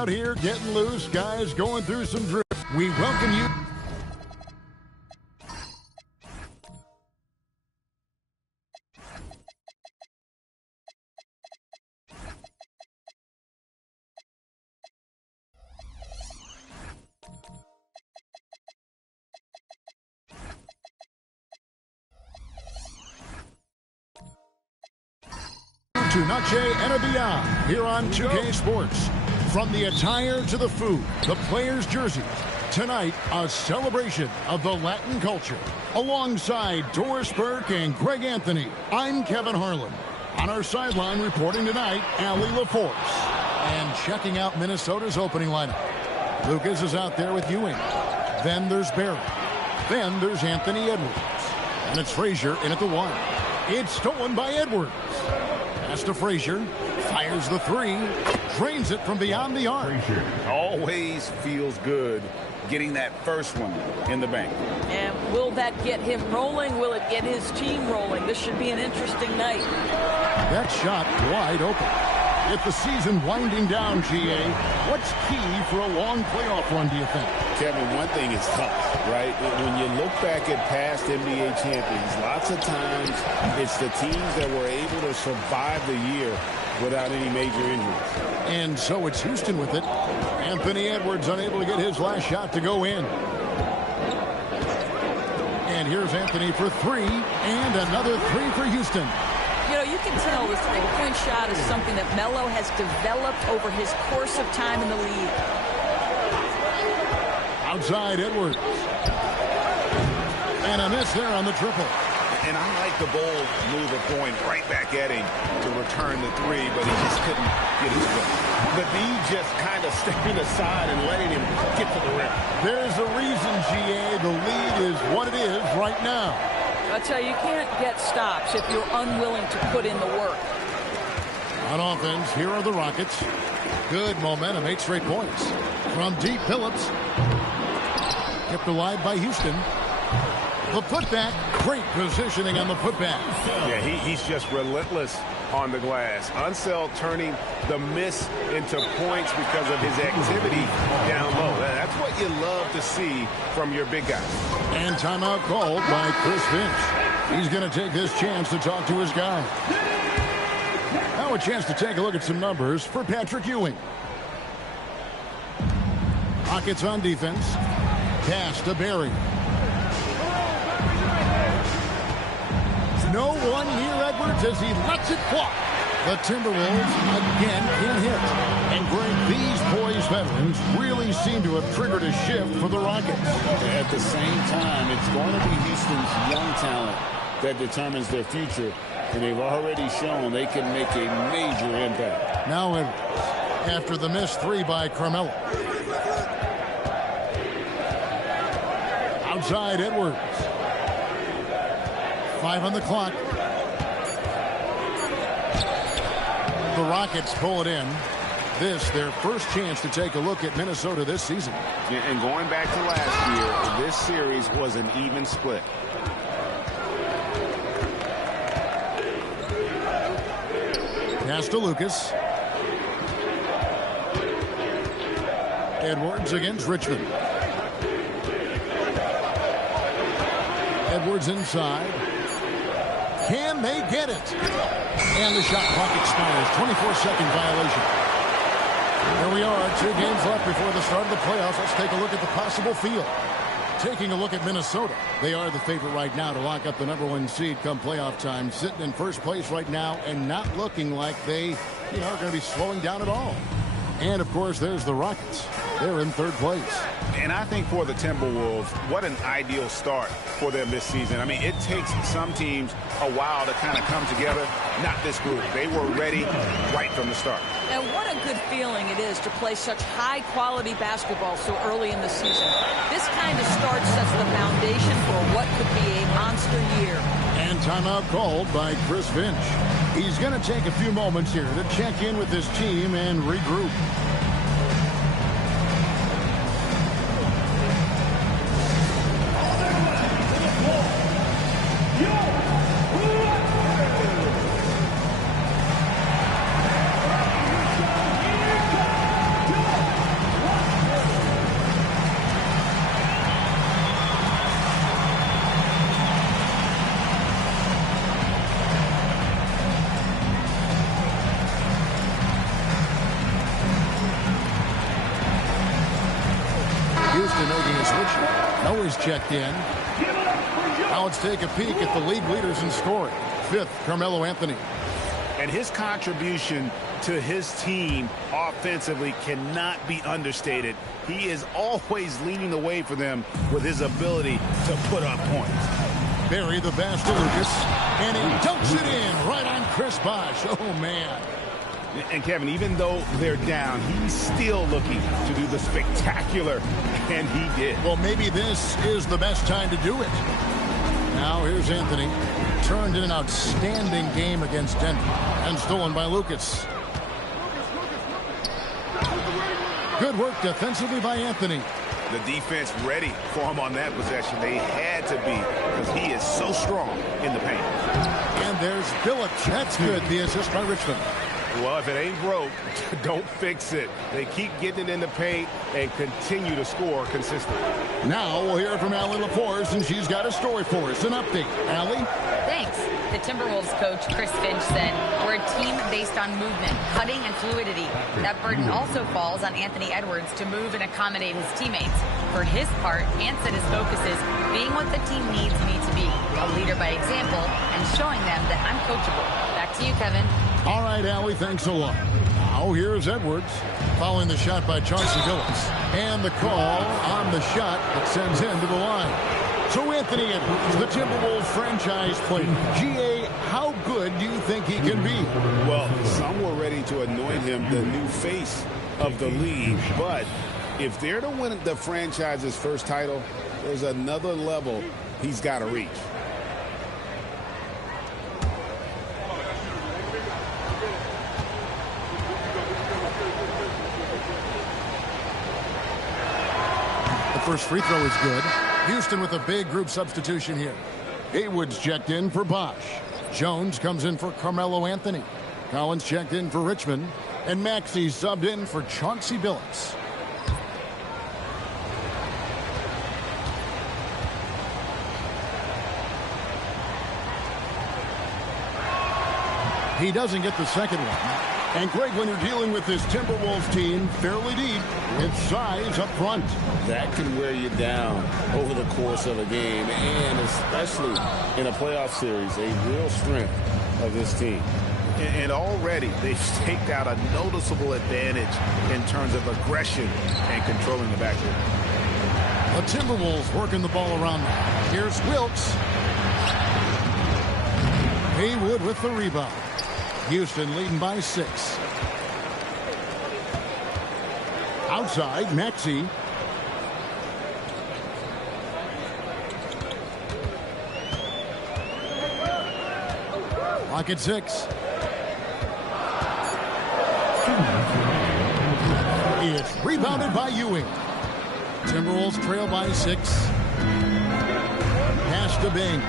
out here getting loose. Guys going through some drills. We welcome you. To Noche and beyond here on 2K Sports. From the attire to the food, the players' jerseys. Tonight, a celebration of the Latin culture. Alongside Doris Burke and Greg Anthony, I'm Kevin Harlan. On our sideline reporting tonight, Allie LaForce. And checking out Minnesota's opening lineup. Lucas is out there with Ewing. Then there's Barry. Then there's Anthony Edwards. And it's Frazier in at the 1. It's stolen by Edwards. Pass to Frazier, fires the 3, drains it from beyond the arc. Always feels good getting that first one in the bank. And will that get him rolling? Will it get his team rolling? This should be an interesting night. That shot wide open. With the season winding down, GA, what's key for a long playoff run, do you think? Kevin, one thing is tough, right? When you look back at past NBA champions, lots of times it's the teams that were able to survive the year without any major injuries. And so it's Houston with it. Anthony Edwards unable to get his last shot to go in. And here's Anthony for 3, and another 3 for Houston. You know, you can tell this three-point shot is something that Melo has developed over his course of time in the league. Outside Edwards. And a miss there on the triple. And I like the bold move of going right back at him to return the 3, but he just couldn't get his foot. The D just kind of stepping aside and letting him get to the rim. There's a reason, GA, the lead is what it is right now. I tell you, you can't get stops if you're unwilling to put in the work. On offense, here are the Rockets. Good momentum, 8 straight points. From deep, Phillips. Kept alive by Houston. The putback, great positioning on the putback. Yeah, he's just relentless on the glass. Unseld turning the miss into points because of his activity down low. That's what you love to see from your big guy. And timeout called by Chris Finch. He's going to take this chance to talk to his guy. Now a chance to take a look at some numbers for Patrick Ewing. Rockets on defense. Pass to Barry. No one near Edwards as he lets it fly. The Timberwolves again can hit. And Greg, these boys veterans really seem to have triggered a shift for the Rockets. At the same time, it's going to be Houston's young talent that determines their future. And they've already shown they can make a major impact. Now Edwards, after the missed 3 by Carmelo. Outside Edwards. 5 on the clock. The Rockets pull it in. This, their first chance to take a look at Minnesota this season. And going back to last year, this series was an even split. Pass to Lucas. Edwards against Richmond. Edwards inside. Can they get it? And the shot clock expires. 24-second violation. Here we are, 2 games left before the start of the playoffs. Let's take a look at the possible field. Taking a look at Minnesota. They are the favorite right now to lock up the #1 seed come playoff time. Sitting in first place right now and not looking like they, are going to be slowing down at all. And, of course, there's the Rockets. They're in 3rd place. And I think for the Timberwolves, what an ideal start for them this season. I mean, it takes some teams a while to kind of come together. Not this group. They were ready right from the start. And what a good feeling it is to play such high-quality basketball so early in the season. This kind of start sets the foundation for what could be a monster year. And timeout called by Chris Finch. He's going to take a few moments here to check in with his team and regroup. Houston making a switch. Noah's checked in. Now let's take a peek at the league leaders in scoring. 5th, Carmelo Anthony. And his contribution to his team offensively cannot be understated. He is always leading the way for them with his ability to put up points. Barry the pass to Lucas, and he dunks it in right on Chris Bosh. Oh, man. And, Kevin, even though they're down, he's still looking to do the spectacular, and he did. Well, maybe this is the best time to do it. Now here's Anthony. Turned in an outstanding game against Denver, and stolen by Lucas. Good work defensively by Anthony. The defense ready for him on that possession. They had to be, because he is so strong in the paint. And there's Billups. That's good. The assist by Richmond. Well, if it ain't broke, don't fix it. They keep getting it in the paint and continue to score consistently. Now we'll hear from Allie LaForce, and she's got a story for us. An update. Allie? Thanks. The Timberwolves coach, Chris Finch, said, "We're a team based on movement, cutting, and fluidity. That burden also falls on Anthony Edwards to move and accommodate his teammates. For his part, Ant said his focus is being what the team needs me to be, a leader by example, and showing them that I'm coachable." Back to you, Kevin. All right, Allie, thanks a lot. Now here's Edwards, following the shot by Chauncey Billups. And the call on the shot that sends him to the line. So Anthony Edwards, the Timberwolves franchise player. GA, how good do you think he can be? Well, some were ready to anoint him the new face of the league. But if they're to win the franchise's first title, there's another level he's got to reach. First free throw is good. Houston with a big group substitution here. Haywood's checked in for Bosh. Jones comes in for Carmelo Anthony. Collins checked in for Richmond. And Maxey subbed in for Chauncey Billups. He doesn't get the second one. And Greg, when you're dealing with this Timberwolves team fairly deep, it's size up front. That can wear you down over the course of a game, and especially in a playoff series, a real strength of this team. And already they've staked out a noticeable advantage in terms of aggression and controlling the backcourt. The Timberwolves working the ball around now. Here's Wilkes. Haywood with the rebound. Houston leading by 6. Outside, Maxey. Clock at 6. It's rebounded by Ewing. Timberwolves trail by 6. Pass to Bing.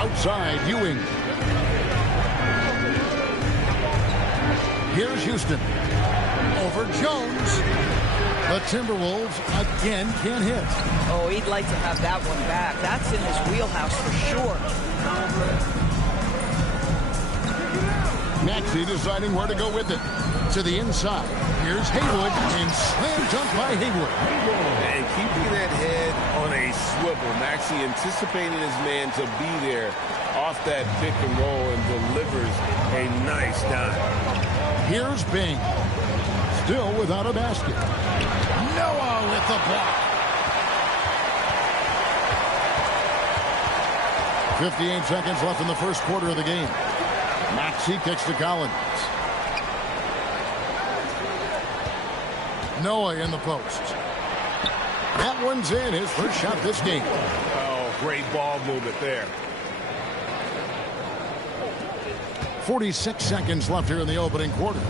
Outside, Ewing. Here's Houston. Over Jones. The Timberwolves again can't hit. Oh, he'd like to have that one back. That's in his wheelhouse for sure. Maxey deciding where to go with it. To the inside. Here's Haywood, and slam dunk by Haywood. And keeping that head on a swivel. Maxey anticipating his man to be there off that pick and roll and delivers a nice dime. Here's Bing. Still without a basket. Noah with the block. 58 seconds left in the first quarter of the game. Maxey kicks to Collins. Noah in the post. That one's in. His first shot this game. Oh, great ball movement there. 46 seconds left here in the opening quarter.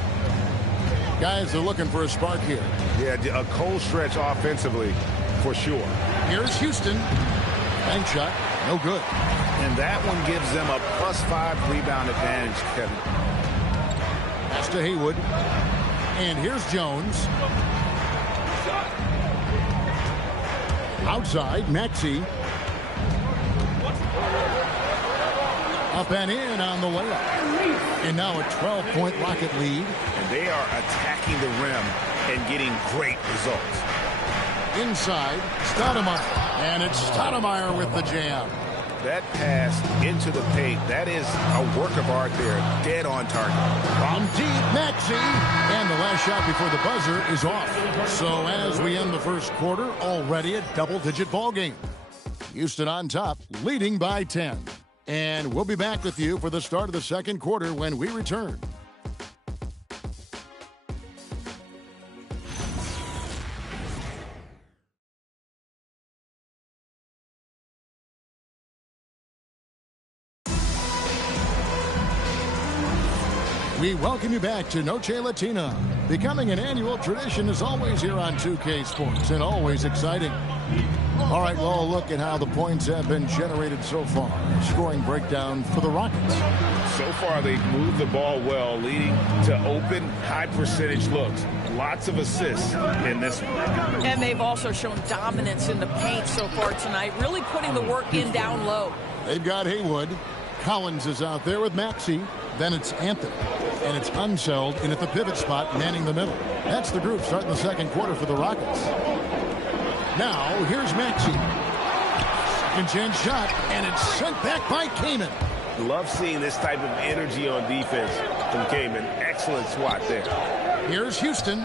Guys are looking for a spark here. Yeah, a cold stretch offensively for sure. Here's Houston. Bank shot. No good. And that one gives them a +5 rebound advantage, Kevin. Pass to Haywood. And here's Jones. Outside, Maxey. Up and in on the layup. And now a 12-point Rocket lead. And they are attacking the rim and getting great results. Inside, Stoudemire. And it's Stoudemire with the jam. That pass into the paint, that is a work of art there. Dead on target. From deep, Maxey. And the last shot before the buzzer is off. So as we end the first quarter, already a double-digit ball game. Houston on top, leading by 10. And we'll be back with you for the start of the second quarter when we return. We welcome you back to Noche Latina. Becoming an annual tradition is always here on 2K Sports and always exciting. All right, well, a look at how the points have been generated so far. Scoring breakdown for the Rockets. So far, they've moved the ball well, leading to open, high-percentage looks. Lots of assists in this one. And they've also shown dominance in the paint so far tonight, really putting the work in down low. They've got Haywood. Collins is out there with Maxey. Then it's Anthony. And it's Unseld in at the pivot spot, manning the middle. That's the group starting the second quarter for the Rockets. Now, here's Maxey. Second chance shot, and it's sent back by Kaman. Love seeing this type of energy on defense from Kaman. Excellent swat there. Here's Houston.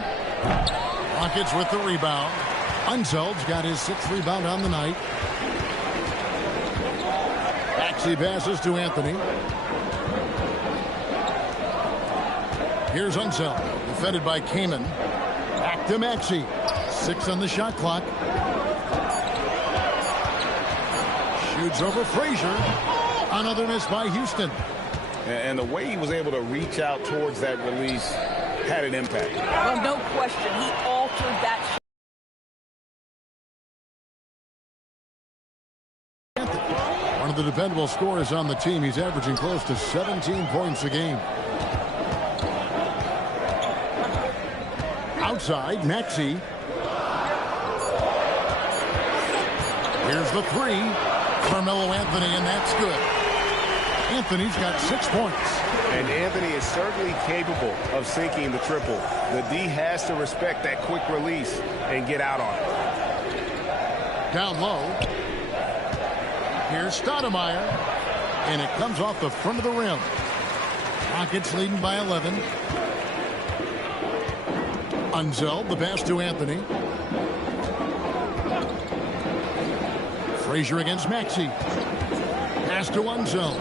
Rockets with the rebound. Unseld's got his 6th rebound on the night. Maxey passes to Anthony. Here's Unseld, defended by Kaman. Back to Maxey. 6 on the shot clock. Shoots over Frazier. Another miss by Houston. And the way he was able to reach out towards that release had an impact. Well, no question. He altered that. One of the dependable scorers on the team. He's averaging close to 17 points a game. Outside, Maxey. Here's the 3. Carmelo Anthony, and that's good. Anthony's got 6 points. And Anthony is certainly capable of sinking the triple. The D has to respect that quick release and get out on it. Down low. Here's Stoudemire. And it comes off the front of the rim. Rockets leading by 11. Unseld, the pass to Anthony. Frazier against Maxey. Pass to Unseld.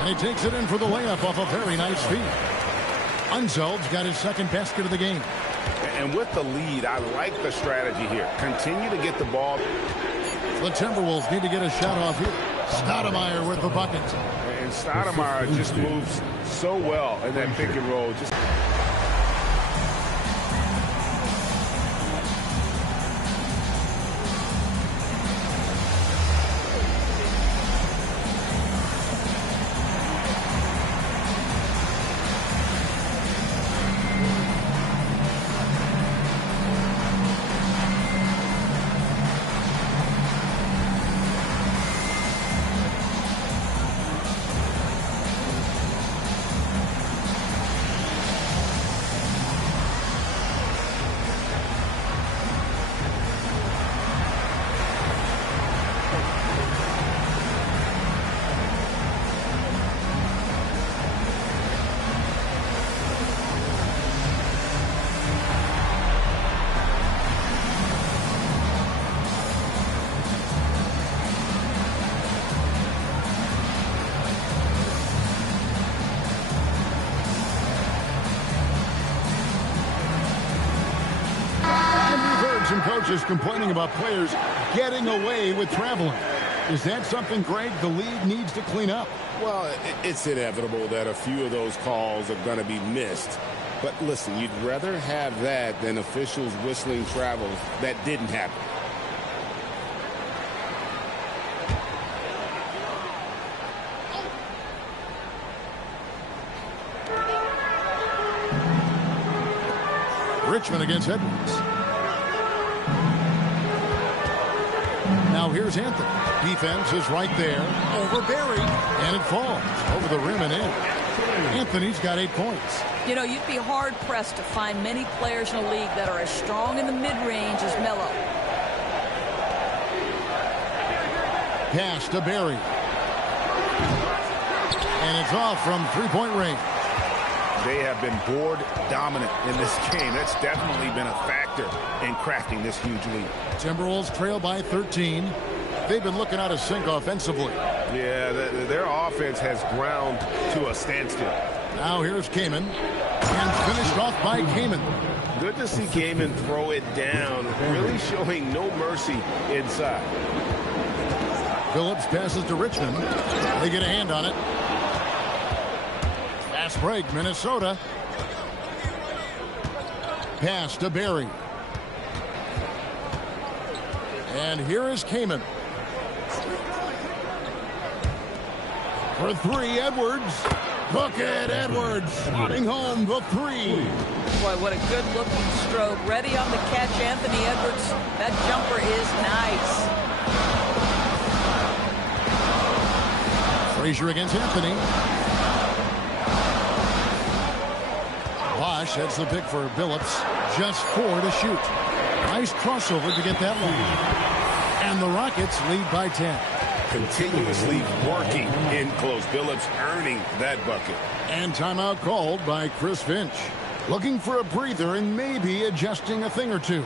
And he takes it in for the layup off a very nice feed. Unseld's got his 2nd basket of the game. And with the lead, I like the strategy here. Continue to get the ball. The Timberwolves need to get a shot off here. Stoudemire with the bucket. And Stoudemire just moves so well in that pick and roll. Some coaches complaining about players getting away with traveling. Is that something, Greg, the league needs to clean up? Well, it's inevitable that a few of those calls are going to be missed. But listen, you'd rather have that than officials whistling travels that didn't happen. Richmond against Edwards. Now here's Anthony. Defense is right there. Over Barry. And it falls over the rim and in. Anthony's got 8 points. You know, you'd be hard-pressed to find many players in the league that are as strong in the mid-range as Melo. Pass to Barry. And it's off from three-point range. They have been board dominant in this game. That's definitely been a factor in crafting this huge lead. Timberwolves trail by 13. They've been looking out of sync offensively. Yeah, their offense has ground to a standstill. Now here's Kaman. And finished off by Kaman. Good to see Kaman throw it down, really showing no mercy inside. Phillips passes to Richmond. They get a hand on it. Fast break, Minnesota. Pass to Barry. And here is Kaman. For three, Edwards. Look at Edwards slotting home the three. Boy, what a good-looking stroke. Ready on the catch, Anthony Edwards. That jumper is nice. Frazier against Anthony. Bosch heads the pick for Phillips. Just 4 to shoot. Nice crossover to get that one. And the Rockets lead by 10. Continuously working in close. Phillips earning that bucket. And timeout called by Chris Finch. Looking for a breather and maybe adjusting a thing or two.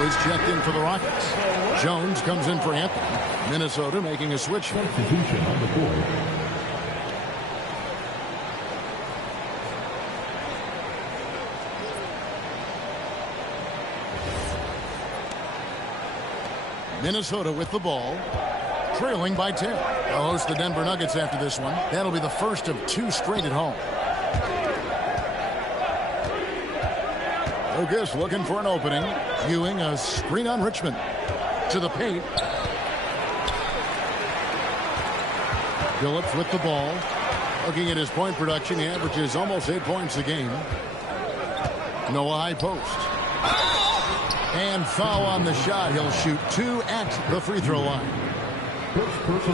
Is checked in for the Rockets. Jones comes in for Anthony. Minnesota making a switch. Substitution on the board. Minnesota with the ball, trailing by 10. They'll host the Denver Nuggets after this one. That'll be the first of 2 straight at home. Lucas looking for an opening. Ewing a screen on Richmond. To the paint. Phillips with the ball. Looking at his point production, he averages almost 8 points a game. Noah high post. And foul on the shot. He'll shoot 2 at the free throw line.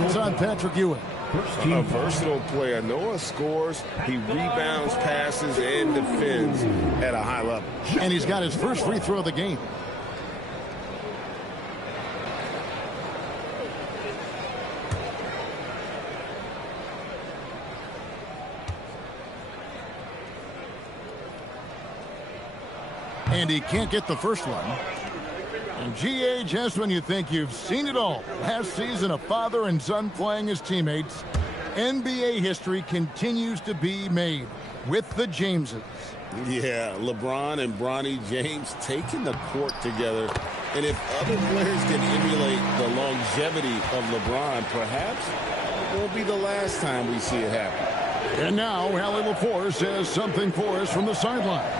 It's on Patrick Ewing. A versatile player. Noah scores, he rebounds, passes, and defends at a high level. And he's got his first free throw of the game. And he can't get the first one. And GA, just when you think you've seen it all. Last season, a father and son playing as teammates. NBA history continues to be made with the Jameses. Yeah, LeBron and Bronny James taking the court together. And if other players can emulate the longevity of LeBron, perhaps it won't be the last time we see it happen. And now, Allie LaForce has something for us from the sideline.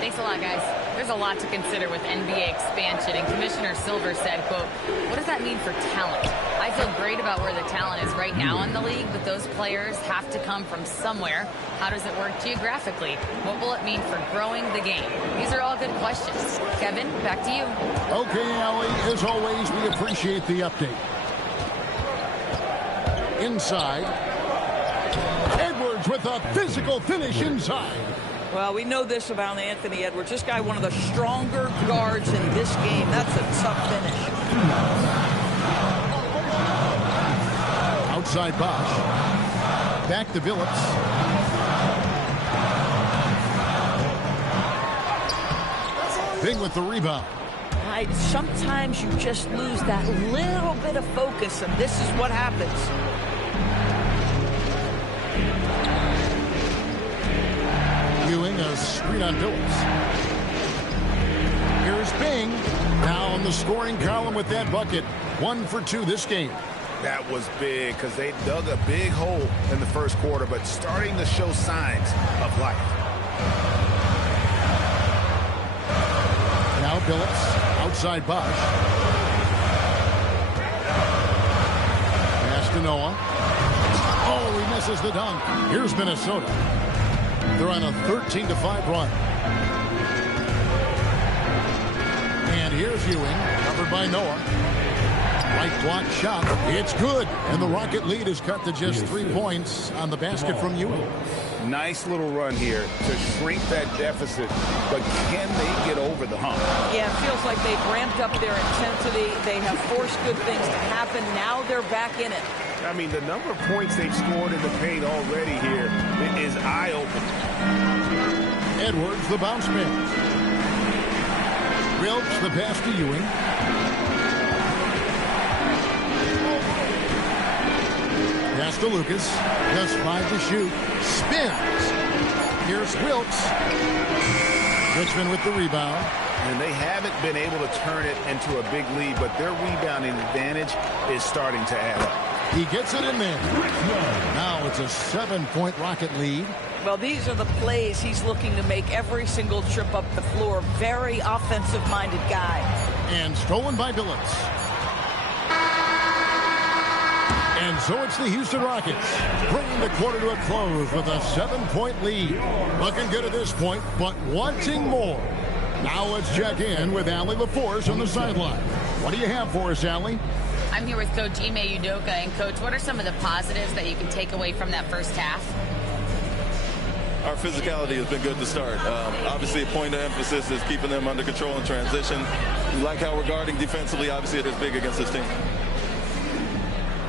Thanks a lot, guys. There's a lot to consider with NBA expansion, and Commissioner Silver said, quote, what does that mean for talent? I feel great about where the talent is right now in the league, but those players have to come from somewhere. How does it work geographically? What will it mean for growing the game? These are all good questions. Kevin, back to you. Okay, Allie, as always, we appreciate the update. Inside. Edwards with a physical finish inside. Well, we know this about Anthony Edwards. This guy, one of the stronger guards in this game. That's a tough finish. Outside Bosch. Back to Billups. Bing with the rebound. Sometimes you just lose that little bit of focus, and this is what happens. Ewing, a screen on Billups. Here's Bing. Now on the scoring column with that bucket. 1 for 2 this game. That was big because they dug a big hole in the first quarter, but starting to show signs of life. Now Billups, outside Bosch. Pass to Noah. Oh, he misses the dunk. Here's Minnesota. They're on a 13-5 run. And here's Ewing, covered by Noah. Right block shot. It's good. And the Rocket lead is cut to just 3 points on the basket from Ewing. Nice little run here to shrink that deficit, but can they get over the hump? Yeah, it feels like they've ramped up their intensity. They have forced good things to happen. Now they're back in it. I mean, the number of points they've scored in the paint already here is eye-opening. Edwards, the bounce pass. Wilkes, the pass to Ewing. Pass to Lucas. Just 5 to shoot. Spins. Here's Wilkes. Richmond with the rebound. And they haven't been able to turn it into a big lead, but their rebounding advantage is starting to add up. He gets it in there. Now it's a 7-point Rocket lead. Well, these are the plays he's looking to make every single trip up the floor. Very offensive-minded guy. And stolen by Billups. And so it's the Houston Rockets bringing the quarter to a close with a 7-point lead. Looking good at this point, but wanting more. Now let's check in with Allie LaForce on the sideline. What do you have for us, Allie? I'm here with Coach Ime Udoka. And, Coach, what are some of the positives that you can take away from that first half? Our physicality has been good to start. Obviously, a point of emphasis is keeping them under control in transition. We like how we're guarding defensively. Obviously, it is big against this team.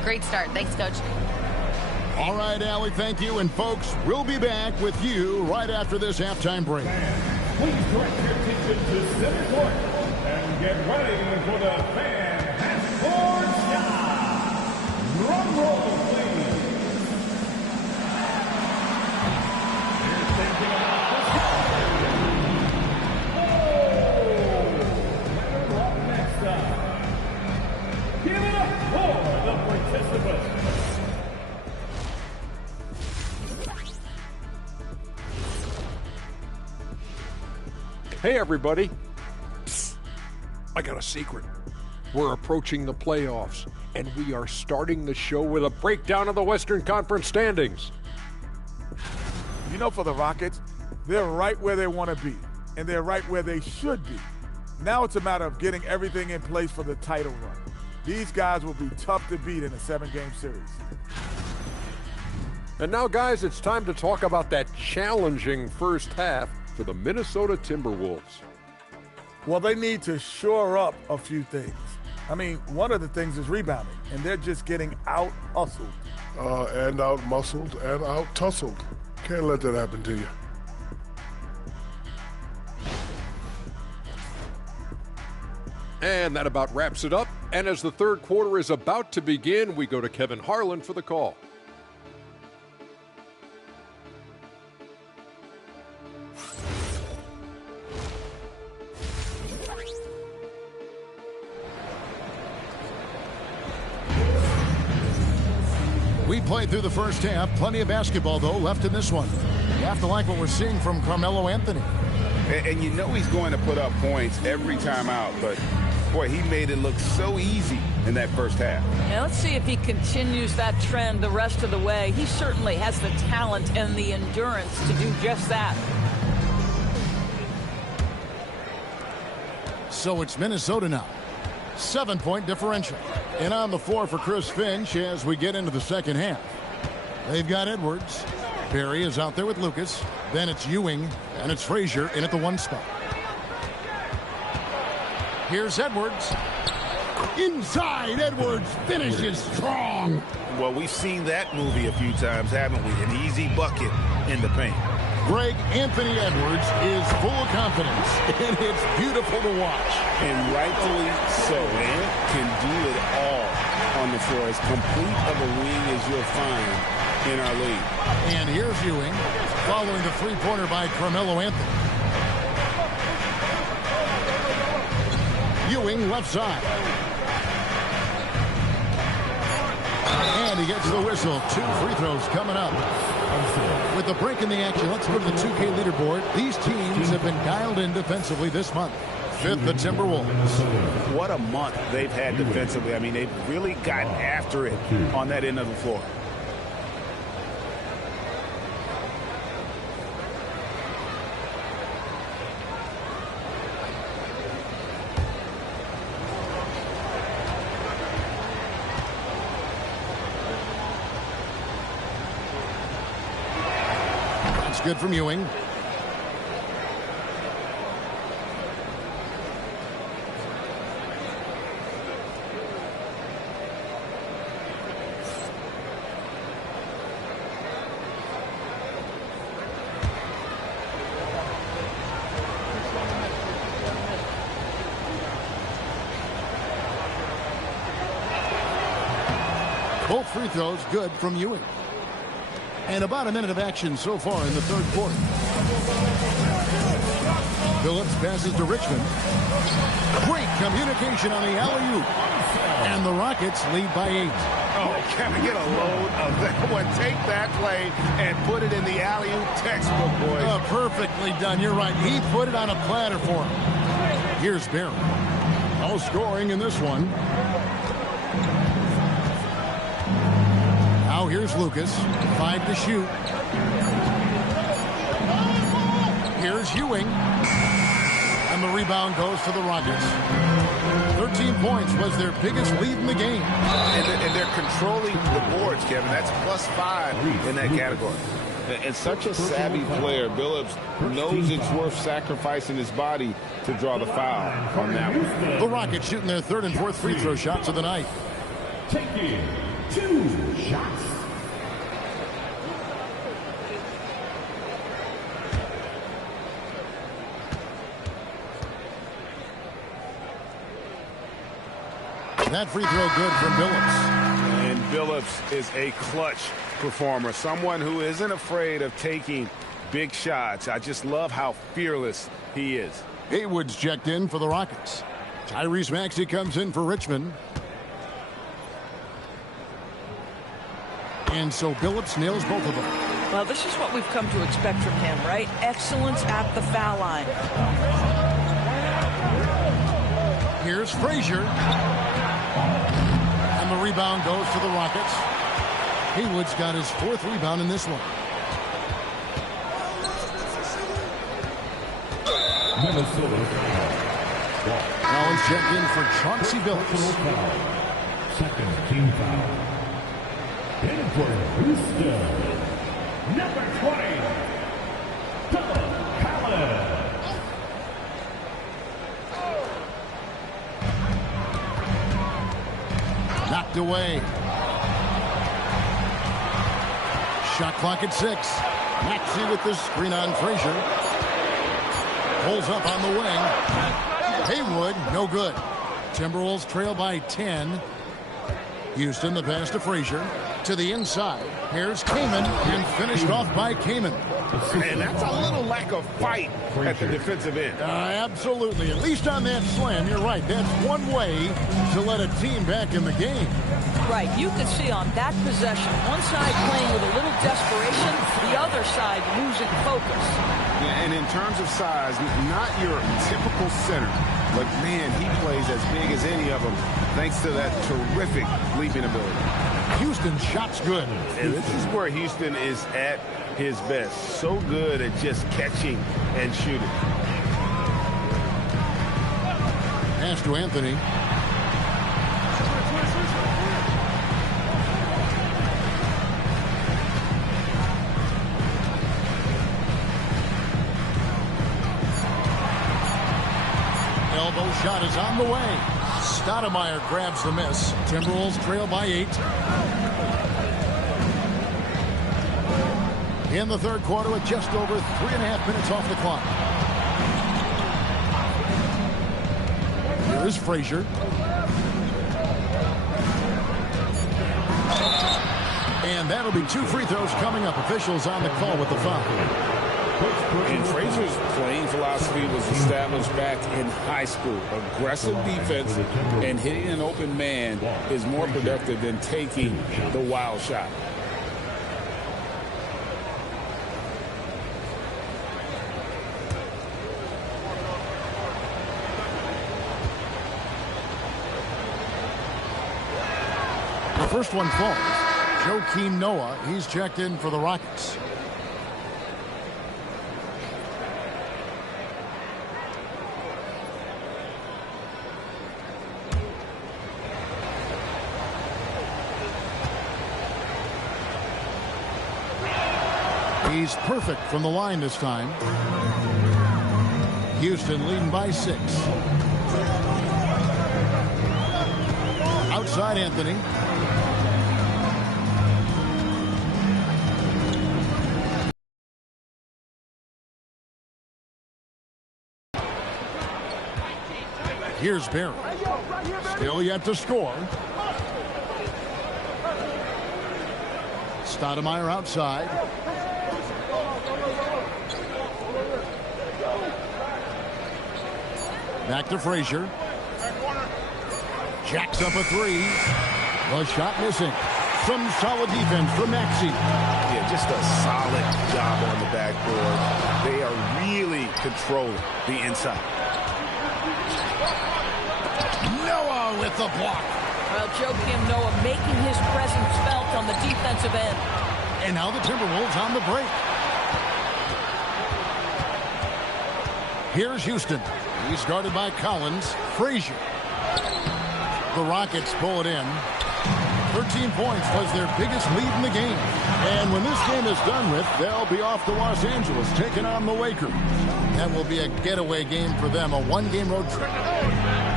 Great start. Thanks, Coach. All right, Allie, thank you. And, folks, we'll be back with you right after this halftime break. Please direct your attention to center court and get ready for the fan sports shot. Drum roll, please. Here's thinking about this. Next up. Give it up for the participants. Hey, everybody. Psst. I got a secret. We're approaching the playoffs, and we are starting the show with a breakdown of the Western Conference standings. You know, for the Rockets, they're right where they want to be, and they're right where they should be. Now it's a matter of getting everything in place for the title run. These guys will be tough to beat in a 7-game series. And now, guys, it's time to talk about that challenging first half for the Minnesota Timberwolves. Well, they need to shore up a few things. I mean, one of the things is rebounding, and they're just getting out-hustled. And out-muscled and out-tussled. Can't let that happen to you. And that about wraps it up. And as the third quarter is about to begin, we go to Kevin Harlan for the call. We played through the first half. Plenty of basketball, though, left in this one. You have to like what we're seeing from Carmelo Anthony. And you know he's going to put up points every time out, but, boy, he made it look so easy in that first half. Now let's see if he continues that trend the rest of the way. He certainly has the talent and the endurance to do just that. So it's Minnesota now. 7-point differential. And on the floor for Chris Finch as we get into the second half. They've got Edwards. Barry is out there with Lucas. Then it's Ewing, and it's Frazier in at the 1 spot. Here's Edwards. Inside, Edwards finishes strong. Well, we've seen that movie a few times, haven't we? An easy bucket in the paint. Greg Anthony Edwards is full of confidence, and it's beautiful to watch. And rightfully so. Ant can do it all on the floor. As complete of a wing as you'll find in our league. And here's Ewing, following the three-pointer by Carmelo Anthony. Ewing left side. And he gets the whistle. 2 free throws coming up. With the break in the action, let's go to the 2K leaderboard. These teams have been dialed in defensively this month. 5th, the Timberwolves. What a month they've had defensively. I mean, they've really gotten after it on that end of the floor. Good from Ewing. Both free throws good from Ewing. And about a minute of action so far in the 3rd quarter. Phillips passes to Richmond. Great communication on the alley-oop. And the Rockets lead by 8. Oh, can I get a load of that one? Take that play and put it in the alley-oop textbook, boys. Perfectly done. You're right. He put it on a platter for him. Here's Barry. No scoring in this one. Now here's Lucas. 5 to shoot. Here's Ewing. And the rebound goes to the Rockets. 13 points was their biggest lead in the game. And they're controlling the boards, Kevin. That's +5 in that category. And such a savvy player. Billups knows it's worth sacrificing his body to draw the foul on that one. The Rockets shooting their 3rd and 4th free throw shots of the night. Taking 2 shots. That free throw good from Billups. And Billups is a clutch performer. Someone who isn't afraid of taking big shots. I just love how fearless he is. Haywood's checked in for the Rockets. Tyrese Maxey comes in for Richmond. And so Billups nails both of them. Well, this is what we've come to expect from him, right? Excellence at the foul line. Here's Frazier. And the rebound goes to the Rockets. Haywood's got his 4th rebound in this one. Allen's checked in for Chauncey Billups. 2nd team foul. In for Houston, number 20, Philip Collins. Knocked away. Shot clock at 6. Maxey with the screen on Frazier. Pulls up on the wing. Haywood, no good. Timberwolves trail by 10. Houston, the pass to Frazier. To the inside. Here's Kaman, and finished off by Kaman. And that's a little lack of fight at the defensive end. Absolutely. At least on that slam, you're right. That's one way to let a team back in the game. Right. You could see on that possession, one side playing with a little desperation, the other side losing focus. Yeah, and in terms of size, not your typical center. But, man, he plays as big as any of them thanks to that terrific leaping ability. Houston's shot's good. And this is where Houston is at his best. So good at just catching and shooting. Pass to Anthony. shot is on the way. Stoudemire grabs the miss. Timberwolves trail by 8. In the third quarter with just over 3.5 minutes off the clock. Here is Frazier. And that'll be 2 free throws coming up. Officials on the call with the foul. And Frazier's playing philosophy was established back in high school. Aggressive defense and hitting an open man is more productive than taking the wild shot. The first one falls. Joakim Noah, he's checked in for the Rockets. He's perfect from the line this time. Houston leading by 6. Outside Anthony. Here's Barry. Still yet to score. Stoudemire outside. Back to Frazier. Jacks up a 3. The shot missing. Some solid defense from Maxey. Yeah, just a solid job on the backboard. They are really controlling the inside. Noah with the block. Well, Joakim Noah making his presence felt on the defensive end. And now the Timberwolves on the break. Here's Houston. He's guarded by Collins. Frazier. The Rockets pull it in. 13 points was their biggest lead in the game. And when this game is done with, they'll be off to Los Angeles taking on the Lakers. That will be a getaway game for them, a one-game road trip.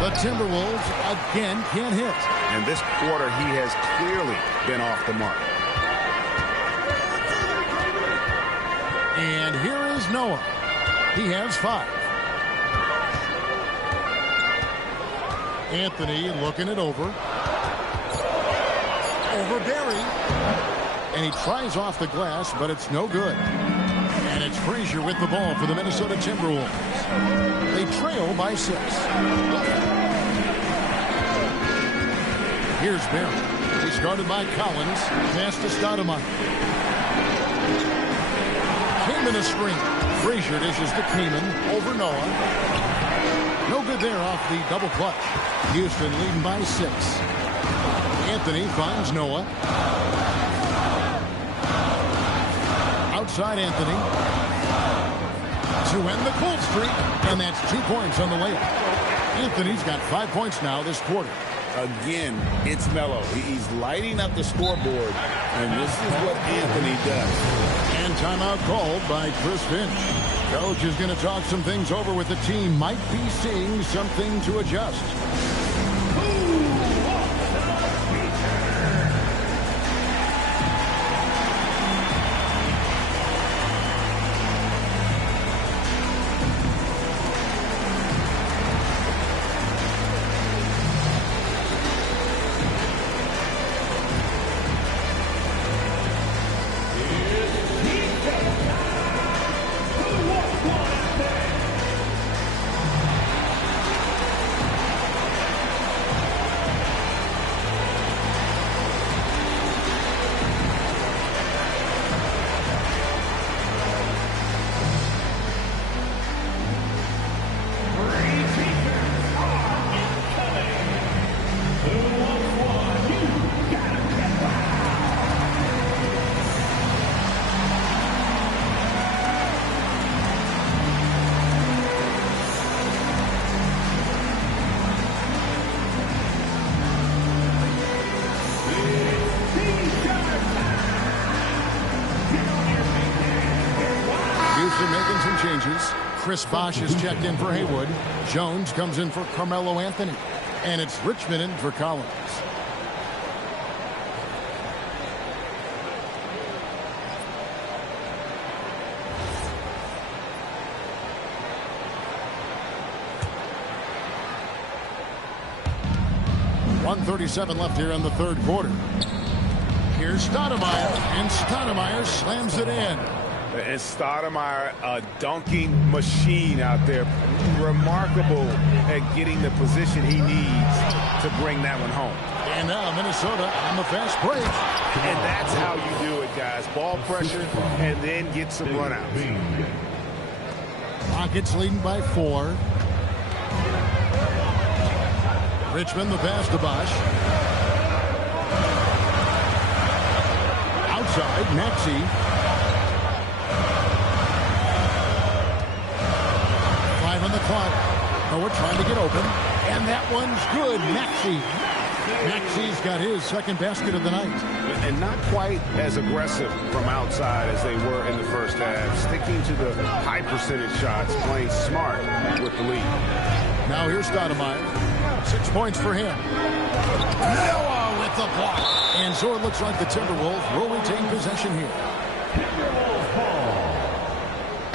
The Timberwolves again can't hit. And this quarter, he has clearly been off the mark. And here is Noah. He has 5. Anthony looking it over. Over Barry. And he tries off the glass, but it's no good. And it's Frazier with the ball for the Minnesota Timberwolves. They trail by 6. Here's Barry. He's guarded by Collins. Pass to Stoudemire. Kaman a screen. Frazier dishes to Kaman over Noah. No good there off the double clutch. Houston leading by 6. Anthony finds Noah. Outside Anthony. To end the cold streak. And that's 2 points on the layup. Anthony's got 5 points now this quarter. Again, it's Melo. He's lighting up the scoreboard, and this is what Anthony does. And timeout called by Chris Finch. Coach is going to talk some things over with the team. Might be seeing something to adjust. Making some changes. Chris Bosh is checked in for Haywood. Jones comes in for Carmelo Anthony. And it's Richmond in for Collins. .137 left here in the third quarter. Here's Stoudemire, and Stoudemire slams it in. And Stoudemire, a dunking machine out there. Remarkable at getting the position he needs to bring that one home. And now Minnesota on the fast break. And that's how you do it, guys. Ball pressure and then get some runouts. Rockets leading by 4. Richmond, the pass to Bosh. Outside, Maxey. 5 on the clock. Noah trying to get open. And that one's good. Maxey's got his second basket of the night. And not quite as aggressive from outside as they were in the first half. Sticking to the high percentage shots, playing smart with the lead. Now here's Stoudemire. 6 points for him. Noah with the block. And so it looks like the Timberwolves will retain possession here.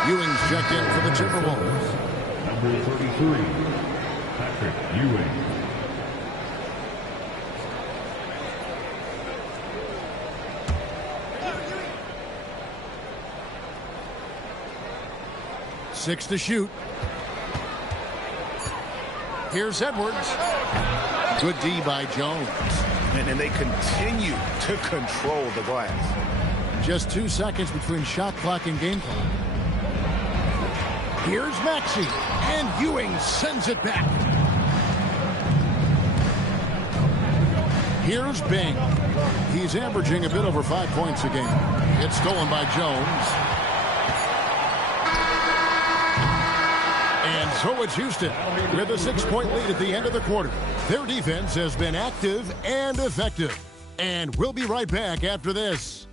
Ewing's checked in for the Timberwolves. Number 33, Patrick Ewing. Six to shoot. Here's Edwards. Good D by Jones. And they continue to control the glass. Just 2 seconds between shot clock and game clock. Here's Maxey. And Ewing sends it back. Here's Bing. He's averaging a bit over 5 points a game. It's stolen by Jones. And so it's Houston with a 6-point lead at the end of the quarter. Their defense has been active and effective. And we'll be right back after this.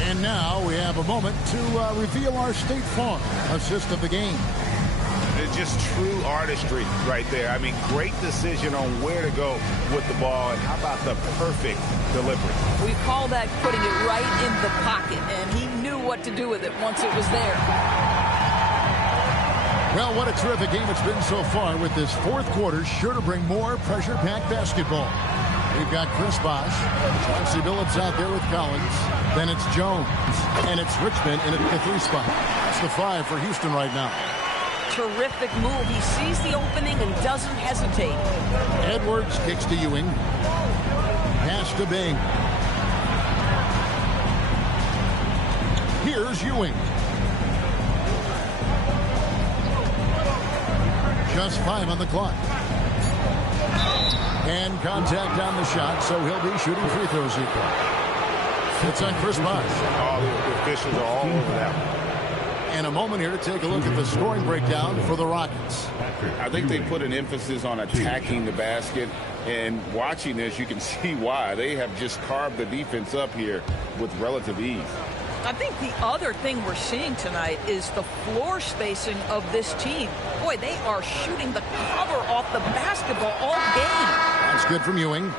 And now we have a moment to reveal our State Farm assist of the game. It's just true artistry right there. I mean, great decision on where to go with the ball, and how about the perfect delivery? We call that putting it right in the pocket, and he knew what to do with it once it was there. Well, what a terrific game it's been so far, with this fourth quarter sure to bring more pressure-packed basketball. We've got Chris Bosh. Chauncey Billups out there with Collins. Then it's Jones. And it's Richmond in at the 3 spot. That's the 5 for Houston right now. Terrific move. He sees the opening and doesn't hesitate. Edwards kicks to Ewing. Pass to Bing. Here's Ewing. Just 5 on the clock. And contact on the shot, so he'll be shooting free throws here. It's on Chris Bosh. Oh, the officials are all over that one. And a moment here to take a look at the scoring breakdown for the Rockets. I think they put an emphasis on attacking the basket, and watching this, you can see why. They have just carved the defense up here with relative ease. I think the other thing we're seeing tonight is the floor spacing of this team. Boy, they are shooting the cover off the basketball all game. That's good from Ewing.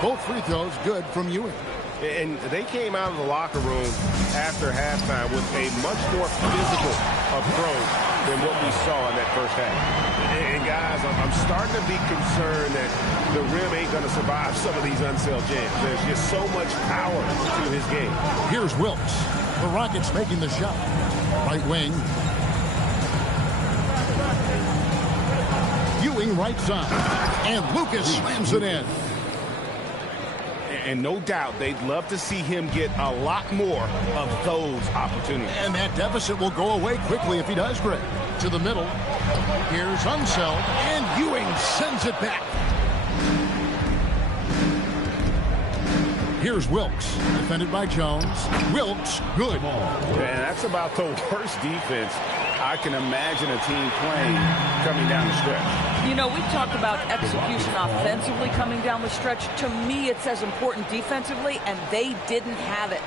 Both free throws good from Ewing. And they came out of the locker room after halftime with a much more physical approach than what we saw in that first half. And guys, I'm starting to be concerned that the rim ain't going to survive some of these unsealed jams. There's just so much power to his game. Here's Wilkes. The Rockets making the shot. Right wing. Ewing right side. And Lucas slams it in. And no doubt they'd love to see him get a lot more of those opportunities. And that deficit will go away quickly if he does, Greg. To the middle. Here's Unseld. And Ewing sends it back. Here's Wilkes, defended by Jones. Wilkes, good. And that's about the worst defense I can imagine a team playing coming down the stretch. You know, we've talked about execution offensively coming down the stretch. To me, it's as important defensively, and they didn't have it.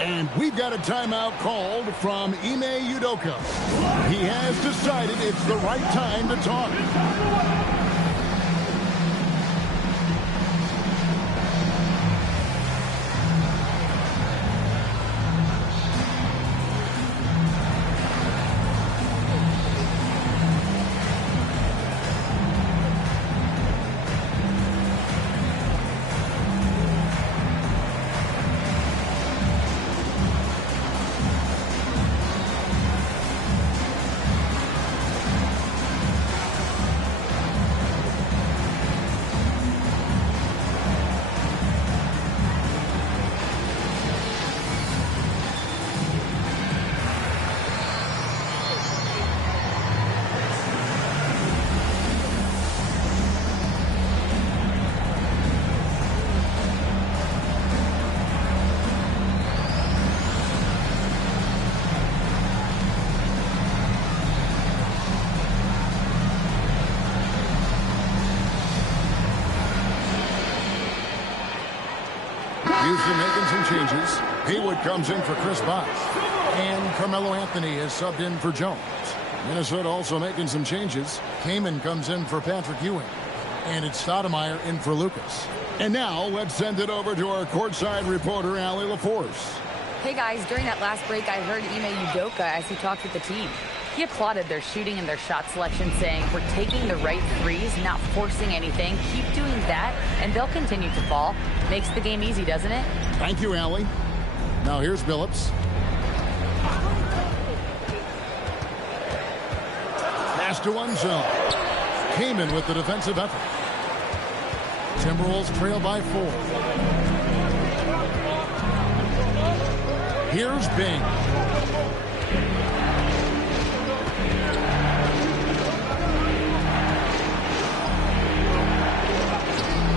And we've got a timeout called from Ime Udoka. He has decided it's the right time to talk. Houston making some changes. Haywood comes in for Chris Bosh. And Carmelo Anthony is subbed in for Jones. Minnesota also making some changes. Kaman comes in for Patrick Ewing. And it's Stoudemire in for Lucas. And now let's send it over to our courtside reporter, Allie LaForce. Hey guys, during that last break, I heard Ime Udoka as he talked with the team. He applauded their shooting and their shot selection, saying, "We're taking the right threes, not forcing anything. Keep doing that, and they'll continue to fall." Makes the game easy, doesn't it? Thank you, Allie. Now here's Billups. Pass to one zone. Kaman with the defensive effort. Timberwolves trail by 4. Here's Bing.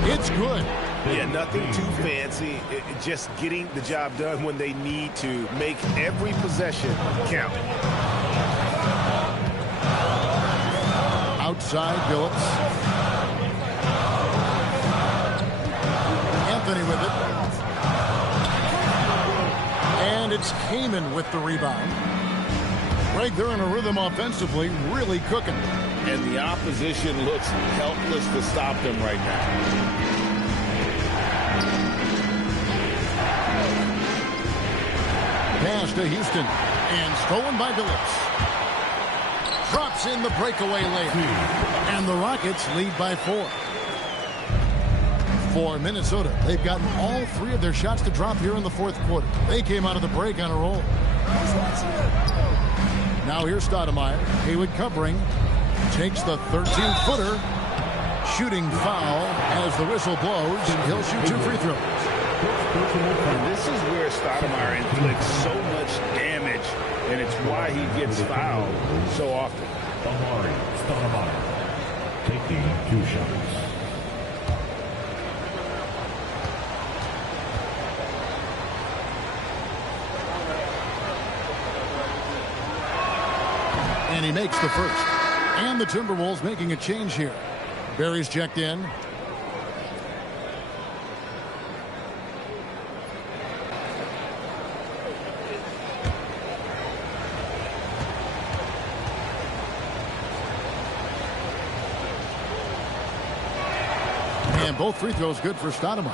It's good. Yeah, nothing too fancy. Just getting the job done when they need to. Make every possession count. Outside, Billups. Anthony with it. And it's Kaman with the rebound. Greg, they're in a rhythm offensively, really cooking. And the opposition looks helpless to stop them right now. Pass to Houston. And stolen by Billups. Drops in the breakaway layup. And the Rockets lead by 4. For Minnesota, they've gotten all 3 of their shots to drop here in the 4th quarter. They came out of the break on a roll. Now here's Stoudemire. Haywood covering. Takes the 13-footer. Shooting foul as the whistle blows. He'll shoot 2 free throws. And this is where Stoudemire inflicts so much damage, and it's why he gets fouled so often. Stoudemire taking 2 shots. And he makes the first. And the Timberwolves making a change here. Barry's checked in. And both free throws good for Stoudemire.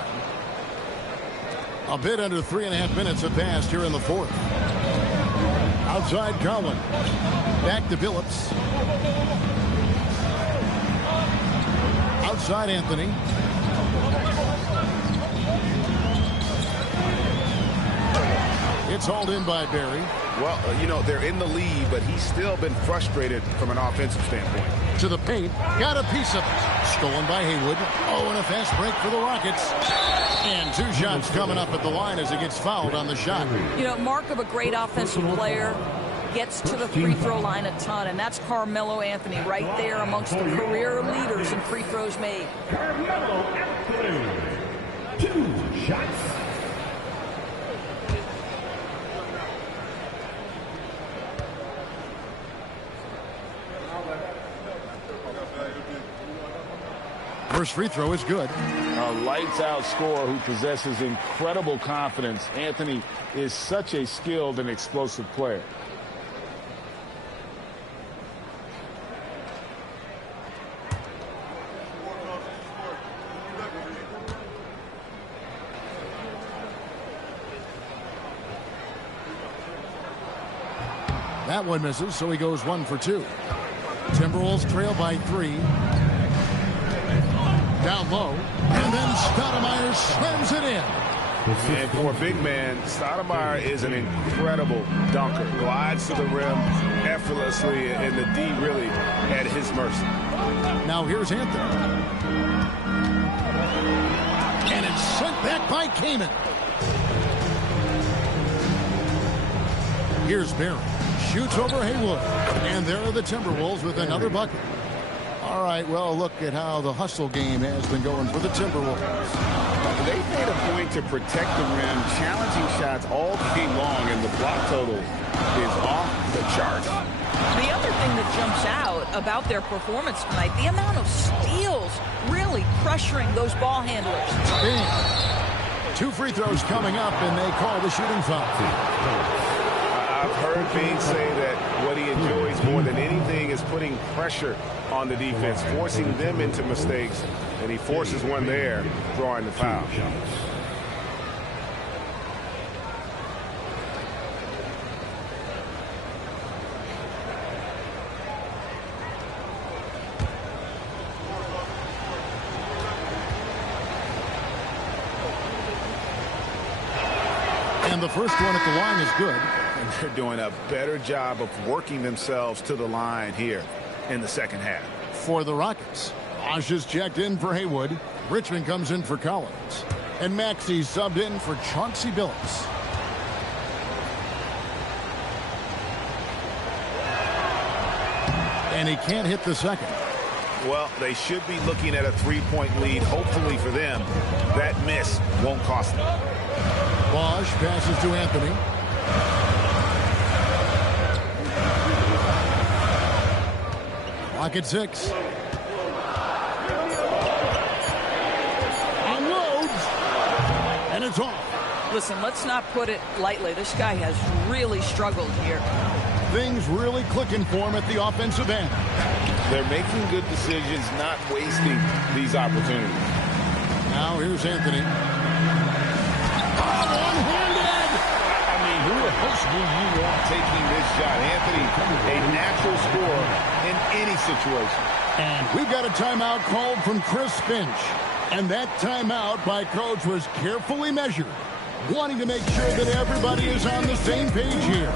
A bit under 3.5 minutes have passed here in the 4th. Outside Garland. Back to Billups. Outside Anthony. It's hauled in by Barry. Well, they're in the lead, but he's still been frustrated from an offensive standpoint. To the paint, got a piece of it. Stolen by Haywood. Oh, and a fast break for the Rockets. And 2 shots coming up at the line as he gets fouled on the shot. Mark of a great offensive player gets to the free throw line a ton, and that's Carmelo Anthony right there amongst the career leaders in free throws made. Carmelo Anthony, 2 shots. First free throw is good. A lights-out scorer who possesses incredible confidence. Anthony is such a skilled and explosive player. That one misses, so he goes 1 for 2. Timberwolves trail by 3. Down low, and then Stoudemire slams it in. And for a big man, Stoudemire is an incredible dunker. Glides to the rim effortlessly, and the D really at his mercy. Now here's Anthony. And it's sent back by Kaman. Here's Barry. Shoots over Haywood. And there are the Timberwolves with another bucket. All right, well, look at how the hustle game has been going for the Timberwolves. They've made a point to protect the rim, challenging shots all game long, and the block total is off the charts. The other thing that jumps out about their performance tonight, the amount of steals really pressuring those ball handlers. Bam. 2 free throws coming up, and they call the shooting foul. I've heard Bean say that what he enjoys more than anything is putting pressure on the defense, forcing them into mistakes, and he forces one there, drawing the foul. And the first one at the line is good. And they're doing a better job of working themselves to the line here in the second half. For the Rockets, Osh is checked in for Haywood. Richmond comes in for Collins. And Maxey subbed in for Chauncey Billups. And he can't hit the second. Well, they should be looking at a 3-point lead. Hopefully for them, that miss won't cost them. Bosch passes to Anthony. Clock at 6. Unloads. And it's off. Listen, let's not put it lightly. This guy has really struggled here. Things really clicking for him at the offensive end. They're making good decisions, not wasting these opportunities. Now here's Anthony. One-handed! I mean, who else do you want taking this shot? Anthony, a natural scorer in any situation. And we've got a timeout called from Chris Finch. And that timeout by Coach was carefully measured, wanting to make sure that everybody is on the same page here.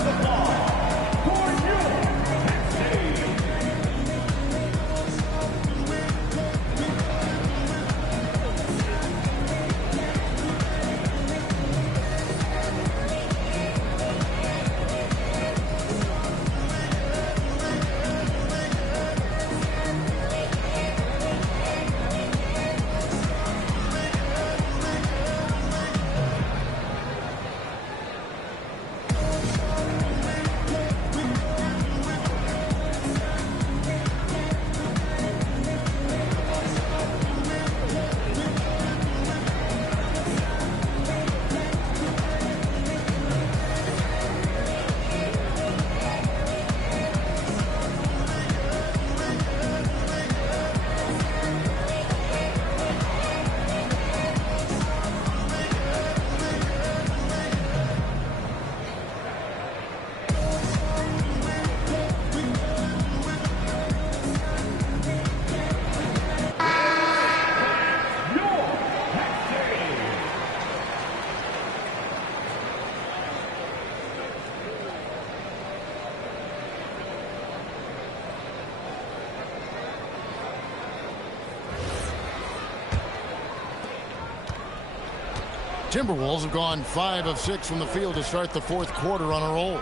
Timberwolves have gone 5 of 6 from the field to start the fourth quarter on a roll.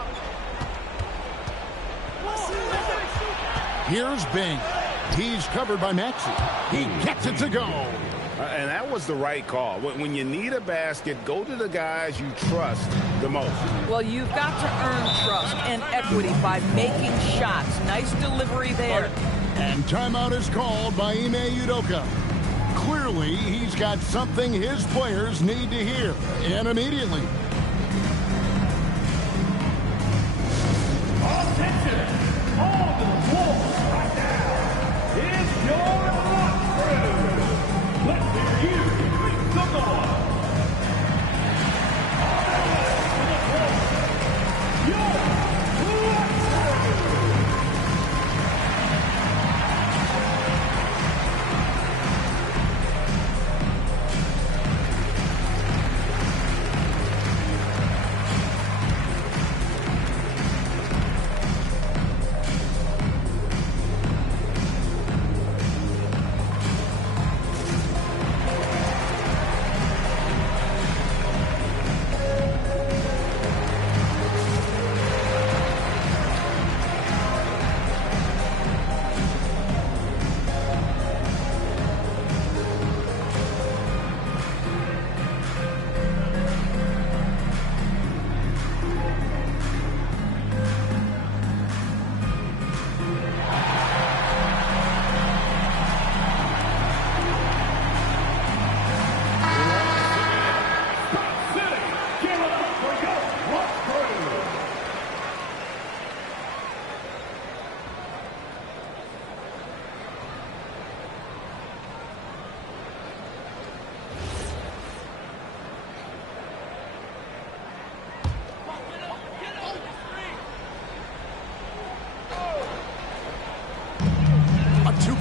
Here's Bing. He's covered by Maxey. He gets it to go. And that was the right call. When you need a basket, go to the guys you trust the most. Well, you've got to earn trust and equity by making shots. Nice delivery there. And timeout is called by Ime Udoka. Clearly, he's got something his players need to hear, and immediately. Attention! On the floor right now is your rock crew. Let's hear you make the noise. On the floor, your rock crew.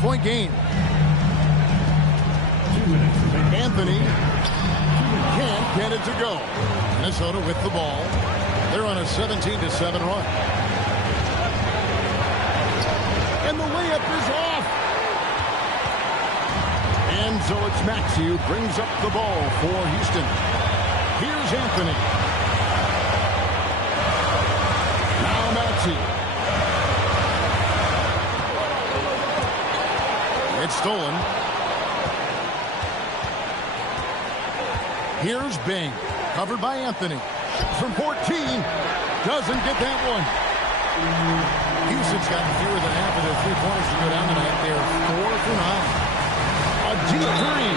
Point game. Anthony can't get it to go. Minnesota with the ball. They're on a 17-7 run. And the layup is off. And so it's Maxey who brings up the ball for Houston. Here's Anthony. Now Maxey. It's stolen. Here's Bing. Covered by Anthony. From 14. Doesn't get that one. Houston's gotten fewer than half of their three-pointers to go down tonight. They're 4 for 9. A deep three.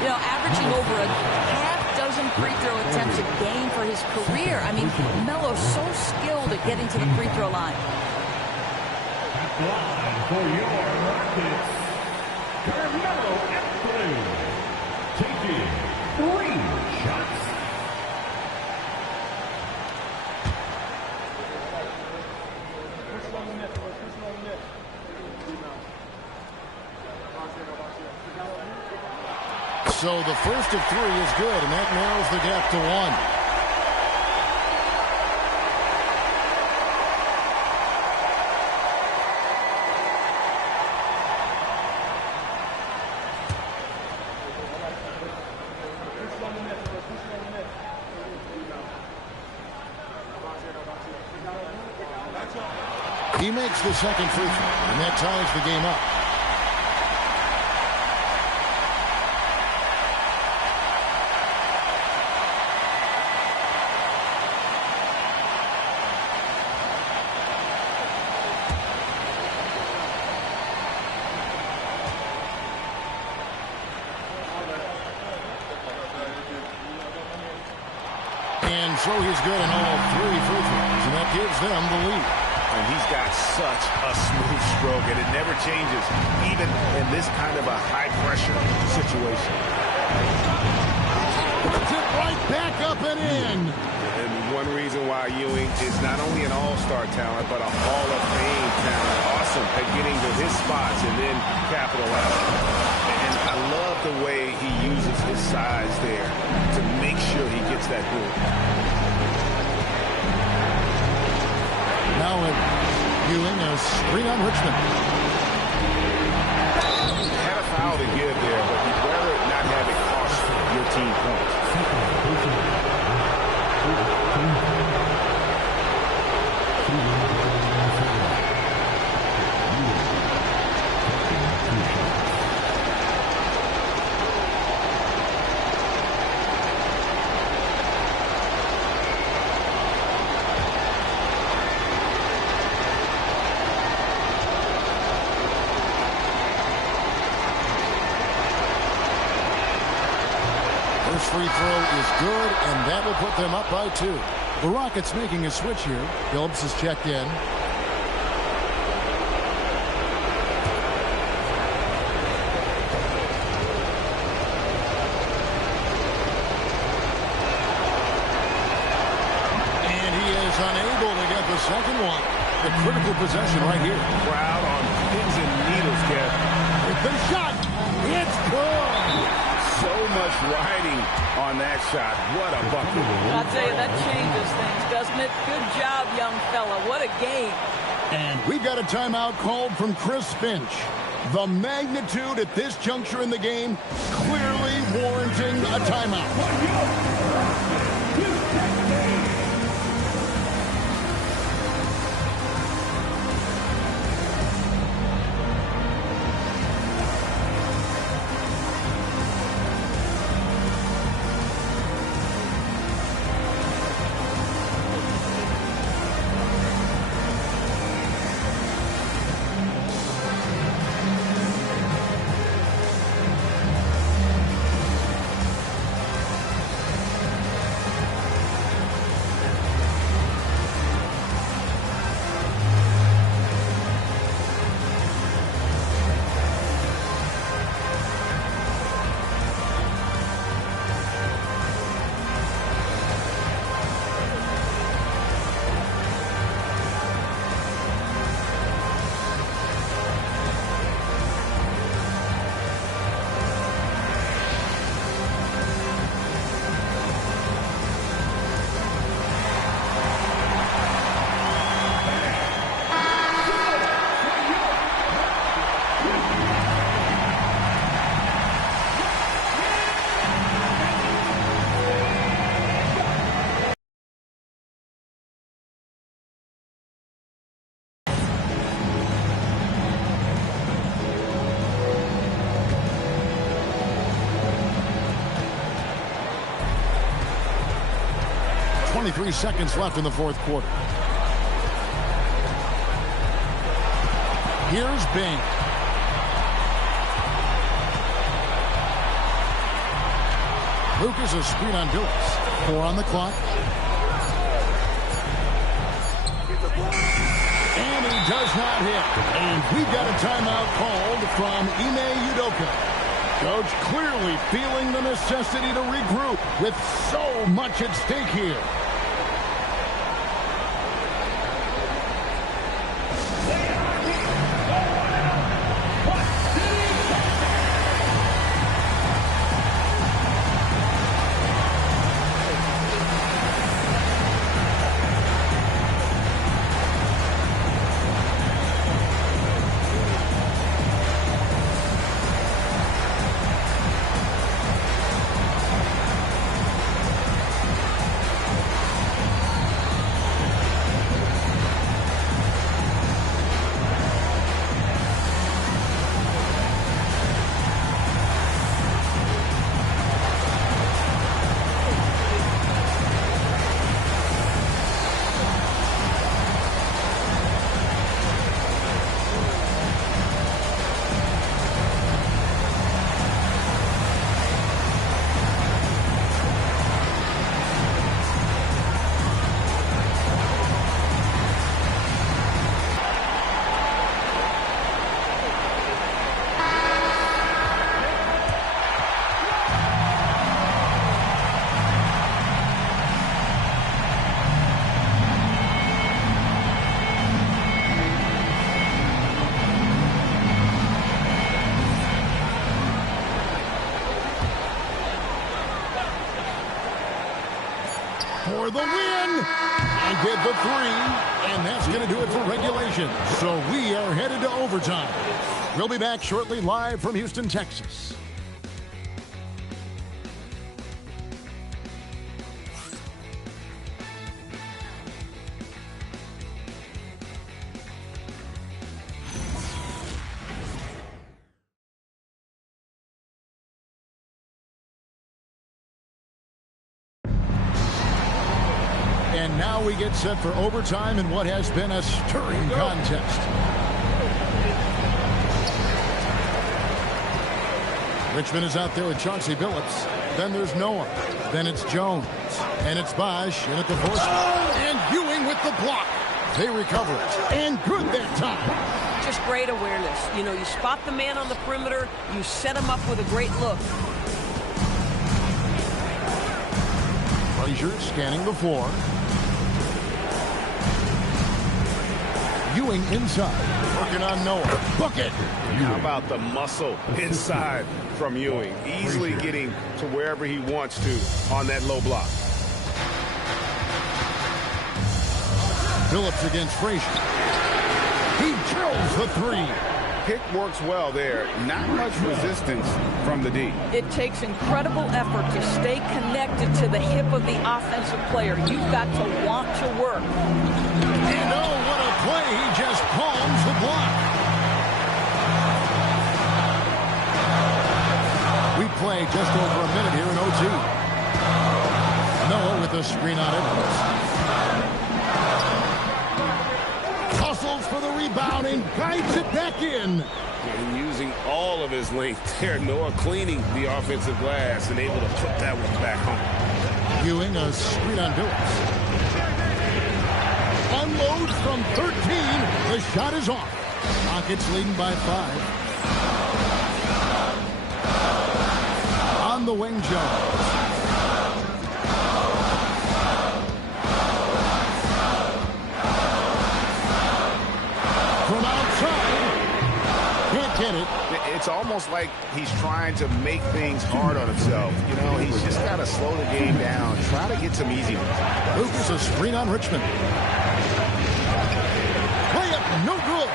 You know, averaging over a half dozen free throw attempts a game for his career. I mean, Melo's so skilled at getting to the free throw line. For your Rockets, Carmelo Anthony, taking 3 shots. So the first of 3 is good, and that narrows the gap to 1. He makes the second free throw, and that ties the game up. And so he's good in all 3 free throws, and that gives them the lead. And he's got such a smooth stroke, and it never changes, even in this kind of a high-pressure situation. Puts it right back up and in. And one reason why Ewing is not only an all-star talent, but a Hall of Fame talent. Awesome at getting to his spots and then capitalizing. And I love the way he uses his size there to make sure he gets that hoop. Now Ewing, a screen on Richmond. Had a foul to give there, but you'd rather not have it cost your team points. free throw is good, and that will put them up by 2. The Rockets making a switch here. Phillips is checked in. And he is unable to get the second one. The critical possession right here. Crowd on pins and needles, Kev. With the shot, it's good. So much riding on that shot. What a bucket. I'll tell you, that changes things, doesn't it? Good job, young fella. What a game. And we've got a timeout called from Chris Finch. The magnitude at this juncture in the game clearly warranting a timeout. .23 seconds left in the fourth quarter. Here's Bing. Lucas a screen on Billups. 4 on the clock. And he does not hit. And we've got a timeout called from Ime Udoka. Coach clearly feeling the necessity to regroup with so much at stake here. For the win, and get the 3, and that's going to do it for regulation. So we are headed to overtime. We'll be back shortly, live from Houston, Texas. And now we get set for overtime in what has been a stirring contest. Richmond is out there with Chauncey Billups. Then there's Noah. Then it's Jones. And it's Bosch. And at the force. And Ewing with the block. They recover it. And good that time. Just great awareness. You know, you spot the man on the perimeter. You set him up with a great look. Frazier scanning the floor. Ewing inside, working on Noah. Bucket! How about the muscle inside from Ewing? Easily getting to wherever he wants to on that low block. Phillips against Frazier. He drills the three. Pick works well there. Not much resistance from the D. It takes incredible effort to stay connected to the hip of the offensive player. You've got to want to work. And oh, what a play. He just palms the block. We play just over a minute here in OT. Noah with a screen on Edwards. Hustles for the rebound and guides it back in. And using all of his length there. Noah cleaning the offensive glass and able to put that one back home. Ewing a screen on Phillips. Unloads from 13. The shot is off. Rockets leading by 5. On the wing, Jones. From outside. Can't get it. It's almost like he's trying to make things hard on himself. You know, he's just got to slow the game down. Try to get some easy ones. Lucas a screen on Richmond. Layup, no good.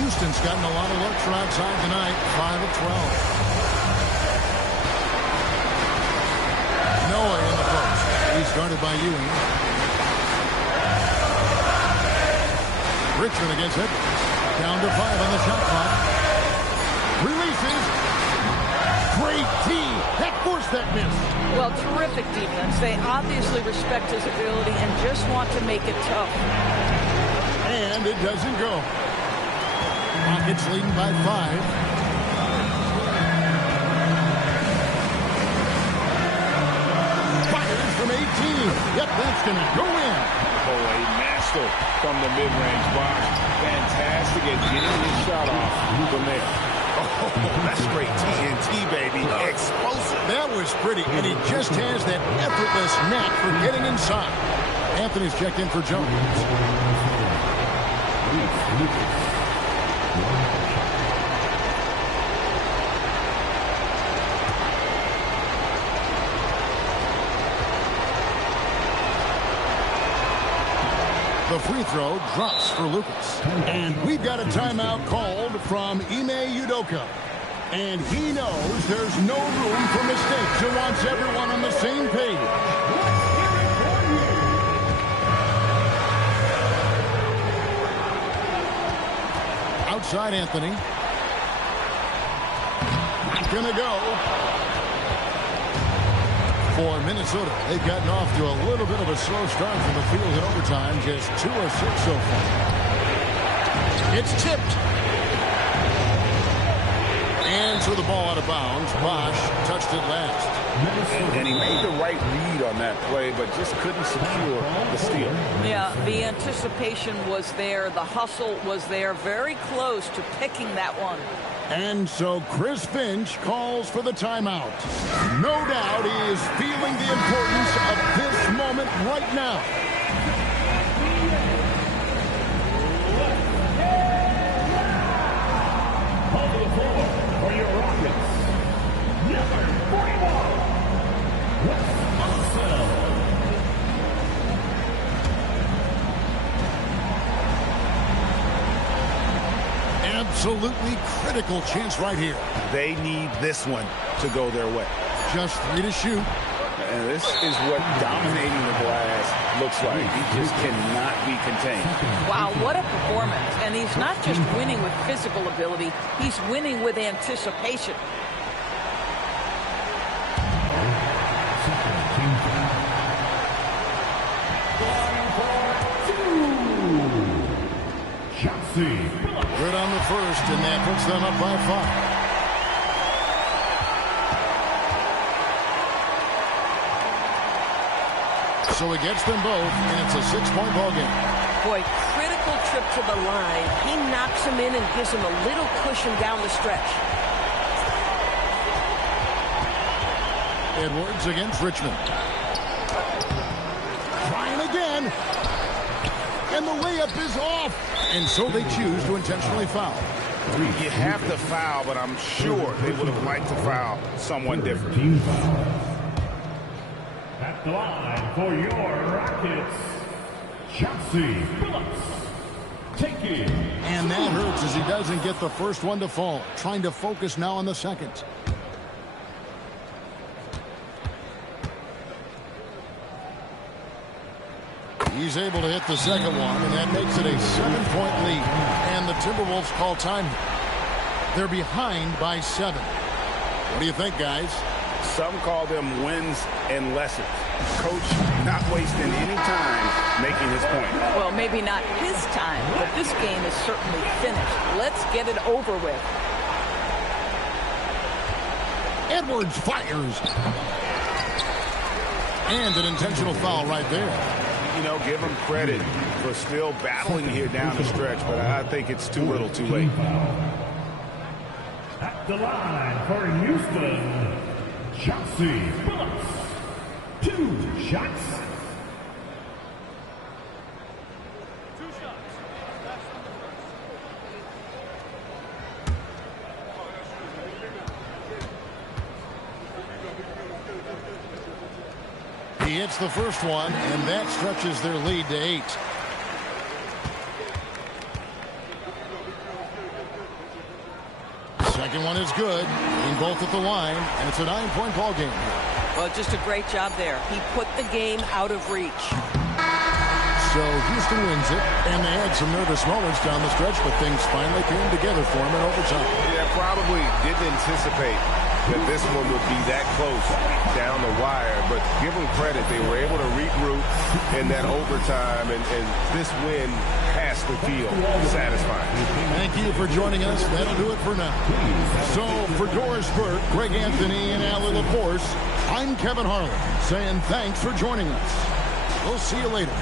Houston's gotten a lot of looks from outside tonight. 5 of 12. Noah in the post. He's guarded by Ewing. Richmond against Edwards. Down to 5 on the shot clock. Releases. Great D. That forced that miss. Well, terrific defense. They obviously respect his ability and just want to make it tough. And it doesn't go. Rockets leading by 5. Fires from 18. Yep, that's going to go in. Oh, a master from the mid-range box. Fantastic at getting his shot off from there. Oh, that's great TNT, baby. Explosive. That was pretty, and he just has that effortless knack for getting inside. Anthony's checked in for Jones. The free throw drops for Lucas. And we've got a timeout called from Ime Udoka. And he knows there's no room for mistakes and wants everyone on the same page. Outside Anthony. Gonna go. For Minnesota, they've gotten off to a little bit of a slow start from the field in overtime. Just 2 of 6 so far. It's tipped. And so the ball out of bounds. Bosch touched it last. And he made the right read on that play, but just couldn't secure the steal. Yeah, the anticipation was there. The hustle was there. Very close to picking that one. And so Chris Finch calls for the timeout. No doubt he is feeling the importance of this moment right now. On the floor for your Rockets, number 41, Wes Unseld. Absolutely critical chance right here. They need this one to go their way. Just 3 to shoot. And this is what dominating the glass looks like. He just cannot be contained. Wow, what a performance. And he's not just winning with physical ability, he's winning with anticipation. Good on the first, and that puts them up by 5. So he gets them both, and it's a 6-point ball game. Boy, critical trip to the line. He knocks him in and gives him a little cushion down the stretch. Edwards against Richmond. Trying again. And the layup is off. And so they choose to intentionally foul. You have to foul, but I'm sure they would have liked to foul someone different. At the line for your Rockets, Chauncey Billups. Take it. And that hurts as he doesn't get the first one to fall. Trying to focus now on the second. He's able to hit the second one, and that makes it a 7-point lead. And the Timberwolves call time. They're behind by 7. What do you think, guys? Some call them wins and lessons. Coach not wasting any time making his point. Well, maybe not his time, but this game is certainly finished. Let's get it over with. Edwards fires. And an intentional foul right there. You know, give him credit for still battling here down the stretch, but I think it's too little too late. At the line for Houston, Chauncey Billups. 2 shots. He hits the first one, and that stretches their lead to 8. Second one is good. In both at the line, and it's a 9-point ball game. Well, just a great job there. He put the game out of reach. So Houston wins it, and they had some nervous moments down the stretch, but things finally came together for them in overtime. Yeah, probably didn't anticipate that this one would be that close down the wire, but give them credit. They were able to regroup in that overtime, and this win has to feel satisfying. Thank you for joining us. That'll do it for now. So for Doris Burke, Greg Anthony, and Allie LaForce, I'm Kevin Harlan saying thanks for joining us. We'll see you later.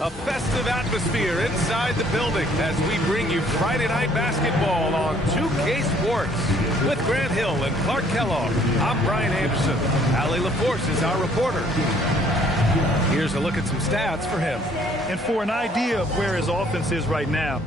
A festive atmosphere inside the building as we bring you Friday Night Basketball on 2K Sports. With Grant Hill and Clark Kellogg, I'm Brian Anderson. Allie LaForce is our reporter. Here's a look at some stats for him. And for an idea of where his offense is right now,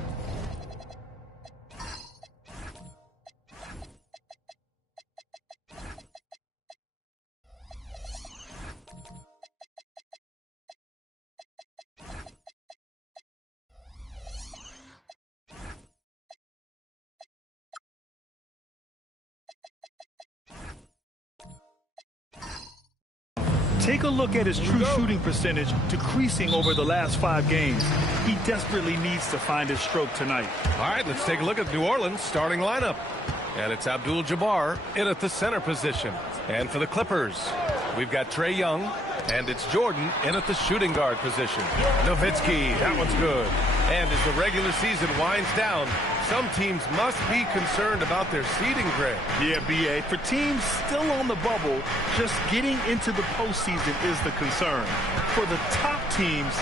take a look at his true shooting percentage decreasing over the last 5 games. He desperately needs to find his stroke tonight. All right, let's take a look at New Orleans' starting lineup. And it's Abdul-Jabbar in at the center position. And for the Clippers, we've got Trae Young, and it's Jordan in at the shooting guard position. Nowitzki, that one's good. And as the regular season winds down, some teams must be concerned about their seeding, Greg. Yeah, B.A. For teams still on the bubble, just getting into the postseason is the concern. For the top teams,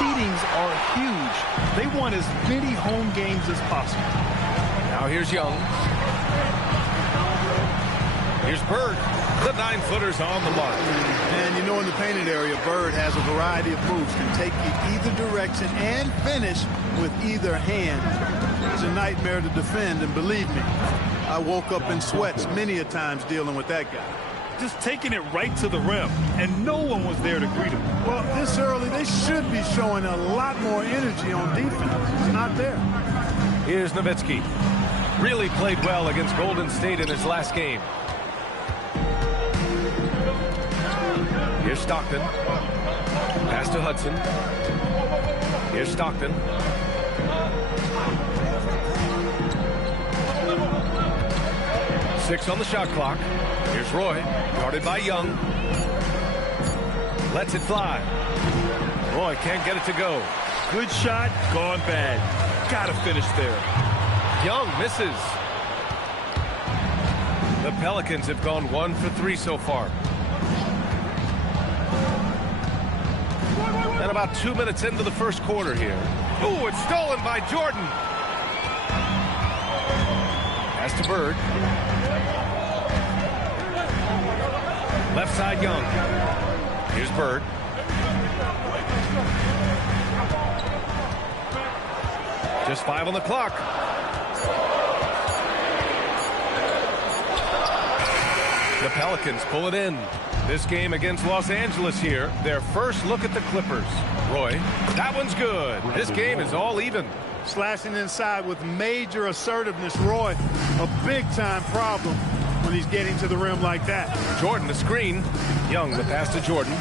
seedings are huge. They want as many home games as possible. Now here's Young. Here's Bird. The 9-footer's on the mark. And you know, in the painted area, Bird has a variety of moves. Can take you either direction and finish with either hand. It's a nightmare to defend, and believe me, I woke up in sweats many a times dealing with that guy. Just taking it right to the rim, and no one was there to greet him. Well, this early, they should be showing a lot more energy on defense. It's not there. Here's Nowitzki. Really played well against Golden State in his last game. Here's Stockton. Pass to Hudson. Here's Stockton. Six on the shot clock. Here's Roy, guarded by Young. Lets it fly. Roy can't get it to go. Good shot, gone bad. Gotta finish there. Young misses. The Pelicans have gone 1 for 3 so far. And about 2 minutes into the first quarter here. Ooh, it's stolen by Jordan. Pass to Bird. Left side Young. Here's Bird. Just 5 on the clock. The Pelicans pull it in. This game against Los Angeles here. Their first look at the Clippers. Roy, that one's good. This game is all even. Slashing inside with major assertiveness. Roy, a big-time problem when he's getting to the rim like that. Jordan, the screen. Young, the pass to Jordan.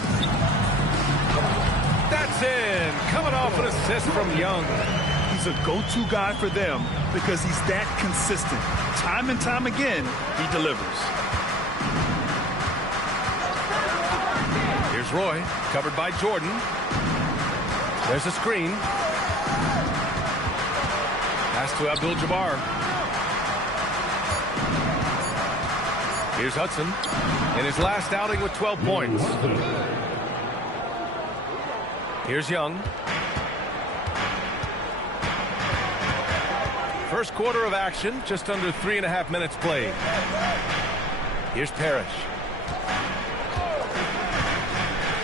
That's in. Coming off an assist from Young. He's a go-to guy for them because he's that consistent. Time and time again, he delivers. Here's Roy, covered by Jordan. There's a screen. Pass to Abdul-Jabbar. Here's Hudson in his last outing with 12 points. Here's Young. First quarter of action, just under 3.5 minutes played. Here's Parrish.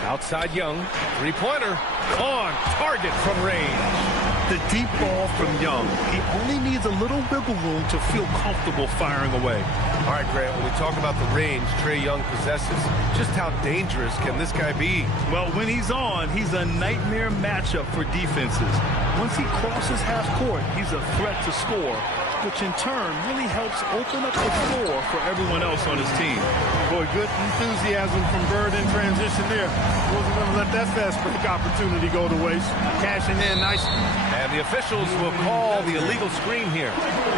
Outside Young, three-pointer on target from range. The deep ball from Young. He only needs a little wiggle room to feel comfortable firing away. All right, Grant, when we talk about the range Trae Young possesses, just how dangerous can this guy be? Well, when he's on, he's a nightmare matchup for defenses. Once he crosses half court, he's a threat to score, which in turn really helps open up the floor for everyone else on his team. Boy, good enthusiasm from Bird in transition there. Wasn't going to let that fast break opportunity go to waste. Cashing in nicely. And the officials will call the illegal screen here.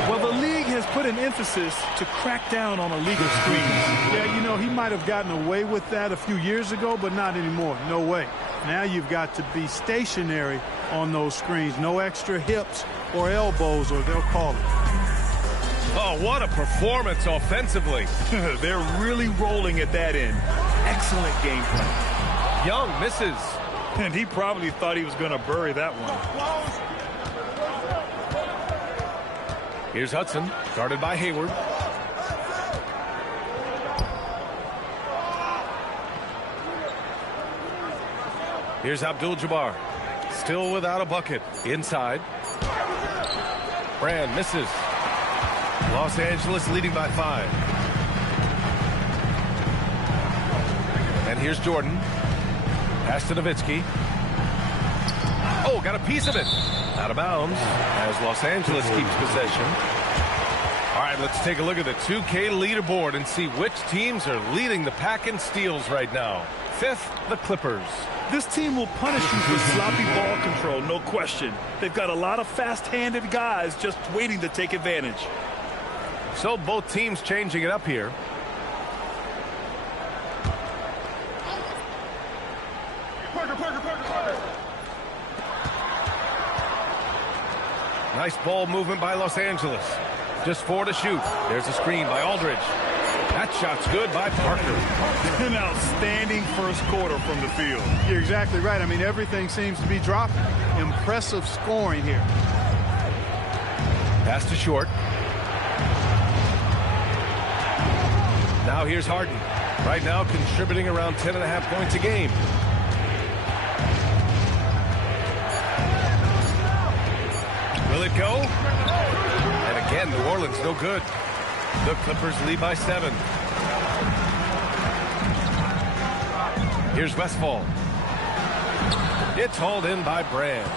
Well, the league has put an emphasis to crack down on illegal screens. Yeah, you know, he might have gotten away with that a few years ago, but not anymore. No way. Now you've got to be stationary on those screens. No extra hips or elbows, or they'll call it. Oh, what a performance offensively. They're really rolling at that end. Excellent game plan. Young misses. And he probably thought he was going to bury that one. Here's Hudson, guarded by Hayward. Here's Abdul-Jabbar, still without a bucket. Inside. Brand misses. Los Angeles leading by 5. And here's Jordan. Pass to Nowitzki. Oh, got a piece of it. Out of bounds as Los Angeles keeps possession. All right, let's take a look at the 2K leaderboard and see which teams are leading the pack in steals right now. 5th, the Clippers. This team will punish you for sloppy ball control, no question. They've got a lot of fast-handed guys just waiting to take advantage. So both teams changing it up here. Nice ball movement by Los Angeles. Just 4 to shoot. There's a screen by Aldridge. That shot's good by Parker. An outstanding first quarter from the field. You're exactly right. I mean, everything seems to be dropping. Impressive scoring here. Pass to Short. Now here's Harden. Right now contributing around 10.5 points a game. Will it go? And again, New Orleans no good. The Clippers lead by 7. Here's Westfall. It's hauled in by Brand.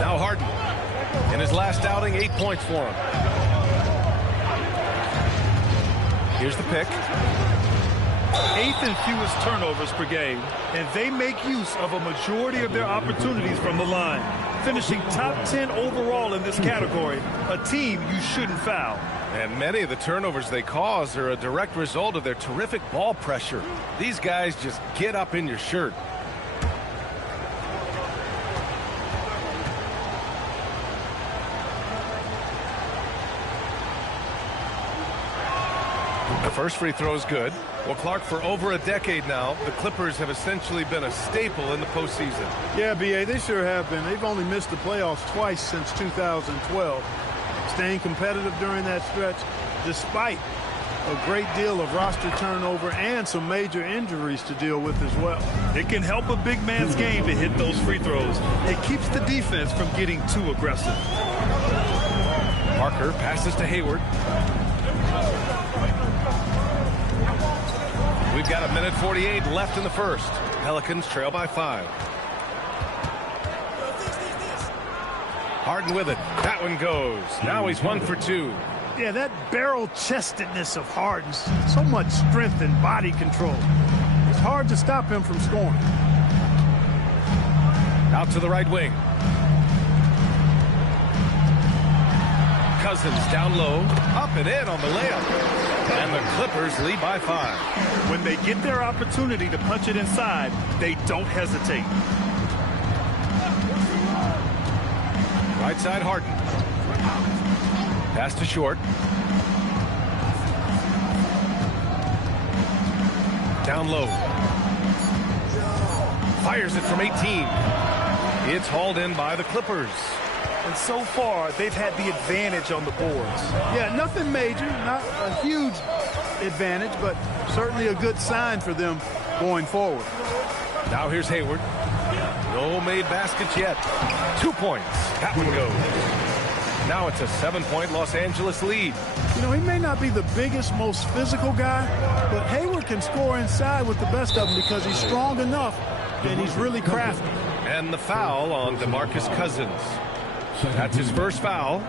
Now Harden. In his last outing, 8 points for him. Here's the pick. 8th and fewest turnovers per game, and they make use of a majority of their opportunities from the line. Finishing top 10 overall in this category, a team you shouldn't foul. And many of the turnovers they cause are a direct result of their terrific ball pressure. These guys just get up in your shirt. The first free throw is good. Well, Clark, for over a decade now, the Clippers have essentially been a staple in the postseason. Yeah, B.A., they sure have been. They've only missed the playoffs twice since 2012. Staying competitive during that stretch, despite a great deal of roster turnover and some major injuries to deal with as well. It can help a big man's game to hit those free throws. It keeps the defense from getting too aggressive. Parker passes to Hayward. We've got 1:48 left in the first. Pelicans trail by 5. Harden with it. That one goes. Now he's 1 for 2. Yeah, that barrel-chestedness of Harden, so much strength and body control. It's hard to stop him from scoring. Out to the right wing. Cousins down low. Up and in on the layup. And the Clippers lead by 5. When they get their opportunity to punch it inside, they don't hesitate. Right side Harden. Pass to Short. Down low. Fires it from 18. It's hauled in by the Clippers. And so far, they've had the advantage on the boards. Yeah, nothing major, not a huge advantage, but certainly a good sign for them going forward. Now here's Hayward. No made baskets yet. 2 points. That one goes. Now it's a 7-point Los Angeles lead. You know, he may not be the biggest, most physical guy, but Hayward can score inside with the best of them because he's strong enough and he's really crafty. And the foul on DeMarcus Cousins. That's his first foul.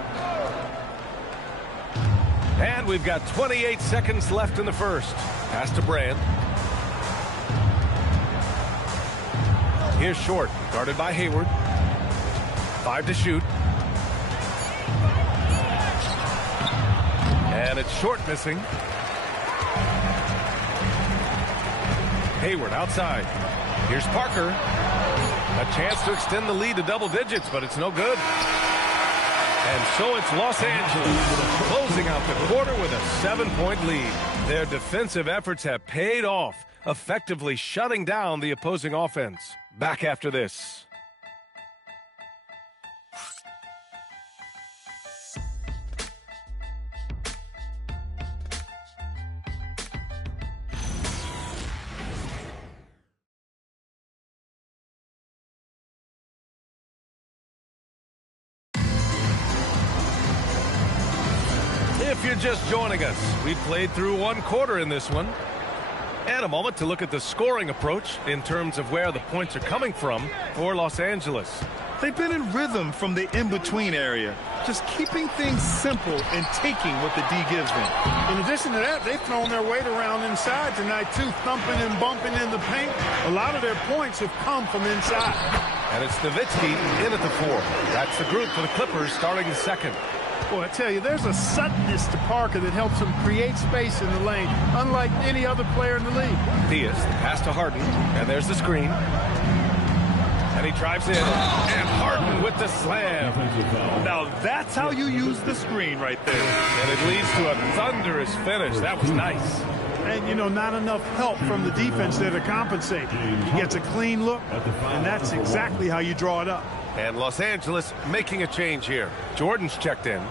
And we've got 28 seconds left in the first. Pass to Brand. Here's Short, guarded by Hayward. 5 to shoot. And it's Short missing. Hayward outside. Here's Parker. A chance to extend the lead to double digits, but it's no good. And so it's Los Angeles closing out the quarter with a 7-point lead. Their defensive efforts have paid off. effectively shutting down the opposing offense. Back after this. If you're just joining us, we played through one quarter in this one. And a moment to look at the scoring approach in terms of where the points are coming from for Los Angeles. They've been in rhythm from the in-between area, just keeping things simple and taking what the D gives them. In addition to that, they've thrown their weight around inside tonight, too, thumping and bumping in the paint. A lot of their points have come from inside. And it's Nowitzki in at the 4. That's the group for the Clippers starting the second. Boy, I tell you, there's a suddenness to Parker that helps him create space in the lane, unlike any other player in the league. Diaz, the pass to Harden, and there's the screen. And he drives in, and Harden with the slam. Now that's how you use the screen right there. And it leads to a thunderous finish. That was nice. And, you know, not enough help from the defense there to compensate. He gets a clean look, and that's exactly how you draw it up. And Los Angeles making a change here. Jordan's checked in.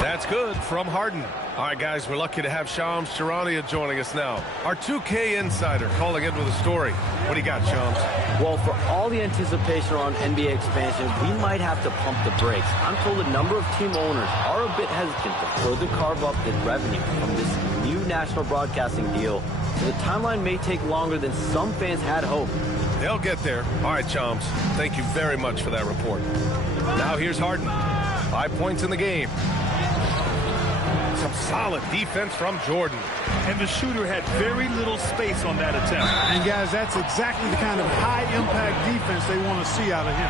That's good from Harden. All right, guys, we're lucky to have Shams Charania joining us now. Our 2K insider calling in with a story. What do you got, Shams? Well, for all the anticipation around NBA expansion, we might have to pump the brakes. I'm told a number of team owners are a bit hesitant to further carve up the revenue from this new national broadcasting deal, so the timeline may take longer than some fans had hoped. They'll get there. All right, Shams, thank you very much for that report. Now here's Harden. 5 points in the game. Some solid defense from Jordan. And the shooter had very little space on that attempt. And, guys, that's exactly the kind of high-impact defense they want to see out of him.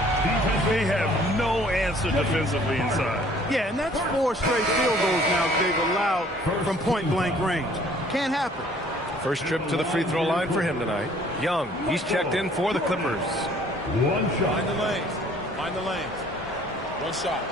They have no answer defensively inside. Yeah, and that's 4 straight field goals now they've allowed from point-blank range. Can't happen. First trip to the free throw line for him tonight. Young, he's checked in for the Clippers. One shot. Find the lanes. Find the lanes. One shot.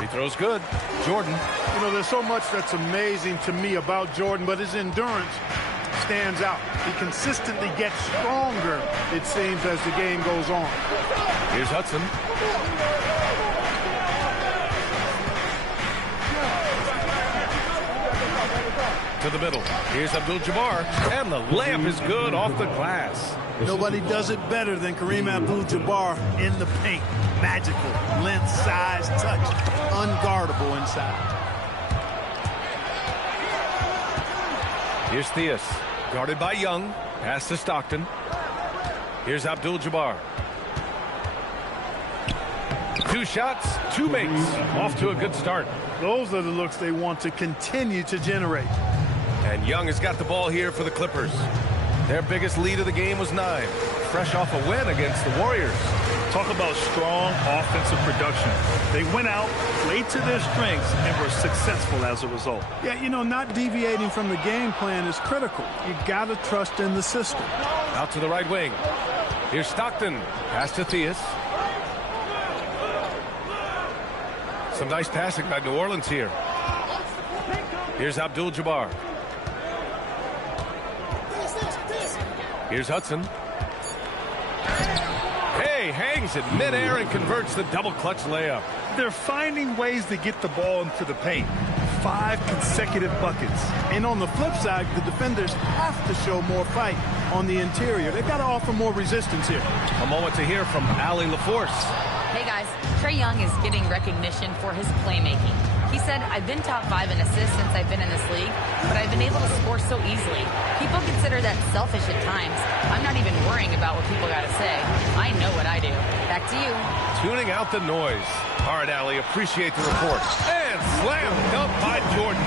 He throws good. Jordan. You know, there's so much that's amazing to me about Jordan, but his endurance stands out. He consistently gets stronger, it seems, as the game goes on. Here's Hudson. To the middle. Here's Abdul-Jabbar. And the layup is good off the glass. Nobody does it better than Kareem Abdul-Jabbar in the paint. Magical. Length, size, touch. Unguardable inside. Here's Theus. Guarded by Young. Pass to Stockton. Here's Abdul-Jabbar. 2 shots, 2 makes. Off to a good start. Those are the looks they want to continue to generate. And Young has got the ball here for the Clippers. Their biggest lead of the game was 9. Fresh off a win against the Warriors. Talk about strong offensive production. They went out, played to their strengths, and were successful as a result. Yeah, you know, not deviating from the game plan is critical. You got to trust in the system. Out to the right wing. Here's Stockton. Pass to Theus. Some nice passing by New Orleans here. Here's Abdul-Jabbar. Here's Hudson. Hey, hangs in midair and converts the double clutch layup. They're finding ways to get the ball into the paint. 5 consecutive buckets. And on the flip side, the defenders have to show more fight on the interior. They've got to offer more resistance here. A moment to hear from Allie LaForce. Hey guys, Trae Young is getting recognition for his playmaking. He said, I've been top 5 in assists since I've been in this league, but I've been able to score so easily. People consider that selfish at times. I'm not even worrying about what people got to say. I know what I do. Back to you. Tuning out the noise. All right, Allie, appreciate the report. And slam dunk by Jordan.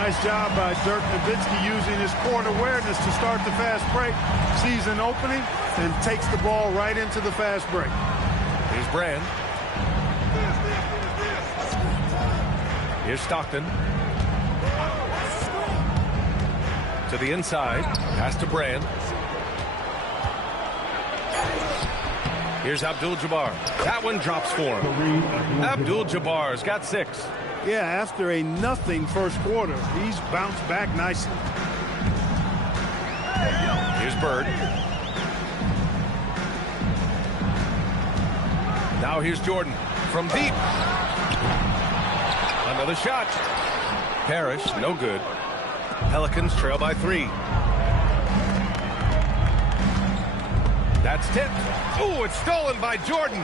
Nice job by Dirk Nowitzki using his court awareness to start the fast break. Sees an opening and takes the ball right into the fast break. Here's Brand. Here's Stockton. To the inside. Pass to Brand. Here's Abdul-Jabbar. That one drops for him. Abdul-Jabbar's got 6. Yeah, after a nothing first quarter, he's bounced back nicely. Here's Bird. Now here's Jordan from deep. Another shot. Parrish, no good. Pelicans trail by 3. That's tipped. Oh, it's stolen by Jordan.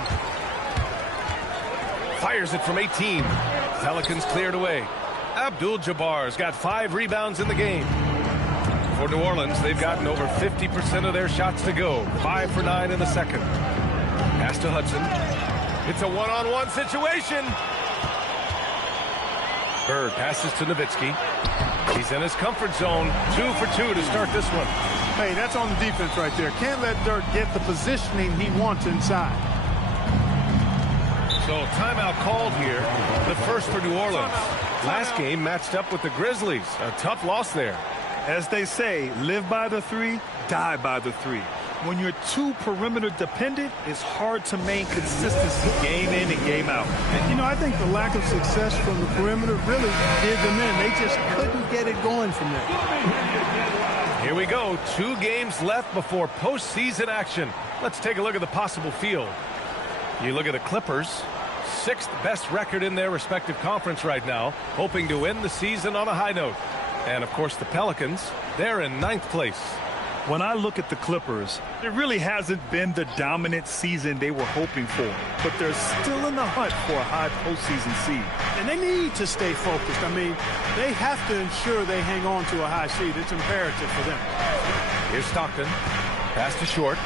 Fires it from 18. Pelicans cleared away. Abdul-Jabbar's got 5 rebounds in the game. For New Orleans, they've gotten over 50% of their shots to go. 5 for 9 in the second. Pass to Hudson. It's a one-on-one situation. Bird passes to Nowitzki. He's in his comfort zone. 2 for 2 to start this one. Hey, that's on the defense right there. Can't let Dirk get the positioning he wants inside. So timeout called here. The first for New Orleans. Last game matched up with the Grizzlies. A tough loss there. As they say, live by the 3, die by the 3. When you're too perimeter dependent, it's hard to maintain consistency game in and game out. And, you know, I think the lack of success from the perimeter really did them in. They just couldn't get it going from there. Here we go. 2 games left before postseason action. Let's take a look at the possible field. You look at the Clippers, 6th best record in their respective conference right now, hoping to end the season on a high note. And, of course, the Pelicans, they're in 9th place. When I look at the Clippers, it really hasn't been the dominant season they were hoping for. But they're still in the hunt for a high postseason seed. And they need to stay focused. I mean, they have to ensure they hang on to a high seed. It's imperative for them. Here's Stockton. Pass to Short.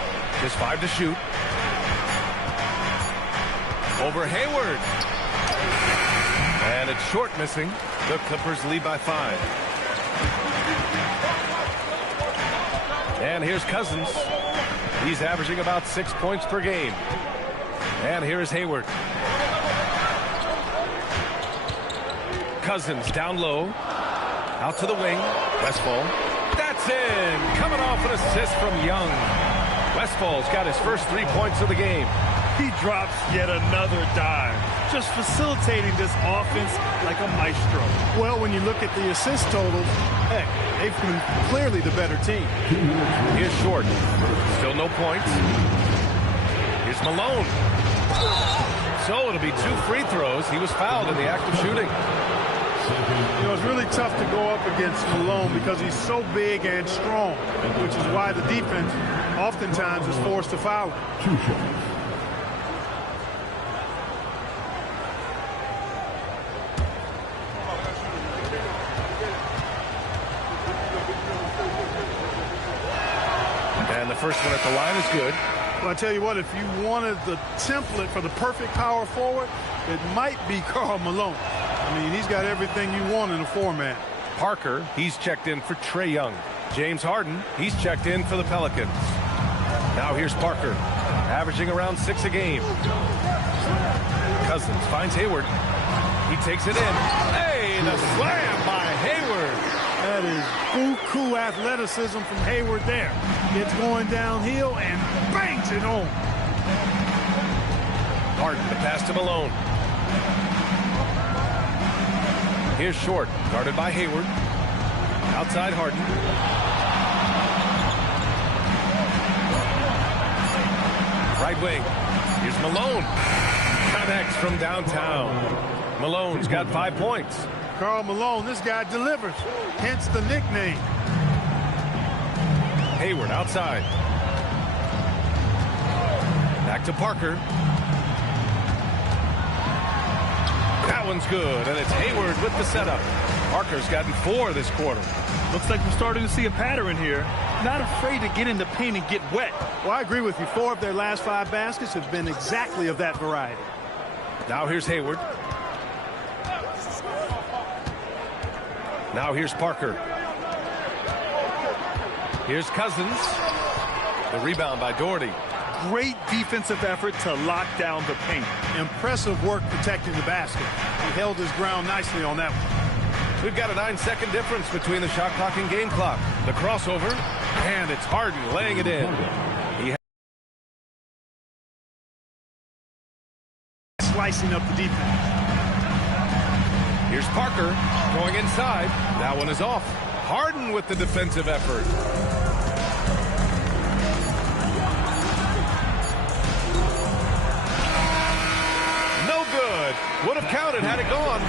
Just 5 to shoot. Over Hayward. And it's Short missing. The Clippers lead by 5. And here's Cousins. He's averaging about 6 points per game. And here's Hayward. Cousins down low. Out to the wing. Westfall. That's in. Coming off an assist from Young. Westfall's got his first 3 points of the game. He drops yet another dive. Just facilitating this offense like a maestro. Well, when you look at the assist totals, heck, they've been clearly the better team. Here's Short. Still no points. Here's Malone. So it'll be 2 free throws. He was fouled in the act of shooting. You know, it's really tough to go up against Malone because he's so big and strong, which is why the defense oftentimes is forced to foul him. And the first one at the line is good. Well, I tell you what, if you wanted the template for the perfect power forward, it might be Karl Malone. I mean, he's got everything you want in a 4-man. Parker, he's checked in for Trae Young. James Harden, he's checked in for the Pelicans. Now here's Parker, averaging around 6 a game. Cousins finds Hayward. He takes it in. Hey, the slam by Hayward. That is buku athleticism from Hayward there. Gets going downhill and bangs it home. Harden, the pass to Malone. Here's Short, guarded by Hayward. Outside Harden. Right wing. Here's Malone. Connects from downtown. Malone's got 5 points. Karl Malone, this guy delivers. Hence the nickname. Hayward outside. Back to Parker. That one's good, and it's Hayward with the setup. Parker's gotten 4 this quarter. Looks like we're starting to see a pattern here. Not afraid to get in the paint and get wet. Well, I agree with you. 4 of their last 5 baskets have been exactly of that variety. Now here's Hayward. Now here's Parker. Here's Cousins. The rebound by Doherty. Great defensive effort to lock down the paint. Impressive work protecting the basket. He held his ground nicely on that one. We've got a 9-second difference between the shot clock and game clock. The crossover, and it's Harden laying it in. Slicing up the defense. Here's Parker going inside. That one is off. Harden with the defensive effort. No good. Would have counted had it gone.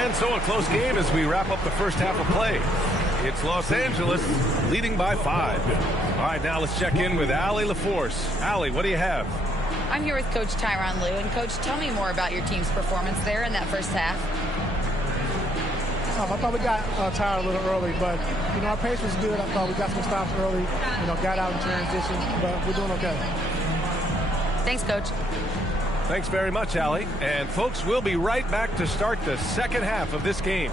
And so a close game as we wrap up the first half of play. It's Los Angeles leading by 5. All right, now let's check in with Allie LaForce. Allie, what do you have? I'm here with Coach Tyronn Lue. And, Coach, tell me more about your team's performance there in that first half. I thought we got tired a little early, but, our pace was good. I thought we got some stops early, got out in transition, but we're doing okay. Thanks, Coach. Thanks very much, Allie. And, folks, we'll be right back to start the second half of this game.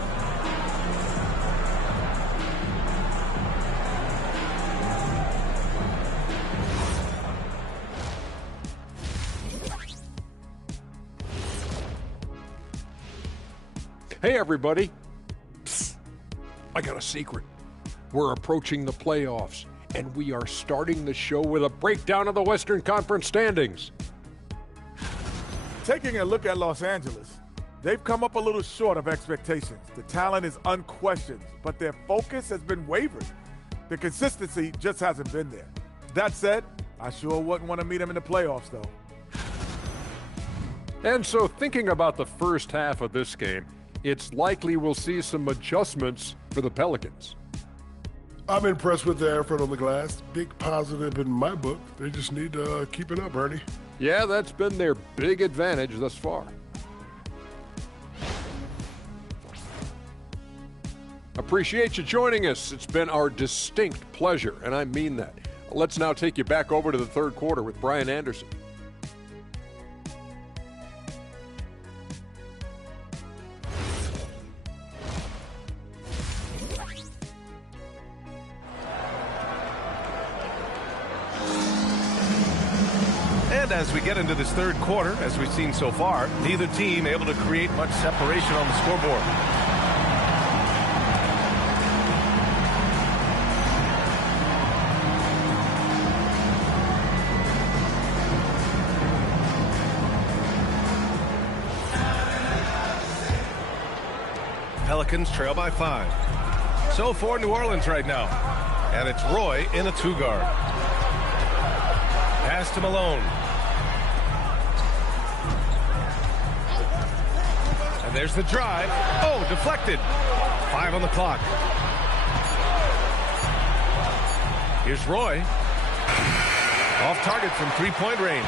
Hey, everybody. Psst. I got a secret. We're approaching the playoffs, and we are starting the show with a breakdown of the Western Conference standings. Taking a look at Los Angeles, they've come up a little short of expectations. The talent is unquestioned, but their focus has been wavering. The consistency just hasn't been there. That said, I sure wouldn't want to meet them in the playoffs, though. And so thinking about the first half of this game, it's likely we'll see some adjustments for the Pelicans. I'm impressed with their effort on the glass. Big positive in my book. They just need to keep it up, Ernie. Yeah, that's been their big advantage thus far. Appreciate you joining us. It's been our distinct pleasure, and I mean that. Let's now take you back over to the third quarter with Brian Anderson. And as we get into this third quarter, as we've seen so far, neither team able to create much separation on the scoreboard. Pelicans trail by 5. So for New Orleans right now. And it's Roy in a 2-guard. Pass to Malone. And there's the drive. Oh, deflected. 5 on the clock. Here's Roy. Off target from 3-point range.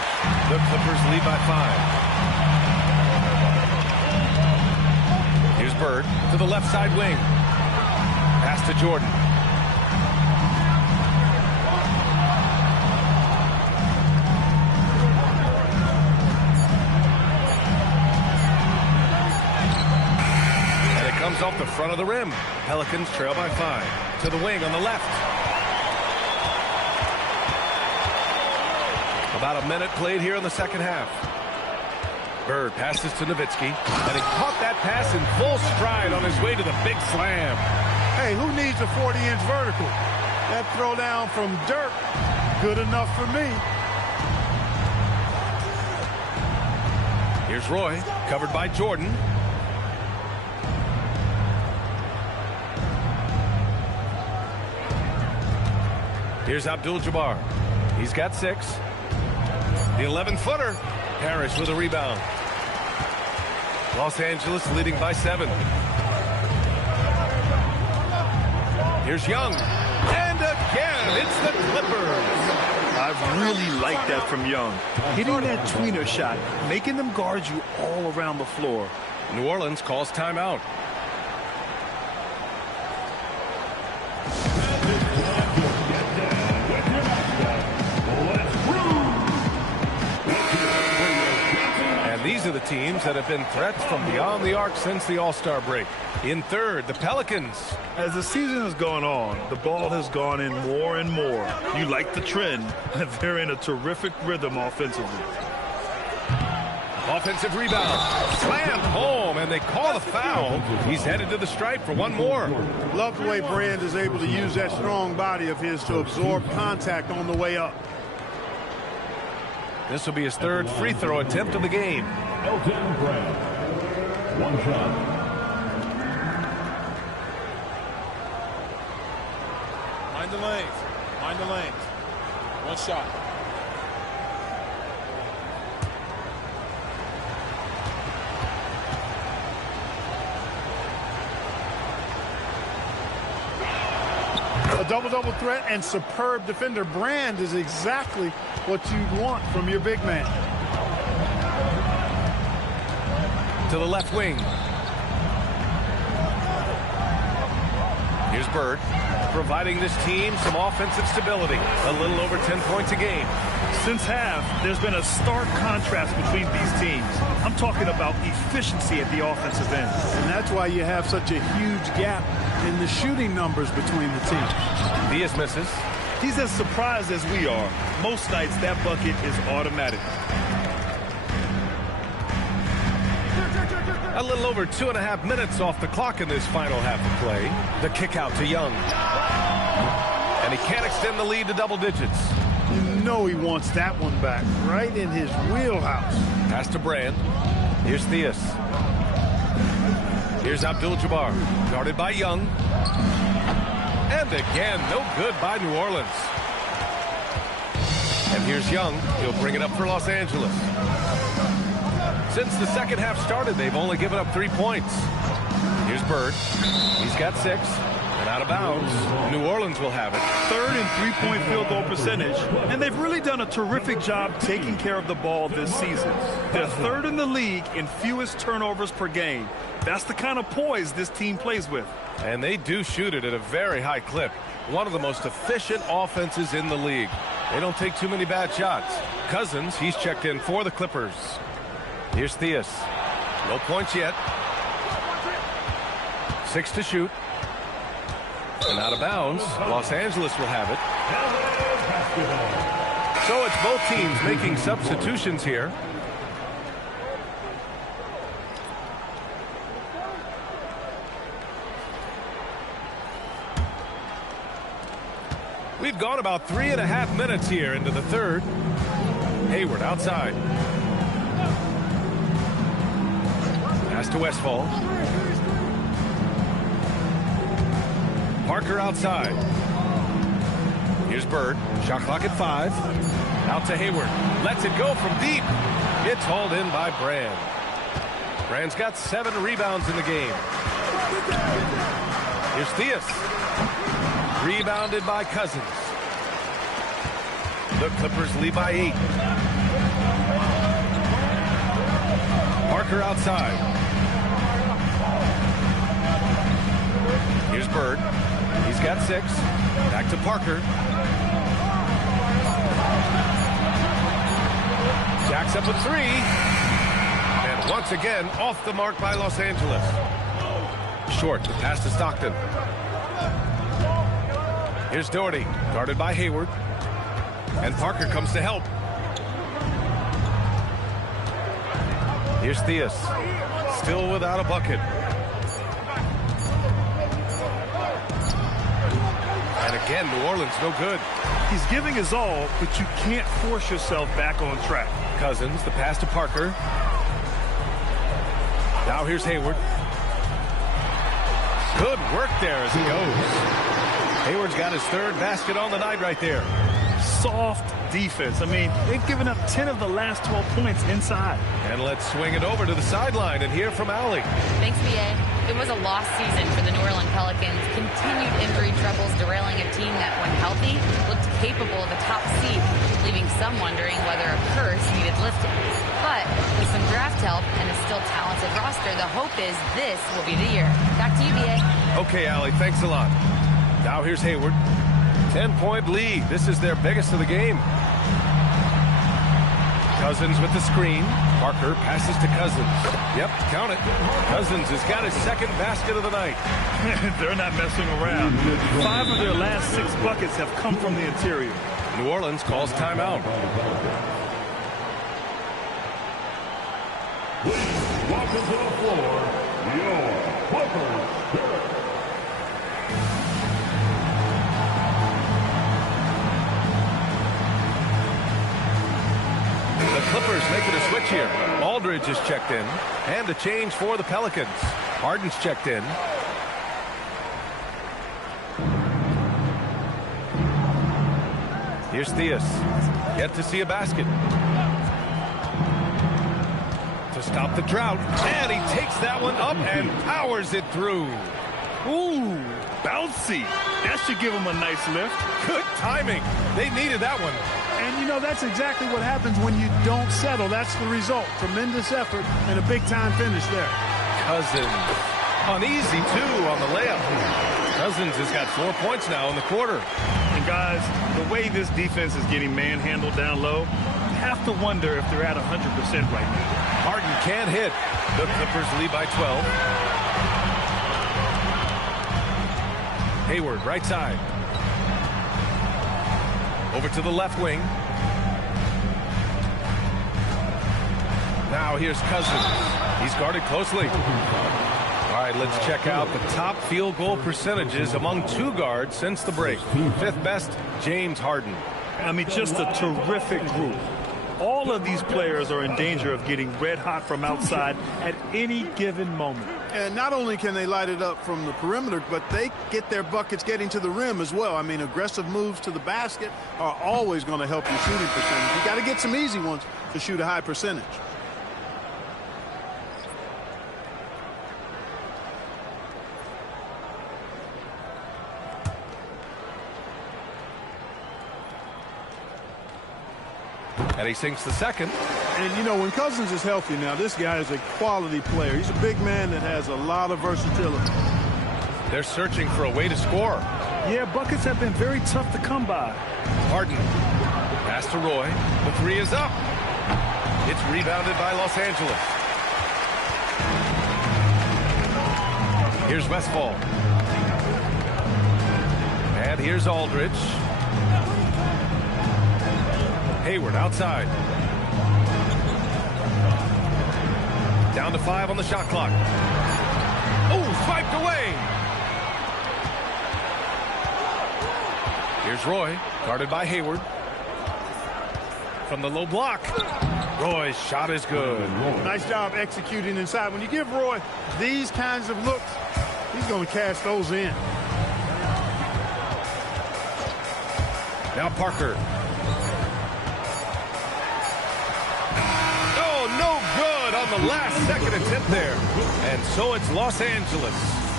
The Clippers lead by 5. Here's Bird to the left side wing. Pass to Jordan. Comes off the front of the rim. Pelicans trail by 5. To the wing on the left. About a minute played here in the second half. Bird passes to Nowitzki, and he caught that pass in full stride on his way to the big slam. Hey, who needs a 40-inch vertical? That throw down from Dirk, good enough for me. Here's Roy, covered by Jordan. Here's Abdul-Jabbar. He's got 6. The 11-footer. Harris with a rebound. Los Angeles leading by 7. Here's Young. And again, it's the Clippers. I really like that from Young. Hitting that tweener shot, making them guard you all around the floor. New Orleans calls timeout. These are the teams that have been threats from beyond the arc since the All-Star break. In third, the Pelicans. As the season has gone on, the ball has gone in more and more. You like the trend. They're in a terrific rhythm offensively. Off offensive rebound. Slammed home, and they call the foul. He's headed to the stripe for one more. Love the way Brand is able to use that strong body of his to absorb contact on the way up. This will be his third free throw attempt of the game. Elton Brand. One shot. Mind the lanes. Mind the lanes. One shot. A double-double threat and superb defender. Brand is exactly what you want from your big man. To the left wing. Here's Bird, providing this team some offensive stability. A little over 10 points a game. Since half, there's been a stark contrast between these teams. I'm talking about efficiency at the offensive end. And that's why you have such a huge gap in the shooting numbers between the teams. Diaz misses. He's as surprised as we are. Most nights, that bucket is automatic. A little over 2.5 minutes off the clock in this final half of play. The kick out to Young. And he can't extend the lead to double digits. You know he wants that one back, right in his wheelhouse. Pass to Brand. Here's Theus. Here's Abdul-Jabbar, guarded by Young. And again, no good by New Orleans. And here's Young. He'll bring it up for Los Angeles. Since the second half started, they've only given up 3 points. Here's Bird. He's got 6. And out of bounds. New Orleans will have it. Third and three-point field goal percentage. And they've really done a terrific job taking care of the ball this season. They're third in the league in fewest turnovers per game. That's the kind of poise this team plays with. And they do shoot it at a very high clip. One of the most efficient offenses in the league. They don't take too many bad shots. Cousins, he's checked in for the Clippers. Here's Theus. No points yet. 6 to shoot. And out of bounds. Los Angeles will have it. So it's both teams making substitutions here. We've gone about 3.5 minutes here into the third. Hayward outside. Pass to Westfall. Parker outside. Here's Bird. Shot clock at 5. Out to Hayward. Lets it go from deep. It's hauled in by Brand. Brand's got 7 rebounds in the game. Here's Theus. Rebounded by Cousins. The Clippers lead by 8. Parker outside. Here's Bird. He's got 6. Back to Parker. Jacks up a 3. And once again, off the mark by Los Angeles. Short, the pass to Stockton. Here's Doherty, guarded by Hayward. And Parker comes to help. Here's Theus. Still without a bucket. And again, New Orleans no good. He's giving his all, but you can't force yourself back on track. Cousins, the pass to Parker. Now here's Hayward. Good work there as he goes. Hayward's got his 3rd basket on the night right there. Soft defense. I mean, they've given up 10 of the last 12 points inside. And let's swing it over to the sideline and hear from Allie. Thanks, B.A. It was a lost season for the New Orleans Pelicans. Continued injury troubles derailing a team that, when healthy, looked capable of a top seed, leaving some wondering whether a curse needed lifting. But with some draft help and a still talented roster, the hope is this will be the year. Back to you, B.A. Okay, Allie, thanks a lot. Now here's Hayward. 10-point lead. This is their biggest of the game. Cousins with the screen. Parker passes to Cousins. Yep, count it. Cousins has got his 2nd basket of the night. They're not messing around. 5 of their last 6 buckets have come from the interior. New Orleans calls timeout. Please welcome to the floor, your Clippers Spirit. The Clippers making a switch here. Aldridge is checked in. And a change for the Pelicans. Harden's checked in. Here's Theus. Yet to see a basket. To stop the drought. And he takes that one up and powers it through. Ooh, bouncy. That should give him a nice lift. Good timing. They needed that one. And, you know, that's exactly what happens when you don't settle. That's the result. Tremendous effort and a big-time finish there. Cousins. Uneasy, too, on the layup. Cousins has got 4 points now in the quarter. And, guys, the way this defense is getting manhandled down low, you have to wonder if they're at 100% right now. Harden can't hit. The Clippers lead by 12. Hayward, right side. Over to the left wing. Now here's Cousins. He's guarded closely. All right, let's check out the top field goal percentages among two guards since the break. Fifth best, James Harden. I mean, just a terrific group. All of these players are in danger of getting red hot from outside at any given moment. And not only can they light it up from the perimeter, but they get their buckets getting to the rim as well. I mean, aggressive moves to the basket are always going to help your shooting percentage. You got to get some easy ones to shoot a high percentage. And he sinks the second. And, you know, when Cousins is healthy now, this guy is a quality player. He's a big man that has a lot of versatility. They're searching for a way to score. Yeah, buckets have been very tough to come by. Harden. Pass to Roy. The three is up. It's rebounded by Los Angeles. Here's Westfall. And here's Aldridge. Hayward outside. Down to 5 on the shot clock. Oh, swiped away. Here's Roy, guarded by Hayward. From the low block. Roy's shot is good. Nice job executing inside. When you give Roy these kinds of looks, he's going to cash those in. Now Parker. No good on the last second attempt there. And so it's Los Angeles.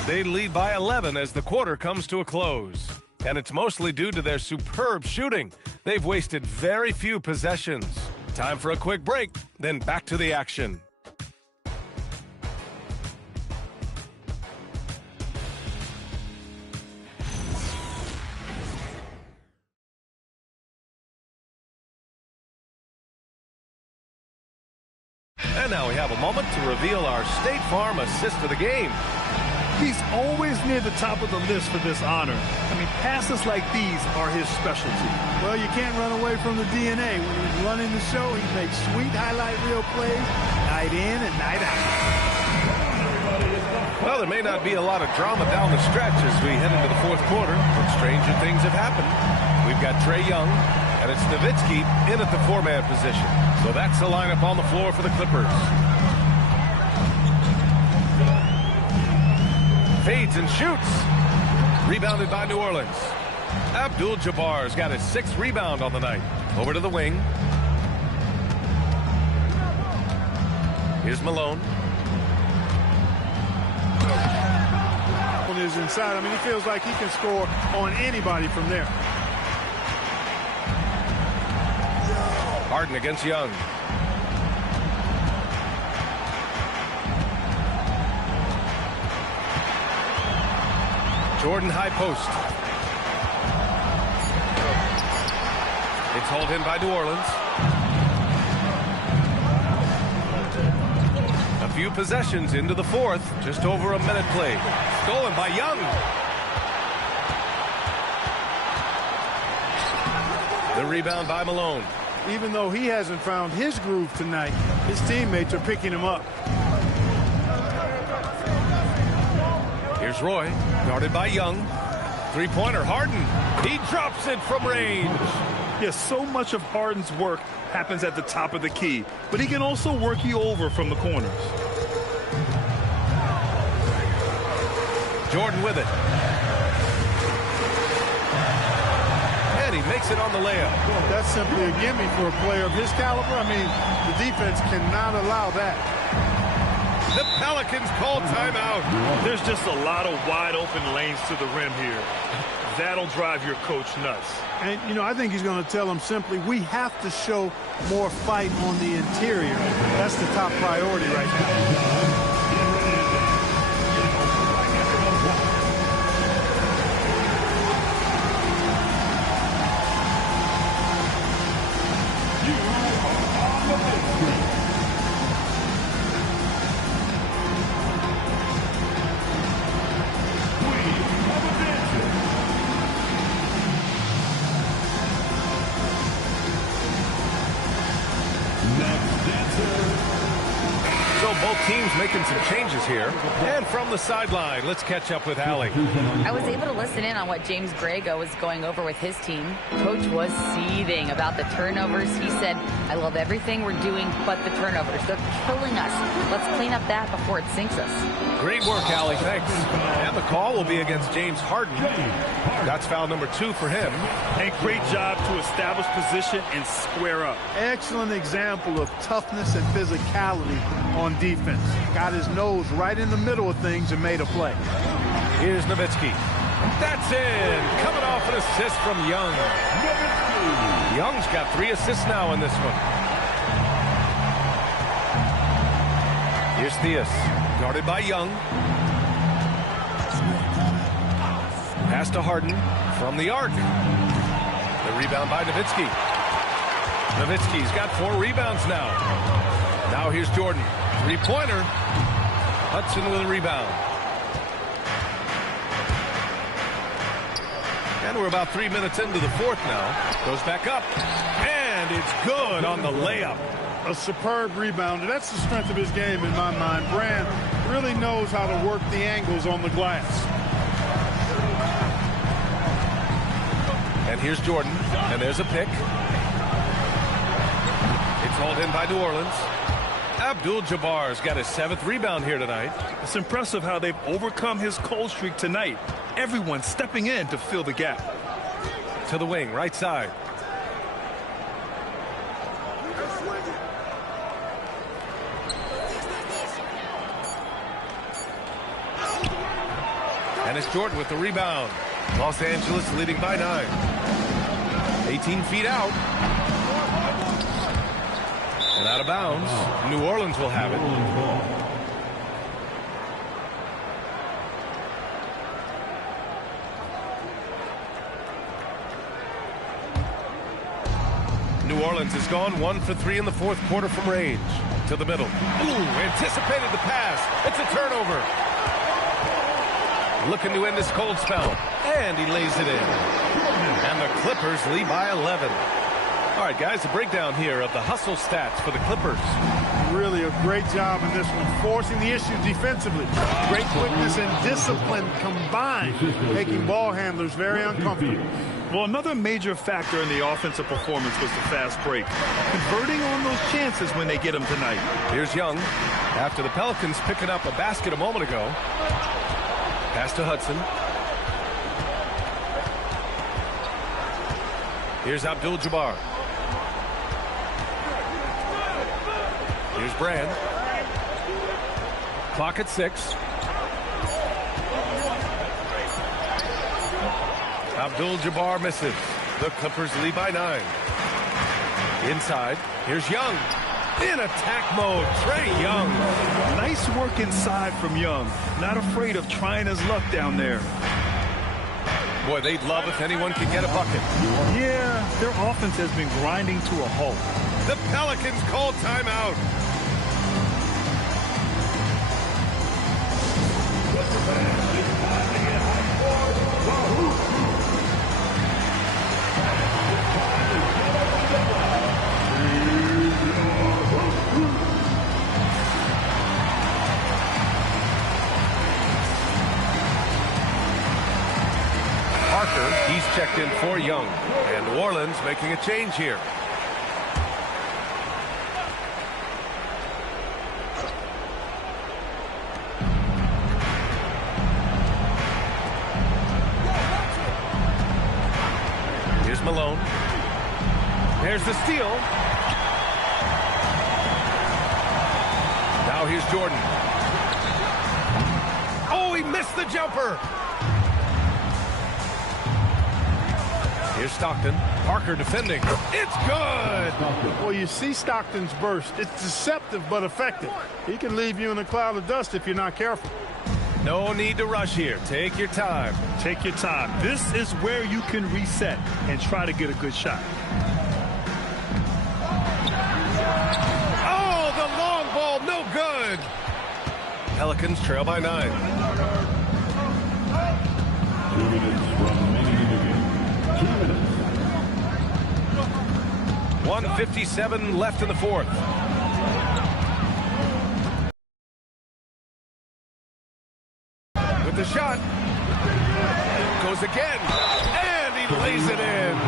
They lead by 11 as the quarter comes to a close. And it's mostly due to their superb shooting. They've wasted very few possessions. Time for a quick break, then back to the action. And now we have a moment to reveal our State Farm assist of the game. He's always near the top of the list for this honor. I mean, passes like these are his specialty. Well, you can't run away from the DNA. When he's running the show, he makes sweet highlight reel plays night in and night out. Well, there may not be a lot of drama down the stretch as we head into the fourth quarter, but stranger things have happened. We've got Trae Young, and it's Nowitzki in at the four-man position. So that's the lineup on the floor for the Clippers. Fades and shoots. Rebounded by New Orleans. Abdul-Jabbar's got his 6th rebound on the night. Over to the wing. Here's Malone. On his inside, I mean, he feels like he can score on anybody from there. Harden against Young. Jordan high post. It's hauled in by New Orleans. A few possessions into the fourth. Just over a minute played. Stolen by Young. The rebound by Malone. Even though he hasn't found his groove tonight, his teammates are picking him up. Here's Roy, guarded by Young. Three-pointer, Harden. He drops it from range. Yes, so much of Harden's work happens at the top of the key, but he can also work you over from the corners. Jordan with it. And he makes it on the layup. Well, that's simply a gimme for a player of his caliber. I mean, the defense cannot allow that. The Pelicans call timeout. There's just a lot of wide open lanes to the rim here. That'll drive your coach nuts. And, you know, I think he's going to tell them simply, we have to show more fight on the interior. That's the top priority right now. Teams making some changes here. And from the sideline, let's catch up with Allie. I was able to listen in on what James Grego was going over with his team. Coach was seething about the turnovers. He said, I love everything we're doing but the turnovers. They're killing us. Let's clean up that before it sinks us. Great work, Allie. Thanks. And the call will be against James Harden. That's foul number 2 for him. And great job to establish position and square up. Excellent example of toughness and physicality on defense. Got his nose right in the middle of things and made a play. Here's Nowitzki. That's in. Coming off an assist from Young. Young's got 3 assists now in this one. Here's Theus. Guarded by Young. Pass to Harden from the arc. The rebound by Nowitzki. Nowitzki's got 4 rebounds now. Now here's Jordan. Three-pointer. Hudson with a rebound. And we're about 3 minutes into the fourth now. Goes back up. And it's good on the layup. A superb rebounder. That's the strength of his game in my mind. Brand really knows how to work the angles on the glass. And here's Jordan. And there's a pick. It's hauled in by New Orleans. Abdul-Jabbar's got his 7th rebound here tonight. It's impressive how they've overcome his cold streak tonight. Everyone stepping in to fill the gap. To the wing, right side. And it's Jordan with the rebound. Los Angeles leading by 9. 18 feet out. And out of bounds. New Orleans will have it. New Orleans has gone 1 for 3 in the fourth quarter from range. To the middle. Ooh, anticipated the pass. It's a turnover. Looking to end this cold spell. And he lays it in. And the Clippers lead by 11. All right, guys, a breakdown here of the hustle stats for the Clippers. Really a great job in this one, forcing the issue defensively. Great quickness and discipline combined, making ball handlers very uncomfortable. Well, another major factor in the offensive performance was the fast break. Converting on those chances when they get them tonight. Here's Young. After the Pelicans picking up a basket a moment ago. Pass to Hudson. Here's Abdul-Jabbar. Here's Brand. Clock at 6. Abdul-Jabbar misses. The Clippers lead by 9. Inside. Here's Young. In attack mode, Trae Young. Nice work inside from Young. Not afraid of trying his luck down there. Boy, they'd love if anyone could get a bucket. Yeah, their offense has been grinding to a halt. The Pelicans call timeout. checked in for Young. And New Orleans making a change here. Here's Malone. There's the steal. Now here's Jordan. Oh, he missed the jumper. Here's Stockton. Parker defending. It's good. Well, you see Stockton's burst. It's deceptive but effective. He can leave you in a cloud of dust if you're not careful. No need to rush here. Take your time. Take your time. This is where you can reset and try to get a good shot. Oh, the long ball, no good. Pelicans trail by 9. 2 minutes remaining in the game. 2 minutes. 1:57 left in the fourth. With the shot. Goes again. And he lays it in.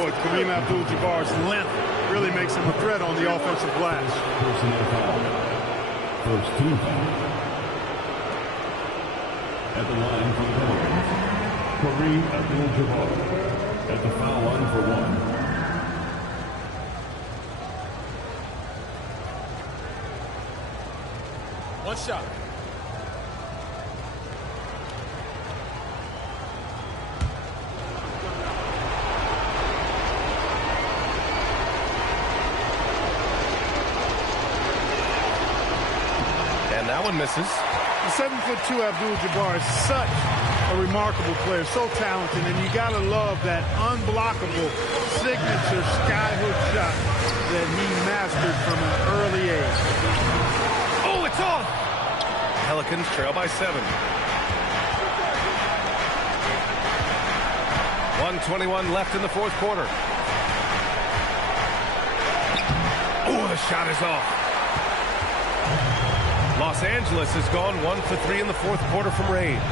Boy, Kareem Abdul-Jabbar's length really makes him a threat on the offensive glass. Personal foul. First team foul. At the line for the Pelicans, Kareem Abdul-Jabbar. At the foul line for 1. One shot. And that one misses. The 7'2" Abdul-Jabbar is such a remarkable player, so talented, and you gotta love that unblockable signature skyhook shot that he mastered from an early age. Oh, it's off. Pelicans trail by 7. 1:21 left in the fourth quarter. Oh, the shot is off. Los Angeles has gone 1 for 3 in the fourth quarter from range.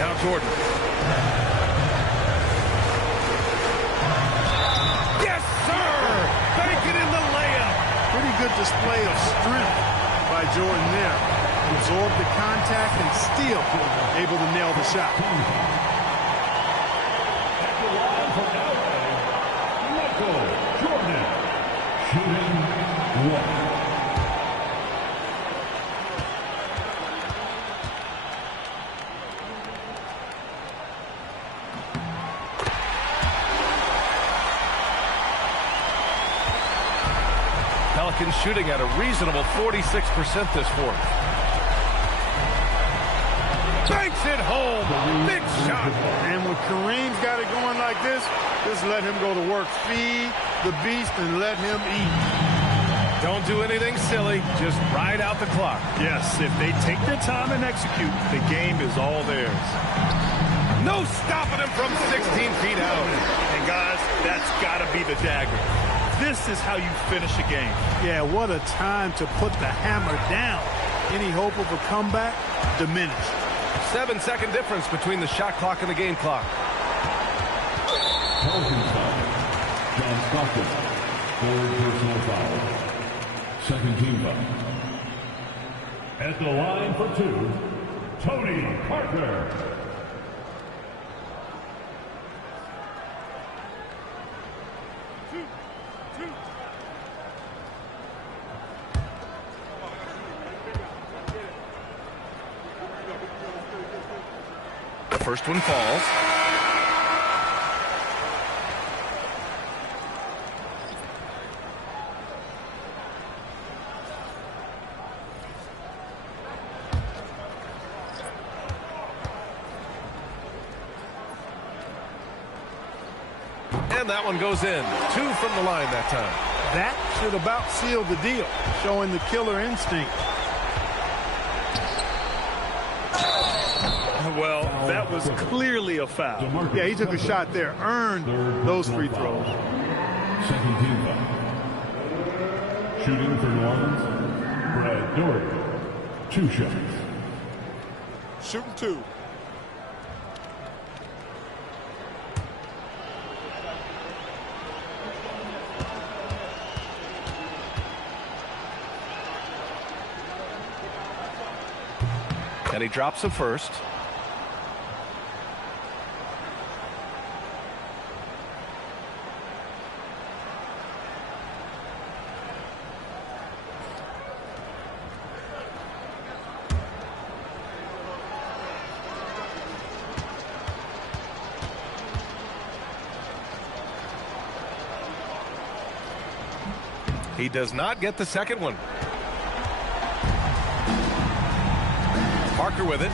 Now Jordan. Yes, sir! Bank it in the layup. Pretty good display of strength by Jordan there. Absorbed the contact and still able to nail the shot. Jordan. Shooting 1. Pelicans shooting at a reasonable 46% this fourth. Banks it home. Big shot. And when Kareem's got it going like this, just let him go to work. Feed the beast and let him eat. Don't do anything silly. Just ride out the clock. Yes, if they take their time and execute, the game is all theirs. No stopping him from 16 feet out. And guys, that's got to be the dagger. This is how you finish a game. Yeah, what a time to put the hammer down. Any hope of a comeback? Diminished. 7-second difference between the shot clock and the game clock. Pelicans foul. John Stockton. 3rd personal foul. 2nd team foul. At the line for 2, Tony Parker. The first one falls. And that one goes in. 2 from the line that time. That should about seal the deal, showing the killer instinct. Well, that was clearly a foul. Yeah, he took a shot there, earned those free throws. 2nd team foul. Shooting for New Orleans, Brad Doherty. 2 shots. Shooting 2. And he drops the first. He does not get the second one. Parker with it.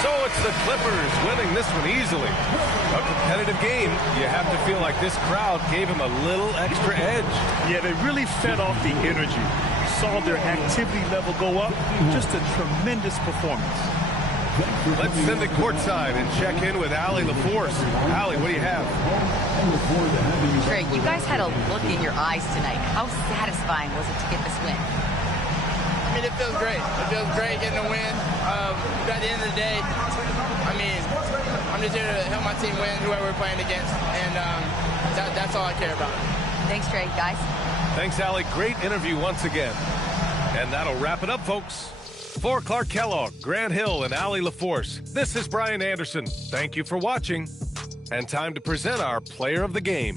So it's the Clippers winning this one easily. A competitive game. You have to feel like this crowd gave him a little extra edge. Yeah, they really fed off the energy. You saw their activity level go up. Just a tremendous performance. Let's send it courtside and check in with Allie LaForce. Allie, what do you have? Greg, you guys had a look in your eyes tonight. How satisfying was it to get this win? I mean, it feels great. It feels great getting a win. But at the end of the day, I mean, I'm just here to help my team win, whoever we're playing against, and that's all I care about. Thanks, Trey, guys. Thanks, Allie. Great interview once again. And that'll wrap it up, folks. For Clark Kellogg, Grant Hill, and Allie LaForce, this is Brian Anderson. Thank you for watching. And time to present our player of the game.